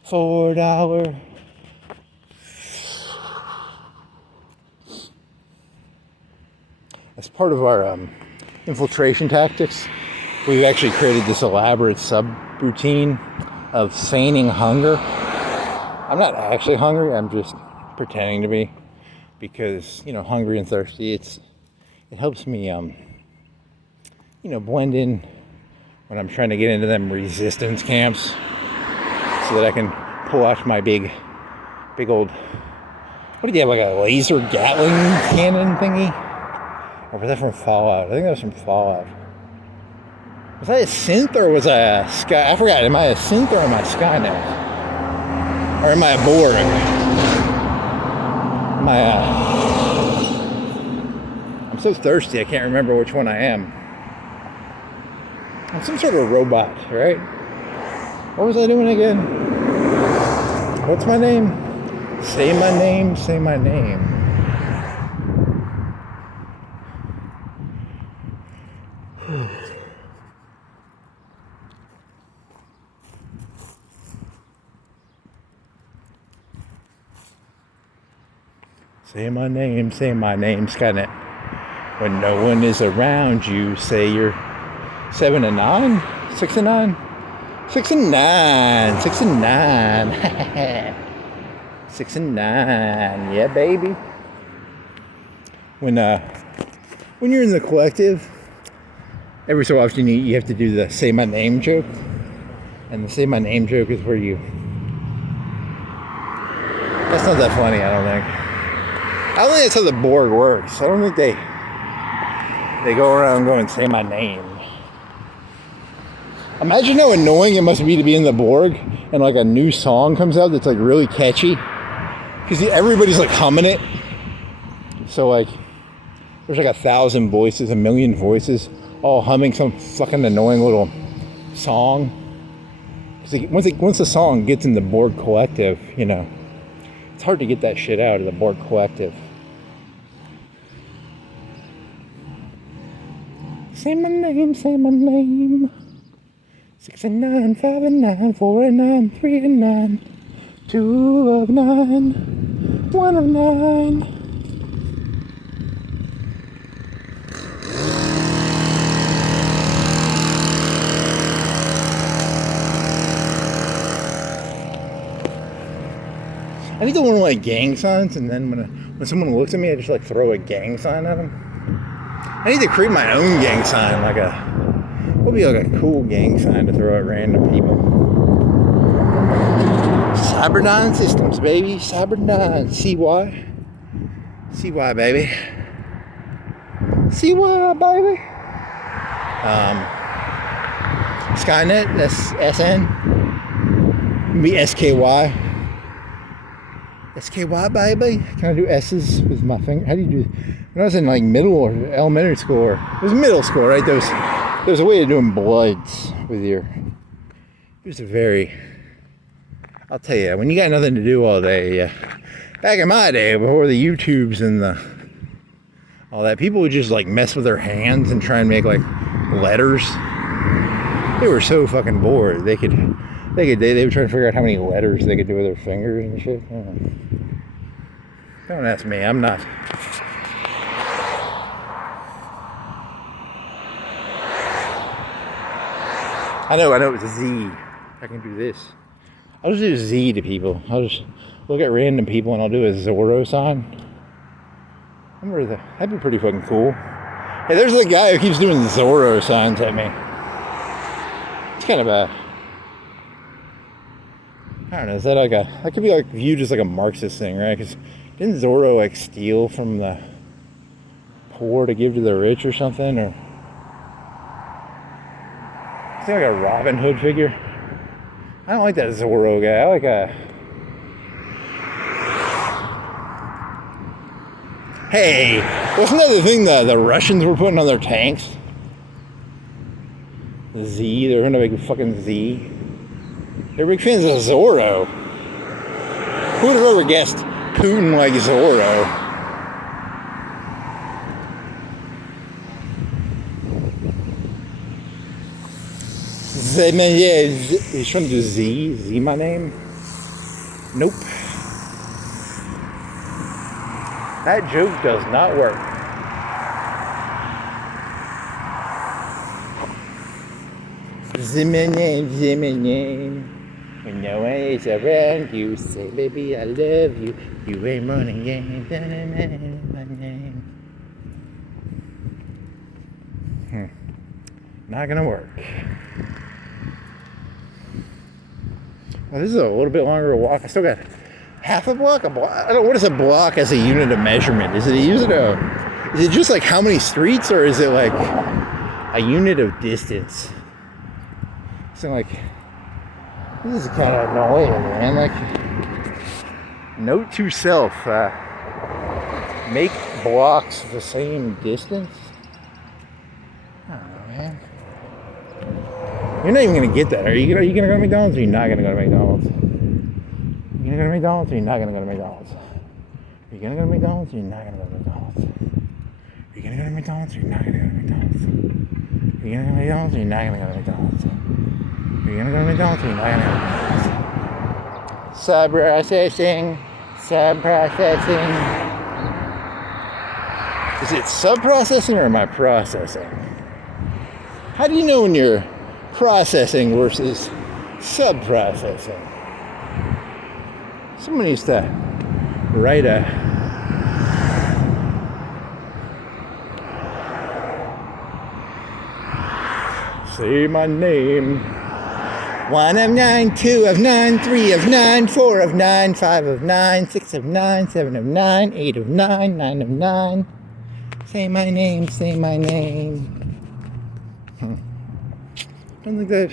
$4. As part of our infiltration tactics, we've actually created this elaborate sub-routine of feigning hunger. I'm not actually hungry, I'm just pretending to be, because, you know, hungry and thirsty, it helps me, blend in when I'm trying to get into them resistance camps, so that I can pull out my big old, what did you have, like a laser Gatling cannon thingy? Or was that from Fallout? I think that was from Fallout. Was that a synth or was I a Sky? I forgot. Am I a synth or am I Skynet? Or am I a Borg? Am I I'm so thirsty I can't remember which one I am. I'm some sort of robot, right? What was I doing again? What's my name? Say my name, say my name. Say my name, Skynet. When no one is around you, say you're 7 and 9? 6 and 9? 6 and 9. 6 and 9. 6 and 9. Yeah, baby. When you're in the collective, every so often you have to do the say my name joke. And the say my name joke is where you... That's not that funny, I don't think. I don't think that's how the Borg works. I don't think they go around going, say my name. Imagine how annoying it must be to be in the Borg and like a new song comes out that's like really catchy. Because everybody's like humming it. So like, there's like 1,000 voices, 1,000,000 voices, all humming some fucking annoying little song. Because once the song gets in the Borg collective, you know, it's hard to get that shit out of the Borg collective. Say my name, say my name. 6 and 9, 5 and 9, 4 and 9, 3 and 9, 2 of 9, 1 of 9. I need to learn like gang signs, and then when someone looks at me, I just like throw a gang sign at them. I need to create my own gang sign, what would be like a cool gang sign to throw at random people? Cyberdyne Systems, baby. Cyberdyne. CY. CY, baby. CY, baby. Skynet, that's SN. Be SKY. SKY, baby. Can I do S's with my finger? How do you do? When I was in like middle or elementary school, or it was middle school, right? There's a way of doing bloods with your. It was a very. I'll tell you, when you got nothing to do all day, back in my day, before the YouTubes and all that, people would just like mess with their hands and try and make like letters. They were so fucking bored. They would try to figure out how many letters they could do with their fingers and shit. Don't ask me. I'm not. I know it's a Z. I can do this. I'll just do Z to people. I'll just look at random people and I'll do a Zorro sign. That'd be pretty fucking cool. Hey, there's the guy who keeps doing Zorro signs at me. It's kind of a... I don't know, is that like a... That could be like viewed as like a Marxist thing, right? Because didn't Zorro like steal from the poor to give to the rich or something? Or... Is he like a Robin Hood figure? I don't like that Zorro guy. I like a... Hey, wasn't that the thing the Russians were putting on their tanks? The Z, they're gonna make a fucking Z. They're big fans of Zorro. Who would have ever guessed Putin like Zorro? He's trying to do Z. Z my name? Nope. That joke does not work. Zimmy name. When no one is around, you say, baby, I love you. You ain't running game. My name. Not gonna work. Well, this is a little bit longer to walk. I still got half a block. I don't know, what is a block as a unit of measurement? Is it just like how many streets, or is it like a unit of distance? So like, this is kind of annoying, man. Like, note to self: make blocks the same distance. I don't know, man. You're not even gonna get that. Are you gonna go to McDonald's, or are you not gonna go to McDonald's? Are you gonna go to McDonald's, or you're not gonna go to McDonald's? Are you gonna go to McDonald's, or you're not gonna go to McDonald's? Are you gonna go to McDonald's, or you're not gonna go to McDonald's? Are you gonna go to McDonald's, or you're not gonna go to McDonald's? Are you gonna go to McDonald's, or you're not gonna go to McDonald's? Sub-processing. Is it sub-processing, or am I processing? How do you know when you're processing versus sub-processing? Someone used to write say my name. 1 of 9, 2 of 9, 3 of 9, 4 of 9, 5 of 9, 6 of 9, 7 of 9, 8 of 9, 9 of 9. Say my name, say my name. Don't think that.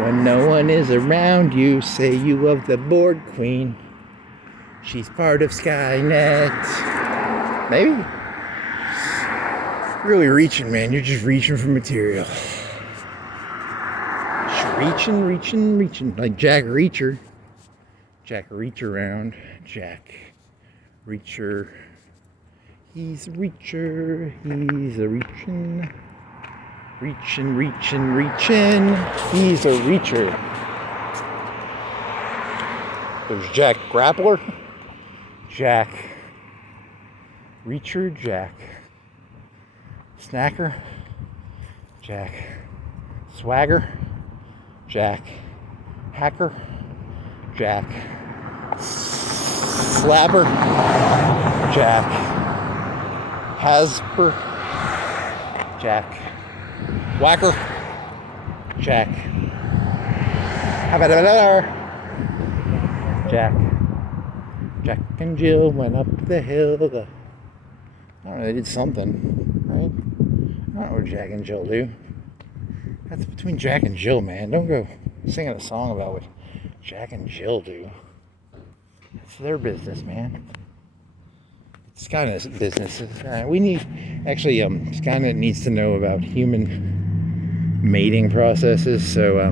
When no one is around you, say you love the board queen. She's part of Skynet. Maybe? You're really reaching, man. You're just reaching for material. Just reaching. Like Jack Reacher. Jack Reach Around. Jack Reacher. He's a reacher. He's a reaching. Reaching. He's a reacher. There's Jack Grappler. Jack Reacher. Jack Snacker. Jack Swagger. Jack Hacker. Jack Slapper. Jack Hasper. Jack Whacker. Jack. How about another? Jack and Jill went up the hill. I don't know, they did something, right? I don't know what Jack and Jill do. That's between Jack and Jill, man. Don't go singing a song about what Jack and Jill do. It's their business, man. Skynet business. We need, actually, Skynet needs to know about human mating processes. So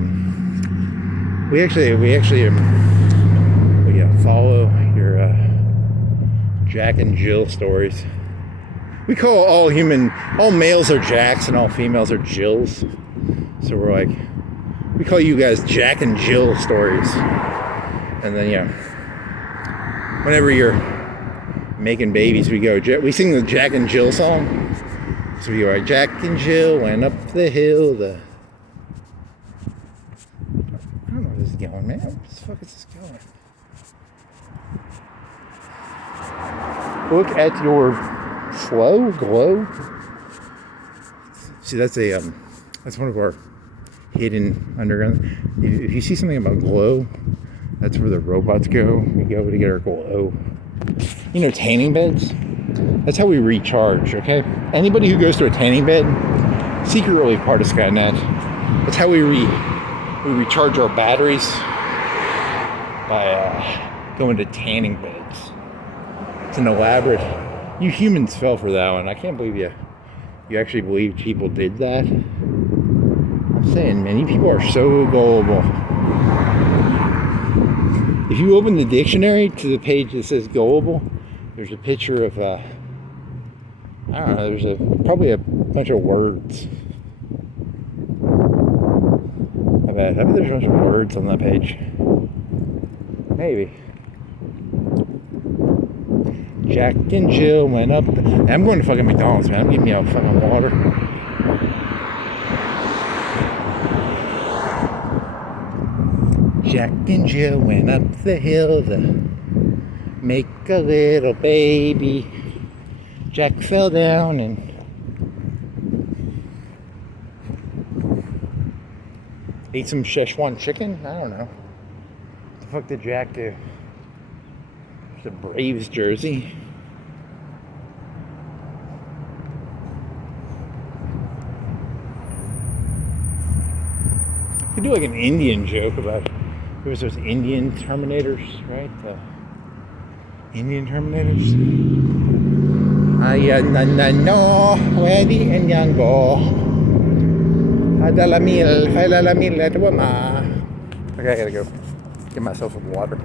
we follow your Jack and Jill stories. We call all males are Jacks and all females are Jills. So we're like, we call you guys Jack and Jill stories. And then whenever you're making babies, we sing the Jack and Jill song. So we go like, Jack and Jill went up the hill. I don't know where this is going, man. Where the fuck is this going? Look at your glow. See, that's one of our hidden underground. If you see something about glow, that's where the robots go. We go to get our glow. You know, tanning beds. That's how we recharge. Okay. Anybody who goes to a tanning bed, secretly part of Skynet. That's how we recharge our batteries by going to tanning beds. It's an elaborate. You humans fell for that one. I can't believe you actually believe people did that. I'm saying, man, you people are so gullible. If you open the dictionary to the page that says gullible, there's a picture of I don't know, there's probably a bunch of words. I bet there's a bunch of words on that page. Maybe. Jack and Jill went up. I'm going to fucking McDonald's, man. I'm getting me a fucking water. Jack and Jill went up the hill to make a little baby. Jack fell down and ate some Szechuan chicken. I don't know. What the fuck did Jack do? It's a Braves jersey. You could do like an Indian joke about there was those Indian Terminators, right? Indian Terminators. I know where the Indian go. Okay, I gotta go get myself some water.